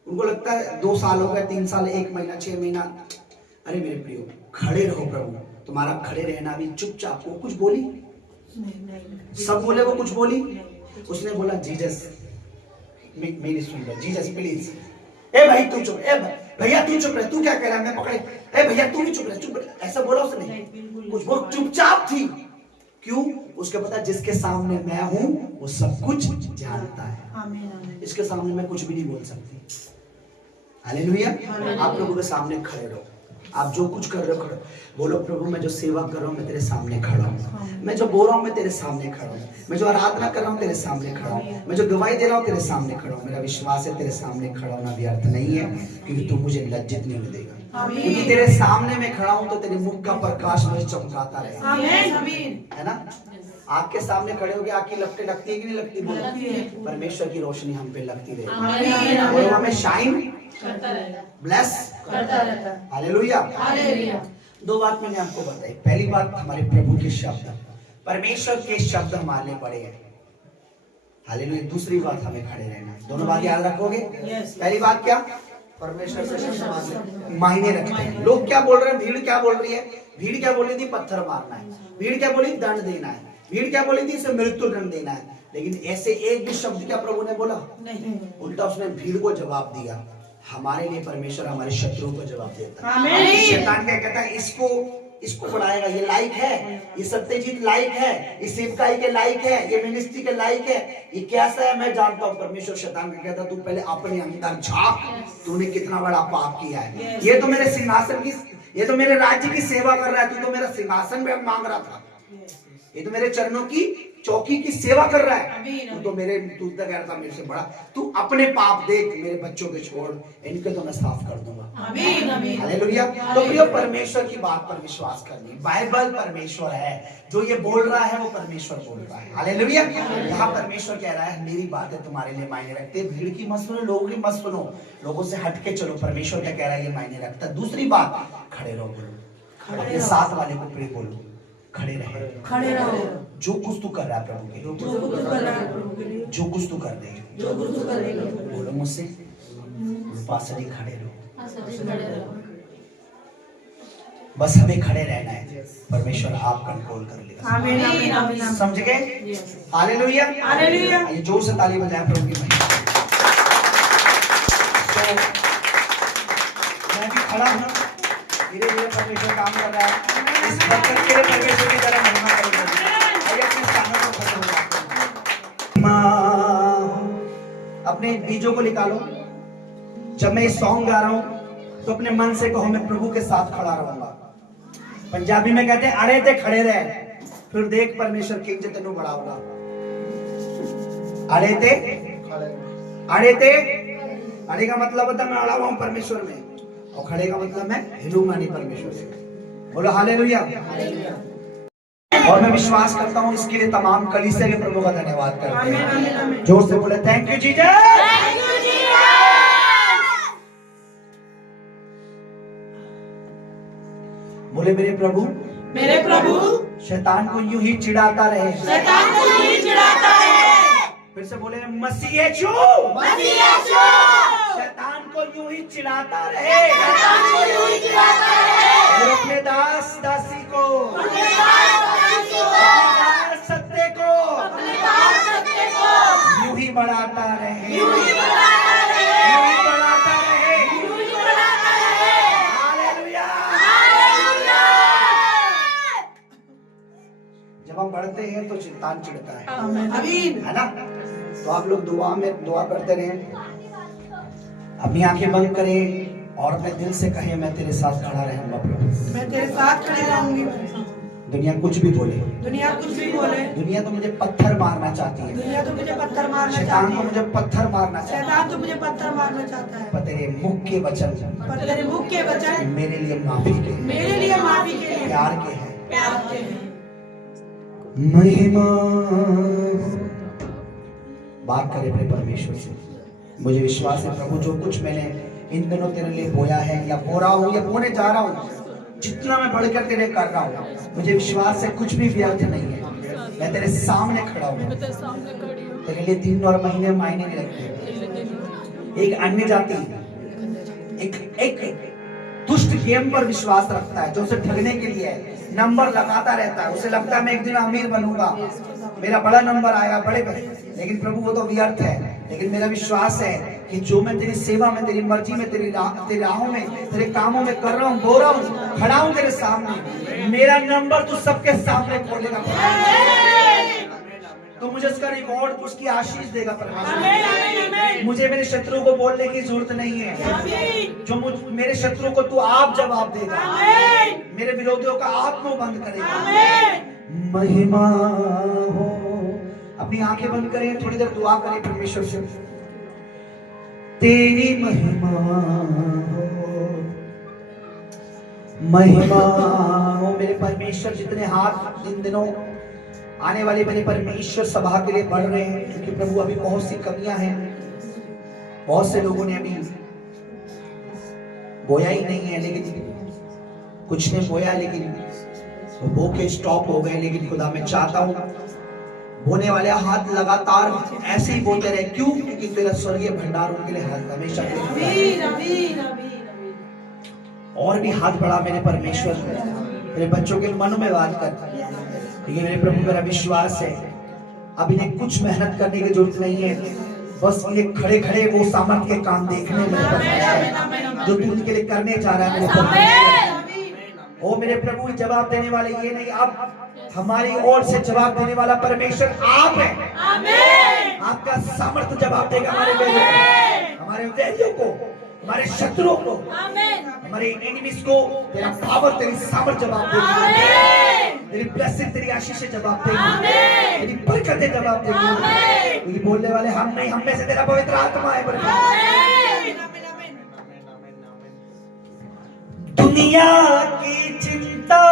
उनको लगता है 2 साल हो गए, 3 साल, 1 महीना, 6 महीना। अरे मेरे प्रियो, खड़े रहो, प्रभु तुम्हारा खड़े रहना भी। चुपचाप वो कुछ बोली, सब बोले वो कुछ बोली। उसने बोला जीसस मेरी सुन लो, जीसस प्लीज। ए भाई तू चुप, ए भैया तू चुप रहे, तू क्या कह रहा है, मैं पकड़े, ए भैया तू भी चुप रहे, चुप रहे। ऐसा बोला उसने कुछ, वो चुपचाप थी। क्यों? उसके पता जिसके सामने मैं हूं वो सब कुछ जानता है। इसके सामने मैं कुछ भी नहीं बोल सकती। हालेलुया। आप प्रभु के सामने खड़े रहो, आप जो कुछ कर रहे हो खड़े बोलो, प्रभु मैं जो सेवा कर रहा हूँ मैं तेरे सामने खड़ा हूँ, मैं जो बोल रहा हूँ मैं तेरे सामने खड़ा हूँ, मैं जो आराधना कर रहा हूँ तेरे सामने खड़ा हूँ, मैं जो गवाही दे रहा हूँ तेरे सामने खड़ा हूँ। मेरा विश्वास है तेरे सामने खड़ा होना व्यर्थ नहीं है, क्योंकि तू मुझे लज्जित नहीं होने देगा। क्योंकि तेरे सामने मैं खड़ा हूँ तो तेरे मुख का प्रकाश मुझे चमकाता रहेगा, है ना। आग के सामने खड़े हो गए, आग की लपटें लगती है कि नहीं लगती? बोलो परमेश्वर की रोशनी हम पे लगती रहेगी और हमें शाइन करता रहेगा, ब्लेस करता रहता है। हालेलुया। हालेलुया। 2 बात मैंने आपको बताई। पहली बात हमारे प्रभु के शब्द, परमेश्वर के शब्द हमारे लिए बड़े हैं। हालेलुया। दूसरी बात हमें खड़े रहना है। दोनों बात याद रखोगे। पहली बात क्या? परमेश्वर से मायने रखते हैं। लोग क्या बोल रहे हैं, भीड़ क्या बोल रही है? भीड़ क्या बोली थी? पत्थर मारना है। भीड़ क्या बोली? दंड देना है। भीड़ क्या बोली थी? इसे मृत्यु दंड देना है। लेकिन ऐसे एक भी शब्द क्या प्रभु ने बोला? नहीं। उल्टा उसने भीड़ को जवाब दिया, हमारे लिए परमेश्वर हमारे शत्रुओं को जवाब देता है। आमीन। शैतान क्या कहता है, इसको बढ़ाएगा, ये लायक है, ये सत्यजीत लायक है, ये सेवकाई के लायक है, ये मिनिस्ट्री के लायक है, ये कैसा है मैं जानता हूँ। परमेश्वर शैतान का कहता, तू पहले अपने अंदर झांक, तूने कितना बड़ा पाप किया है। ये तो मेरे सिंहासन की, ये तो मेरे राज्य की सेवा कर रहा है, तू तो मेरा सिंहासन में मांग रहा था, ये तो मेरे चरणों की चौकी की सेवा कर रहा है, तू तो कह रहा था मेरे से बड़ा। तू अपने पाप देख, मेरे बच्चों के छोड़, इनके तो मैं साफ कर दूंगा। आमीन आमीन। हालेलुया। तो प्रिय, परमेश्वर की बात पर विश्वास करनी, बाइबल परमेश्वर है, जो ये बोल रहा है वो परमेश्वर बोल रहा है। हालेलुया। यहाँ परमेश्वर कह रहा है मेरी बातें तुम्हारे लिए मायने रखते, भीड़ की मत सुनो, लोगों की मत सुनो, लोगों से हटके चलो। परमेश्वर क्या कह रहा है, ये मायने रखता। दूसरी बात, खड़े रहो, बोलो अपने साथ वाले को प्रिय बोलो, खड़े रहे, खड़े रहो, जो कुछ तू कर रहा है प्रभु के लिए, जो कुछ तू कर रहा है प्रभु के लिए, जो कुछ तू कर रही है, जो कुछ तू करेगा, बोलो मुझसे, पासरी खड़े रहो। बस हमें खड़े रहना है, परमेश्वर आप कंट्रोल कर लेगा। आमीन आमीन आमीन। समझ गए? Hallelujah hallelujah. ये जोर से ताली बजाएं प्रभु की महिमा। तो मैं भी खड़ा हूँ, धीरे धीरे परमेश्वर काम कर रहा है, इस बरकत के लिए परमेश्वर की तरह महिमा करेंगे। आइए अपने स्थानों पर खड़े हो जाते हैं। अपने बीजों को निकालो। जब मैं इस सॉन्ग गा रहा हूँ तो अपने मन से कहो मैं प्रभु के साथ खड़ा रहूंगा। पंजाबी में कहते हैं अड़े ते खड़े रहे, फिर देख परमेश्वर किंज तेनू बढ़ाऊंगा। अड़े ते अड़े का मतलब होता है मैं अड़ा हुआ हूं परमेश्वर में, और खड़े का मतलब मैं हिलूंगा नहीं परमेश्वर से। बोलो हालेलुया। और मैं विश्वास करता हूं इसके लिए तमाम कलीसिया के प्रभु का धन्यवाद करते हैं। जोर से बोले थैंक यू जीसस। बोले मेरे प्रभु शैतान को यूं ही चिढ़ाता रहे, फिर से बोले मसीह यीशु शैतान को यूं ही चिढ़ाता रहे, और अपने दास दासी को, सत्य को यूं ही बढ़ाता रहे, यूं ही बढ़ाता रहे। हालेलुया। जब हम बढ़ते हैं तो शैतान चिढ़ता है ना? तो आप लोग दुआ करते रहें, अपनी आंखें बंद करें और अपने दिल से कहें मैं तेरे साथ खड़ा रहूंगा प्रभु, मैं तेरे साथ खड़ी रहूंगी। दुनिया कुछ भी बोले, दुनिया कुछ भी बोले, दुनिया तो मुझे पत्थर मारना चाहती है, दुनिया तो मुझे पत्थर मारना शैतान चाहती तो है, मुझे पत्थर मारना चाहता है, शैतान तो मुझे पत्थर मारना चाहता है, पर तेरे मुख के वचन, पर तेरे मुख के वचन मेरे लिए माफी के, मेरे लिए माफी के लिए प्यार के हैं। प्यार के हैं। महिमा बात करे अपने परमेश्वर से। मुझे विश्वास है प्रभु जो कुछ मैंने इन दिनों तेरे लिए बोया है या बो रहा हूँ या बोने जा रहा हूँ, जितना मैं बढ़कर तेरे कर रहा हूँ, मुझे विश्वास है कुछ भी व्यर्थ नहीं है। मैं तेरे सामने खड़ा हूँ, तेरे लिए दिन और महीने मायने नहीं रखते। एक अन्य जाति एक दुष्ट गेम पर विश्वास रखता है जो उसे ठगने के लिए है, नंबर लगाता रहता है, उसे लगता है मैं एक दिन अमीर बनूंगा, मेरा बड़ा नंबर आएगा, बड़े लेकिन प्रभु वो तो व्यर्थ है। लेकिन मेरा विश्वास है कि जो मैं तेरी सेवा में, तेरी मर्जी में, तेरी राहों में, तेरे कामों में कर रहा हूँ, बो रहा हूँ, खड़ा हूँ तेरे सामने, मेरा नंबर तू सबके सामने खोलेगा, तो मुझे उसका रिवॉर्ड, उसकी आशीष देगा परमेश्वर। मुझे मेरे शत्रुओं को बोलने की जरूरत नहीं है, जो मेरे शत्रुओं को तू आप जवाब देगा, मेरे विरोधियों का आप मुंह बंद करेगा। महिमा हो। अपनी आंखें बंद करें, थोड़ी देर दुआ करें परमेश्वर से। तेरी महिमा हो, महिमा हो मेरे परमेश्वर। जितने हाथ इन दिनों आने वाली मेरे परमेश्वर सभा के लिए बढ़ रहे हैं, क्योंकि प्रभु अभी बहुत सी कमियां हैं, बहुत से लोगों ने अभी बोया ही नहीं है, लेकिन कुछ ने बोया लेकिन वो बो के स्टॉप हो गए। लेकिन खुदा मैं चाहता हूं बोने वाले हाथ लगातार ऐसे ही बोलते रहे। क्यों? क्योंकि तेरा स्वर्गीय भंडार उनके लिए हाथ हमेशा और भी हाथ बढ़ा मेरे परमेश्वर, मेरे बच्चों के मनों में बात कर। ये मेरे प्रभु, मेरा विश्वास है अब इन्हें कुछ मेहनत करने की जरूरत नहीं है, बस ये खड़े खड़े वो सामर्थ्य के काम देखने में परमेश्वर जो तू उनके लिए करने जा रहा है मेरे परमेश्वर। ओ मेरे प्रभु, जवाब देने वाले ये नहीं, अब हमारी ओर से जवाब देने वाला परमेश्वर आप है। आपका सामर्थ्य जवाब देगा हमारे बेटों, हमारे वैरियों को, हमारे शत्रुओं को, हमारे एनिमीज को। तेरा पावर, तेरी सामर्थ जवाब देगी, तेरी ब्लेसिंग, तेरी आशीष जवाब देगी, तेरी बरकतें जवाब देगी। ये बोलने वाले हम नहीं, हम में से तेरा पवित्र आत्मा है। दुनिया की चिंता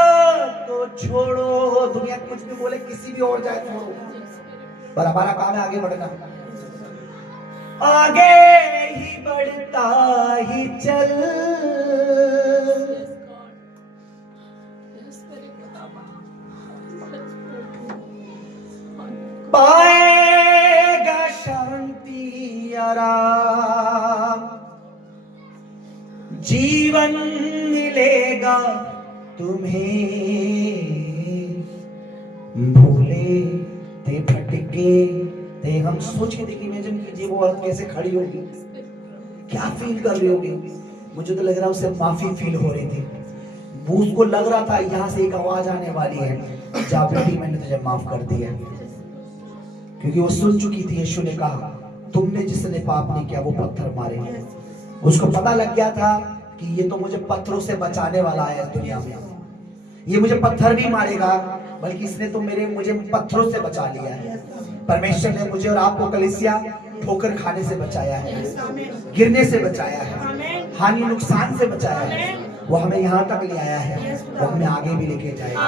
को छोड़ो, दुनिया कुछ भी बोले, किसी भी और जाए छोड़ो, पर हमारा काम है आगे बढ़ना, आगे ही बढ़ता ही चल। पाएगा शांति आराम, जीवन मिलेगा तुम्हें। भूले थे, भटके थे, हम सोच के देखिए, इमेजिन कीजिए वो औरत कैसे खड़ी होगी, क्या फील कर रही होगी। मुझे तो लग रहा है उसे माफी फील हो रही थी। उसको लग रहा था यहाँ से एक आवाज आने वाली है, जा बेटी मैंने तुझे माफ कर दिया, क्योंकि वो सुन चुकी थी। यीशु ने कहा तुमने जिसने पाप नहीं किया वो पत्थर मारे। उसको पता लग गया था कि ये तो मुझे पत्थरों से बचाने वाला है इस दुनिया में, ये मुझे पत्थर नहीं मारेगा, बल्कि इसने तो मुझे पत्थरों से बचा लिया है। परमेश्वर ने मुझे और आपको कलीसिया ठोकर खाने से बचाया है, गिरने से बचाया है, हानि नुकसान से बचाया है। वो हमें यहाँ तक ले आया है, वो हमें आगे भी लेके जाएगा।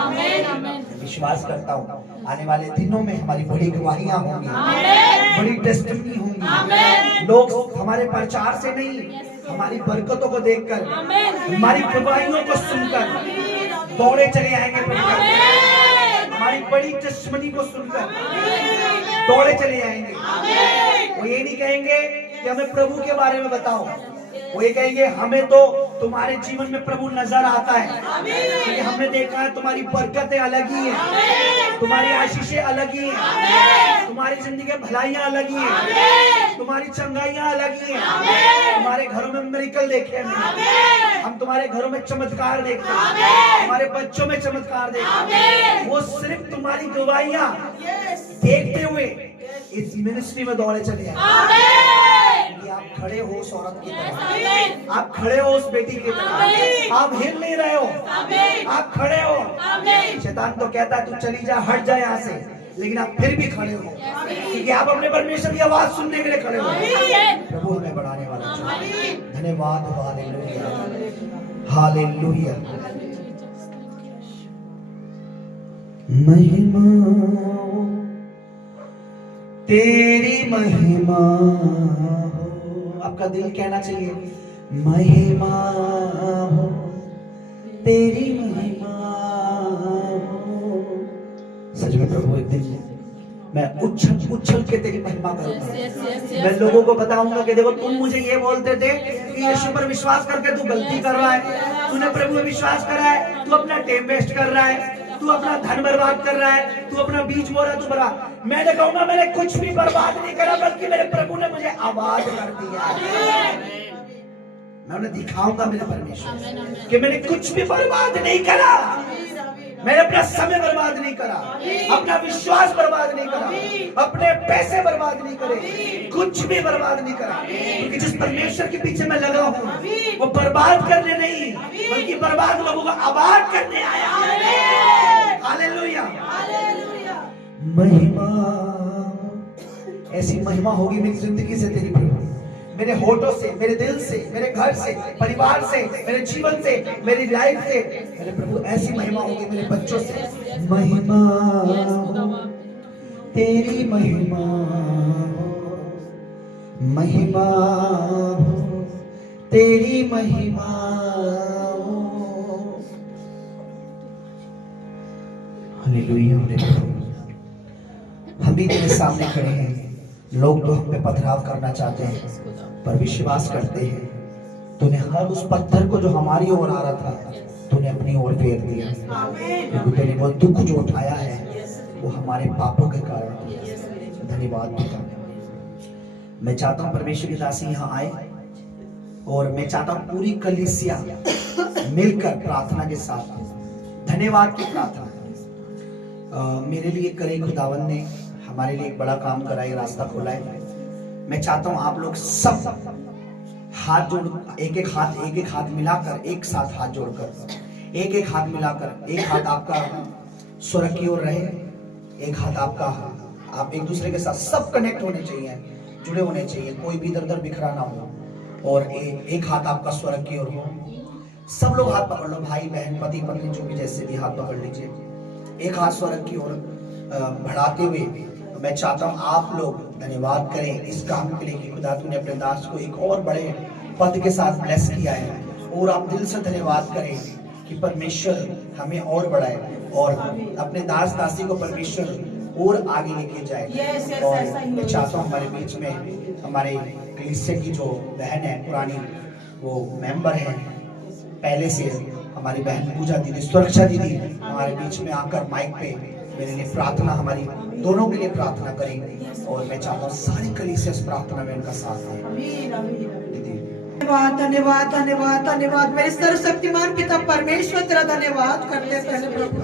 विश्वास करता हूँ आने वाले दिनों में हमारी बड़ी गवाहियां होंगी, बड़ी टेस्टिमनी होंगी। लोग हमारे प्रचार से नहीं, हमारी बरकतों को देखकर, हमारी गवाहियों को सुनकर दौड़े चले आएंगे। हमारी बड़ी टेस्टिमनी को सुनकर दौड़े चले आएंगे। वो ये नहीं कहेंगे कि हमें प्रभु के बारे में बताओ, वो ये कहेंगे हमें तो तुम्हारे जीवन में प्रभु नजर आता है, क्योंकि हमने देखा है तुम्हारी बरकतें अलग ही हैं, तुम्हारी आशीषें अलग ही हैं, तुम्हारी जिंदगी में भलाइयां अलग ही हैं, तुम्हारी चंगाइयां अलग ही हैं, तुम्हारे घरों में मिरेकल देखे हैं, हम तुम्हारे घरों में चमत्कार देखते हैं, हमारे बच्चों में चमत्कार देखते हैं। वो सिर्फ तुम्हारी गवाहियां देखते हुए इस मिनिस्ट्री में दौड़े चले आए। आप खड़े हो उस औरत की तरह, आप खड़े हो उस बेटी की तरह, आप हिल नहीं रहे हो, आप खड़े हो। शैतान तो कहता है तू चली जा, हट जा यहाँ से, लेकिन आप फिर भी खड़े हो, क्योंकि आप अपने परमेश्वर की आवाज सुनने के लिए खड़े हो। प्रभु हमें बढ़ाने वाला है। धन्यवाद, हालेलुया, हालेलुया। महिमा तेरी महिमा हो, आपका दिल कहना चाहिए महिमा हो, तेरी महिमा हो। सच में प्रभु एक दिन मैं उछल उछल के तेरी महिमा करूंगा। मैं लोगों को बताऊंगा कि देखो तुम मुझे ये बोलते थे कि यीशु पर विश्वास करके तू गलती कर रहा है, तूने प्रभु में विश्वास करा है, तू अपना टाइम वेस्ट कर रहा है, तू अपना धन बर्बाद कर रहा है, तू अपना बीज बो रहा है, तू बड़ा। मैंने कहूंगा मैंने कुछ भी बर्बाद नहीं करा, बल्कि मेरे प्रभु ने मुझे आवाज कर दिया। मैं उन्हें दिखाऊंगा मेरे परमेश्वर कि मैंने कुछ भी बर्बाद नहीं करा, मैंने अपना समय बर्बाद नहीं करा, अपना विश्वास बर्बाद नहीं करा, अपने पैसे बर्बाद नहीं करे, कुछ भी बर्बाद नहीं करा, क्योंकि जिस परमेश्वर के पीछे मैं लगा हूँ वो बर्बाद करने नहीं, बल्कि बर्बाद लोगों को आबाद करने आया। हालेलुया। महिमा, ऐसी महिमा होगी मेरी जिंदगी से तेरी प्रभु, मेरे होठों से, मेरे दिल से, मेरे घर से, परिवार से, मेरे जीवन से, मेरी लाइफ से, मेरे प्रभु ऐसी महिमा होगी मेरे बच्चों से। महिमा तेरी महिमा, महिमा तेरी महिमा। हालेलुया। हम भी तेरे सामने खड़े हैं, लोग तो हम पे पथराव करना चाहते हैं, पर विश्वास करते हैं तूने हर उस पत्थर को जो हमारी ओर आ रहा था तूने अपनी ओर फेर दिया, क्योंकि तूने वो दुख जो उठाया है वो हमारे पापों के कारण। धन्यवाद पिता। मैं चाहता हूं परमेश्वर की दासी यहाँ आए और मैं चाहता हूं पूरी कलीसिया मिलकर प्रार्थना के साथ धन्यवाद की प्रार्थना मेरे लिए करे खुदावन ने हमारे लिए एक बड़ा काम करा है, रास्ता खोला है। मैं चाहता हूं आप लोग सब हाथ जोड़ एक एक हाथ मिलाकर एक साथ हाथ जोड़कर एक हाथ मिलाकर एक हाथ आपका स्वर्ग की ओर रहे, एक हाथ आपका, आप एक दूसरे के साथ सब कनेक्ट होने चाहिए, जुड़े होने चाहिए, कोई भी इधर उधर बिखरा ना हो और एक हाथ आपका स्वर्ग की ओर हो। सब लोग हाथ पकड़ लो, भाई बहन पति पत्नी जो भी जैसे भी हाथ पकड़ लीजिए, एक हाथ स्वर्ग की ओर बढ़ाते हुए मैं चाहता हूं आप लोग धन्यवाद करें इस काम के लिए कि खुदा तूने अपने दास को एक और बड़े पद के साथ ब्लेस किया है और आप दिल से धन्यवाद करें कि परमेश्वर हमें और बढ़ाए और अपने दास दासी को परमेश्वर और आगे लेके जाए। और मैं चाहता हूँ हमारे बीच में हमारे कलीसिया की जो बहन है पुरानी, वो मेंबर है पहले से, हमारी बहन पूजा दीदी, सुरक्षा दीदी हमारे बीच में आकर माइक पे मेरे लिए प्रार्थना, हमारी दोनों के लिए प्रार्थना करेंगे और मैं चाहता हूँ सारी कलीसिया इस प्रार्थना में उनका साथ है। धन्यवाद धन्यवाद धन्यवाद धन्यवाद मेरे सर्वशक्तिमान पिता परमेश्वर, तेरा धन्यवाद करते हैं पहले प्रभु,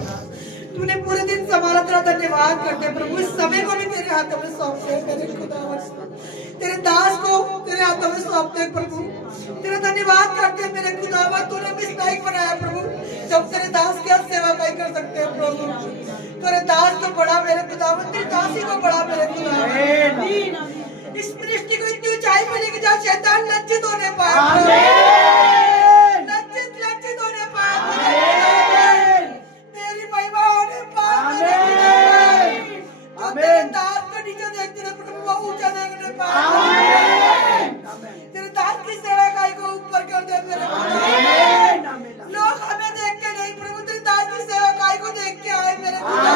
तूने पूरे दिन संभाला, तेरा धन्यवाद करते हैं प्रभु। इस समय को भी तेरे हाथों में सौंपते हैं मेरे खुदा, तेरे दास को तेरे हाथों में सौंपते हैं प्रभु, तेरा धन्यवाद करते हैं मेरे खुदावा, तूने मिस लायक बनाया प्रभु जब तेरे दास की सेवा नहीं कर सकते हैं प्रभु। तेरे दास को बड़ा मेरे खुदावा, तेरे दासी को बड़ा मेरे खुदावा, इस मिनिस्ट्री को इतनी ऊंचाई पे लेके जा, शैतान लज्जित होने पाए, लज्जित होने पाए, तेरी महिमा होने पाए, जो तेरे दास को नीचे देखते थे प्रभु वो ऊंचा देखने पाए, तेरे दास की सेवा का को ऊपर कर दे मेरे खुदा। लोग हमें देख के नहीं प्रभु, तेरे दास की सेवा का को देख के आए मेरे खुदा,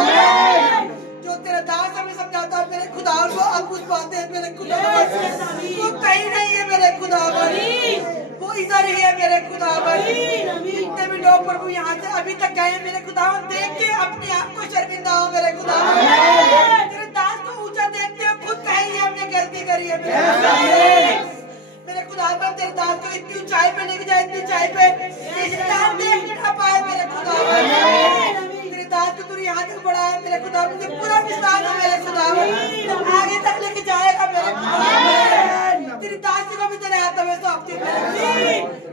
जो तेरा दास हमें समझाता मेरे खुदा, वो अद्भुत बातें हैं मेरे खुदा, वो कहीं नहीं है मेरे खुदा, वो इधर ही है मेरे खुदा। जितने भी लोग प्रभु यहाँ से अभी तक गए मेरे खुदा, देख के अपने आप को शर्मिंदा हो मेरे खुदा, तेरे दास को ऊंचा देखते हो, खुद कहीं हमने गलती करी है मेरे खुदा, पर तेरे दास को इतनी ऊंचाई पे लेके जाए, इतनी ऊंचाई पे शैतान देख ना पाए मेरे खुदा, तेरे दास को तू यहाँ तक बढ़ाया मेरे खुदा, मुझे पूरा विश्वास है मेरे खुदा, आगे तक लेके जाएगा मेरे खुदा, तेरी दास को भी तेरे हाथों में सौंपती हूं,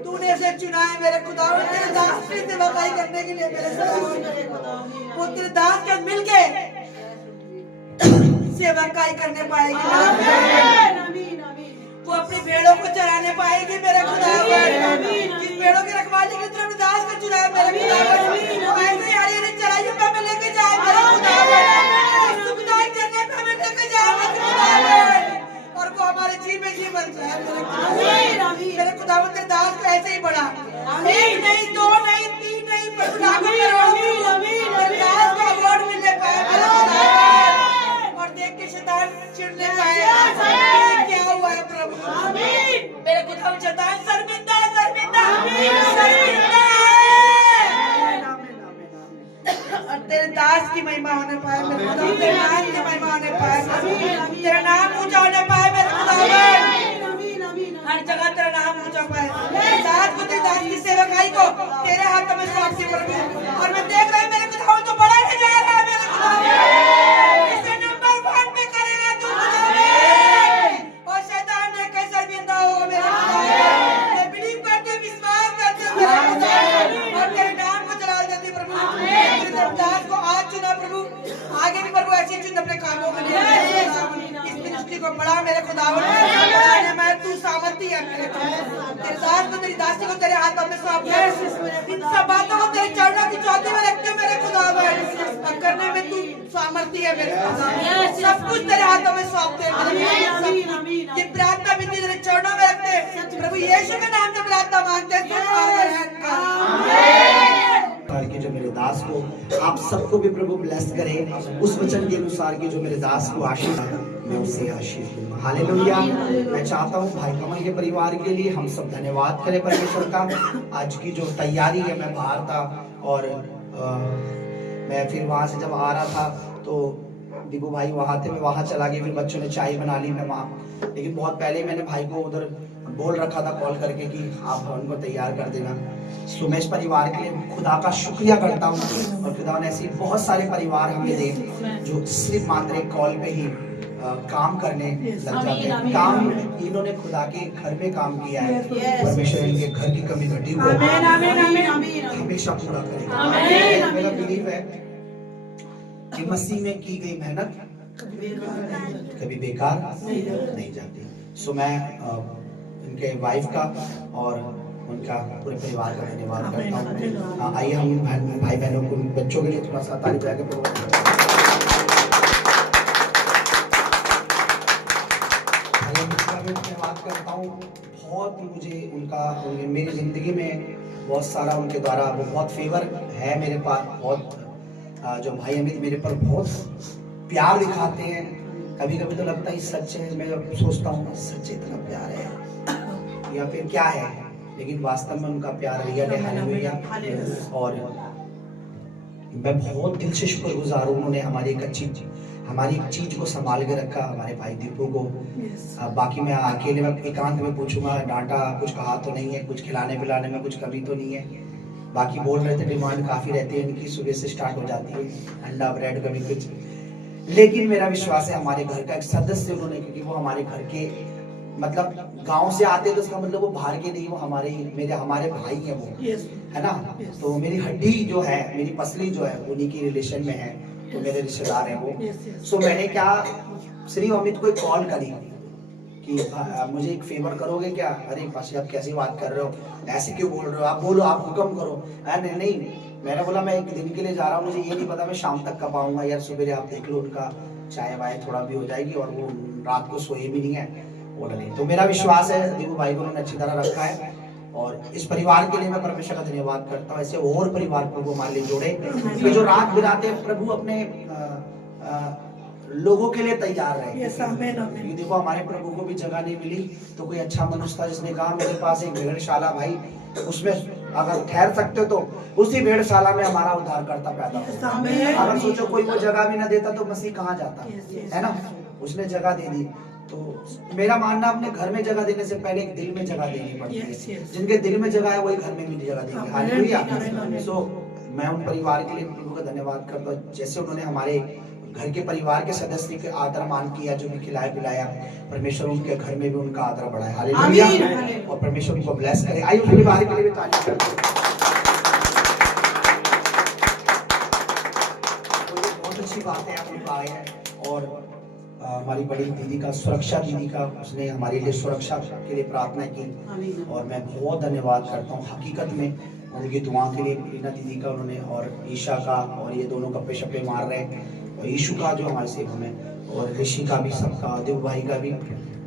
तूने इसे चुना है मेरे खुदा, तेरे दास की सेवाकाई करने के लिए मेरे खुदा, वो तेरे दास के मिलके सेवाकाई करने पाएगी, वो अपनी भेड़ों को चराने पाएगी मेरे खुदा, जिस भेड़ों की रखवाली के लिए तूने अपने दास को चुना है मेरे खुदा, वो ऐसे ही हरी हरी चराइयों पे हमें लेके जाए मेरे खुदा, सुखदायक चरने पे हमें लेके जाए मेरे खुदा, और वो हमारे जी बन जाए मेरे खुदा, वो तेरे दास को ऐसे ही बढ़ा, एक नहीं, दो नहीं, तीन नहीं, पर लाखों करोड़ों तेरे दास को अवार्ड मिलने पाए मेरे खुदा, और देख के शैतान चिढ़ने पाए क्या हुआ है प्रभु, मेरे खुदा शैतान शर्मिंदा और तेरे दास की महिमा होने पाए मेरे खुदा, तेरे नाम की महिमा होने पाए, तेरा नाम ऊंचा होने पाए मेरे खुदा, हर जगह तेरा नाम ऊंचा पाए, दास को तेरे दास की सेवकाई को तेरे हाथों में सौंपती प्रभु, और मैं देख रहा हूं मेरे खुदा तो बड़ा नहीं जा रहा है मेरे खुदा, इसे नंबर 1 पे करेगा तू खुदा, और शैतान ने कैसे शर्मिंदा होगा मेरे खुदा, मैं बिलीव करते विश्वास करते मेरे खुदा, और तेरे नाम को जलाल देती प्रभु, तेरे दास को आज चुना प्रभु, आगे भी प्रभु ऐसे चुन अपने कामों के लिए, इस मिनिस्ट्री को बढ़ा मेरे खुदा, मैं तू सामर्थी है मेरे खुदा, तेरे दास को तेरी दासी को तेरे हाथों में सौंपते, इन सब बातों को तेरे चरणों की चौथी में रखते मेरे खुदा, करने में तू सामर्थी है मेरे खुदा, सब कुछ तेरे हाथों में सौंपते ये प्रार्थना भी तेरे चरणों में रखते प्रभु, यीशु के नाम से प्रार्थना मांगते के जो मेरे दास को आप सबको भी प्रभु ब्लेस करे, उस वचन के अनुसार कि जो मेरे दास को आशीष मैं उसे आशीष दूंगा। हालेलुया। मैं चाहता हूँ भाई कमल के परिवार के लिए हम सब धन्यवाद करें परमेश्वर का। आज की जो तैयारी है, मैं बाहर था और मैं फिर वहां से जब आ रहा था तो दीपू भाई वहां थे, मैं वहां चला गया, फिर बच्चों ने चाय बना ली, मैं वहां, लेकिन बहुत पहले मैंने भाई को उधर बोल रखा था कॉल करके कि आप उनको तैयार कर देना। तो मैं इस परिवार के लिए खुदा का शुक्रिया करता हूँ, और खुदा ने ऐसे बहुत सारे परिवार हमें दे जो सिर्फ मात्र एक कॉल पे ही काम करने लग जाते हैं। काम इन्होंने खुदा के घर में काम किया है, परमेश्वर इनके घर की कमी घटी को हमेशा पूरा करेगा। मेरा बिलीव है कि मसीह में की गई मेहनत कभी बेकार नहीं जाती। सो मैं इनके वाइफ का और उनका पूरे परिवार का धन्यवाद करता हूँ। आइए हम भाई बहनों को, बच्चों के लिए थोड़ा सा ताली बजा के प्रोग्राम धन्यवाद करता हूँ। बहुत मुझे उनका मेरी जिंदगी में बहुत सारा उनके द्वारा बहुत फेवर है मेरे पास। बहुत जो भाई अमित मेरे पर बहुत प्यार दिखाते हैं। कभी कभी तो लगता है सच है, मैं सोचता हूँ सच इतना प्यार है या फिर क्या है, लेकिन वास्तव में उनका प्यार रियल है। हालेलुया। और मैं बहुत दिल से शुक्रगुजार हूँ, उन्होंने हमारी एक चीज को संभाल के रखा, हमारे भाई दीपू को। बाकी मैं अकेले में एकांत में पूछूंगा, डांटा कुछ कहा तो नहीं है, कुछ खिलाने पिलाने में कुछ कमी तो नहीं है। बाकी बोल रहे थे डिमांड काफी रहती है इनकी, सुबह से स्टार्ट हो जाती है, अंडा ब्रेड कभी कुछ। लेकिन मेरा विश्वास है हमारे घर का एक सदस्य उन्होंने, क्योंकि वो हमारे घर के मतलब गांव से आते तो उसका मतलब वो बाहर के नहीं, वो हमारे भाई हैं वो, है ना। तो मेरी हड्डी जो है, मेरी पसली जो है उन्हीं की रिलेशन में है, तो मेरे रिश्तेदार हैं वो। सो मैंने क्या श्री अमित को कॉल करी कि मुझे एक फेवर करोगे क्या? अरे पाशी आप कैसी बात कर रहे हो, ऐसे क्यों बोल रहे हो, आप बोलो, आप हुक्म करो। नहीं, मैंने बोला मैं एक दिन के लिए जा रहा हूँ, मुझे ये नहीं पता मैं शाम तक कब आऊंगा। यार सुबह आप देख लो, उनका चाय वाय थोड़ा भी हो जाएगी, और वो रात को सोए भी नहीं है। बोला नहीं, तो मेरा विश्वास है दीपू भाई को उन्होंने अच्छी तरह रखा है, और इस परिवार के लिए मैं परमेश्वर का धन्यवाद करता हूँ। ऐसे और परिवार प्रभु हमारे लिए जोड़े कि जो रात बिराते प्रभु अपने लोगों के लिए तैयार रहे। देखो हमारे प्रभु को भी जगह नहीं मिली, तो कोई अच्छा मनुष्य था जिसने कहा मेरे पास एक भेड़शाला भाई, उसमें अगर ठहर सकते हो तो उसी भेड़शाला में हमारा उद्धारकर्ता पैदा हो। अगर सोचो कोई वो जगह भी ना देता तो मसीह कहाँ जाता, है ना। उसने जगह दे दी। तो मेरा मानना अपने घर में जगह देने से पहले एक दिल में जगह देनी पड़ती है। जिनके दिल में जगह है वही घर में भी जगह देंगे। हालेलुया। सो मैं उन परिवार के लिए प्रभु का धन्यवाद करता हूँ, जैसे उन्होंने हमारे घर के परिवार के सदस्य के आदर मान किया, जो भी खिलाया पिलाया, परमेश्वर उनके घर में भी उनका आदर बढ़ाए। हालेलुया। और परमेश्वर उनको ब्लेस करे। आइए उस परिवार के लिए भी तारीफ करते हैं। बहुत अच्छी बात है आप लोग आए हैं, और हमारी बड़ी दीदी का, सुरक्षा दीदी का, उसने हमारे लिए सुरक्षा के लिए प्रार्थना की, और मैं बहुत धन्यवाद करता हूँ हकीकत में उनकी दुआ के लिए। रीना दीदी का उन्होंने, और ईशा का, और ये दोनों गप्पे शप्पे मार रहे हैं, और यीशु का जो हमारे सेवा में, और ऋषि का भी, सबका, देव भाई का भी।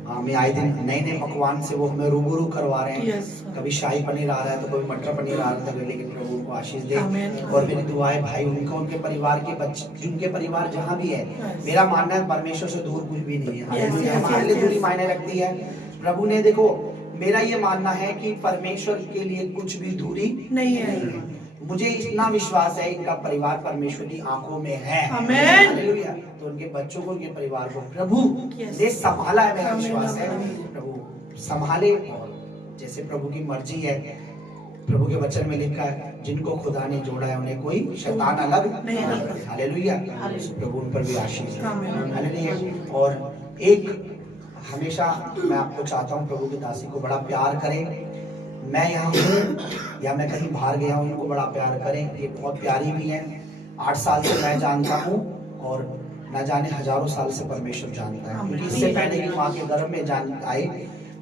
हमें आए दिन नए नए पकवान से वो हमें रूबरू करवा रहे हैं। कभी शाही पनीर आ रहा है तो कभी मटर पनीर आ रहा है, लेकिन प्रभु उनको आशीष दे। और मेरी दुआएं भाई उनका, उनके परिवार के बच्चे, जिनके परिवार जहाँ भी है, मेरा मानना है परमेश्वर से दूर कुछ भी नहीं है। हमारे लिए दूरी मायने रखती है। प्रभु ने, देखो मेरा ये मानना है कि परमेश्वर के लिए कुछ भी दूरी नहीं है। मुझे इतना विश्वास है इनका परिवार परमेश्वर की आंखों में है। हालेलुया। तो उनके बच्चों को, उनके परिवार को प्रभु ने संभाला है। मेरा विश्वास है प्रभु संभाले, और जैसे प्रभु की मर्जी है, प्रभु के वचन में लिखा है जिनको खुदा ने जोड़ा है उन्हें कोई शैतान अलग नहीं करे। हालेलुया। प्रभु उन पर भी आशीष है। हालेलुया। और एक हमेशा मैं आपको चाहता हूँ प्रभु की दासी को बड़ा प्यार करें। मैं यहाँ हूँ या मैं कहीं बाहर गया हूँ, इनको बड़ा प्यार करें। ये बहुत प्यारी भी हैं। 8 साल से मैं जानता हूँ, और न जाने हजारों साल से परमेश्वर जानता है, क्योंकि इससे पहले कि माँ के गर्भ में जान आए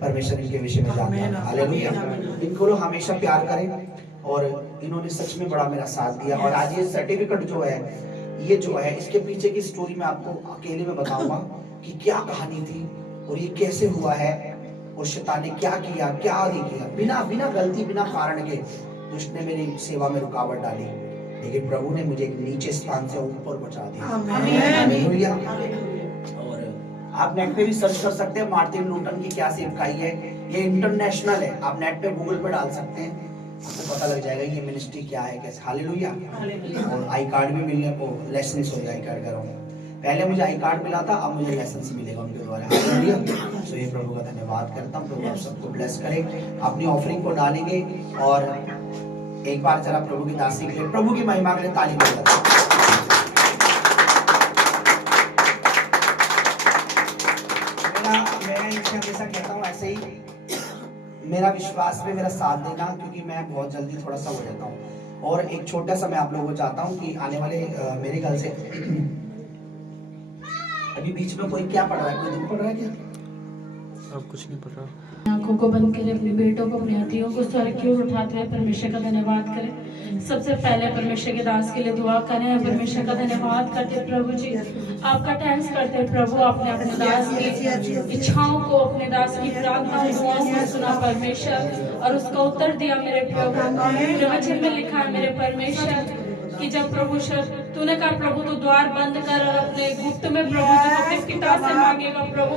परमेश्वर इनके विषय में जानता है। हालेलुया। इनको लोग हमेशा प्यार करें, और इन्होंने सच में बड़ा मेरा साथ दिया। और आज ये सर्टिफिकेट जो है, ये जो है, इसके पीछे की स्टोरी मैं आपको अकेले में बताऊंगा कि क्या कहानी थी और ये कैसे हुआ है, और शैतान ने क्या किया, क्या नहीं किया। बिना गलती, बिना कारण के दुष्ट ने मेरी सेवा में रुकावट डाली, लेकिन प्रभु ने मुझे एक नीचे स्थान से ऊपर पहुंचा दिया। हालेलुया। और आप नेट पे भी सर्च कर सकते हैं मार्टिन लूथर की क्या सेवकाई है। ये इंटरनेशनल है, आप नेट पे गूगल पे डाल सकते हैं, आपको पता लग जाएगा ये मिनिस्ट्री क्या है, कैसे। हालेलुया। और आई कार्ड भी मिलने को, लाइसेंस हो जाए आई कार्ड करो। पहले मुझे आई कार्ड मिला था, अब मुझे लाइसेंस मिलेगा उनके द्वारा। हालेलुया। सो ये प्रभु का धन्यवाद करता हूँ। प्रभु आप सबको ब्लेस करे। अपनी ऑफरिंग को डालेंगे और एक बार जरा प्रभु की दासी के लिए, प्रभु की महिमा के लिए ताली बजाते। मैं इनसे हमेशा कहता हूँ ऐसे ही मेरा विश्वास में मेरा साथ देना, क्योंकि मैं बहुत जल्दी थोड़ा सा हो जाता हूँ। और एक छोटा सा मैं आप लोगों को चाहता हूँ कि आने वाले मेरे ख्याल से अभी बीच में कोई क्या पढ़ रहा है, कोई दुख पढ़ रहा है क्या? अब कुछ नहीं पढ़ रहा। आंखों को बंद करें, अपने बेटों को, अपनी हड्डियों को स्वर्ग की ओर उठाते हुए परमेश्वर का धन्यवाद करें। सबसे पहले परमेश्वर के दास के लिए दुआ करें। परमेश्वर का धन्यवाद करते प्रभु जी, आपका थैंक्स करते प्रभु। आपने अपने दास की इच्छाओं को, अपने दास की प्रार्थनाओं दुआओं को सुना परमेश्वर, और उसका उत्तर दिया मेरे प्रभु। मेरे वचन में लिखा है मेरे परमेश्वर कि जब प्रभु तूने कहा प्रभु तू द्वार बंद कर और अपने गुप्त में प्रभु जो अपने पिता से मांगेगा प्रभु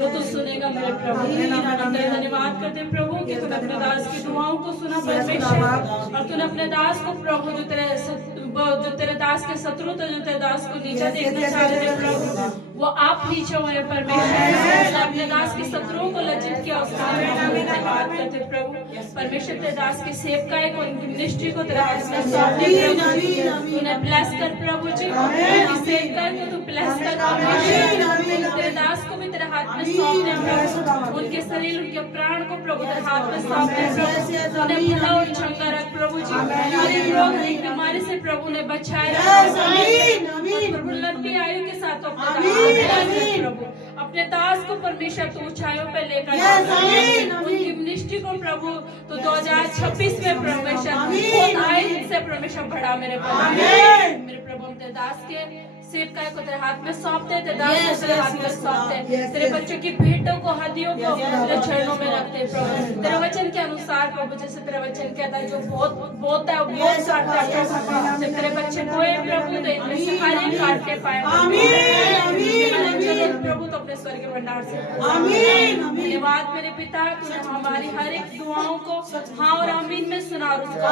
तो तू सुनेगा मेरे प्रभु। तेरा धन्यवाद करते प्रभु कि तूने अपने दास की दुआओं को सुना परमेश्वर, और तूने अपने दास को प्रभु जो तेरे दास के शत्रु थे, जो तेरे दास को नीचा देखना चाह रहे थे प्रभु, वो आप नीचे हुए परमेश्वर। अपने दास के शत्रुओं को लज्जित किया, उसका धन्यवाद करते प्रभु। परमेश्वर तेरे दास की सेवकाई को, उनकी मिनिस्ट्री को तेरे हाथ में सौंपते प्रभु। तूने ब्लेस कर प्रभु जी, उनकी सेवकाई को तू ब्लेस कर परमेश्वर। तेरे दास को भी तेरे हाथ में सौंपते प्रभु, उनके शरीर, उनके प्राण को प्रभु तेरे हाथ में सौंपते प्रभु। तूने भला और चंगा रख प्रभु जी, हर एक रोग, हर एक बीमारी से प्रभु ने बचाए प्रभु। लंबी आयु के साथ प्रभु अपने दास को परमेश्वर तो ऊंचाइयों पे लेकर जाए। उनकी मिनिस्ट्री को प्रभु तो 2026 में परमेश्वर बहुत आयु से परमेश्वर बढ़ा मेरे प्रभु। हम तेरे दास के सेवकाई को तेरे हाथ में सौंपते, तेरे दास को तेरे हाथ में सौंपते, तेरे बच्चों की भेंटों को, हड्डियों को तेरे चरणों में रखते प्रभु। तेरे वचन के अनुसार प्रभु, जैसे तेरा वचन कहता है जो बहुत बोता है बहुत साटता है प्रभु। जब तेरे बच्चे बोए प्रभु तो इनमें से हर एक काट के पाए प्रभु, तो अपने स्वर्ग के भंडार से धन्यवाद मेरे पिता। तूने हमारी हर एक दुआओं को हाँ और आमीन में सुना, और उसका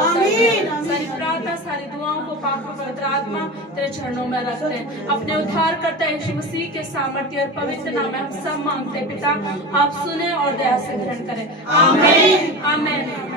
सारी प्रार्थना, सारी दुआओं को पाक पवित्र आत्मा तेरे चरणों में रखते हैं। अपने उद्धार करता यीशु मसीह के सामर्थ्य और पवित्र नाम में हम सब मांगते पिता, आप सुने और दया से ग्रहण करें। आमीन आमीन।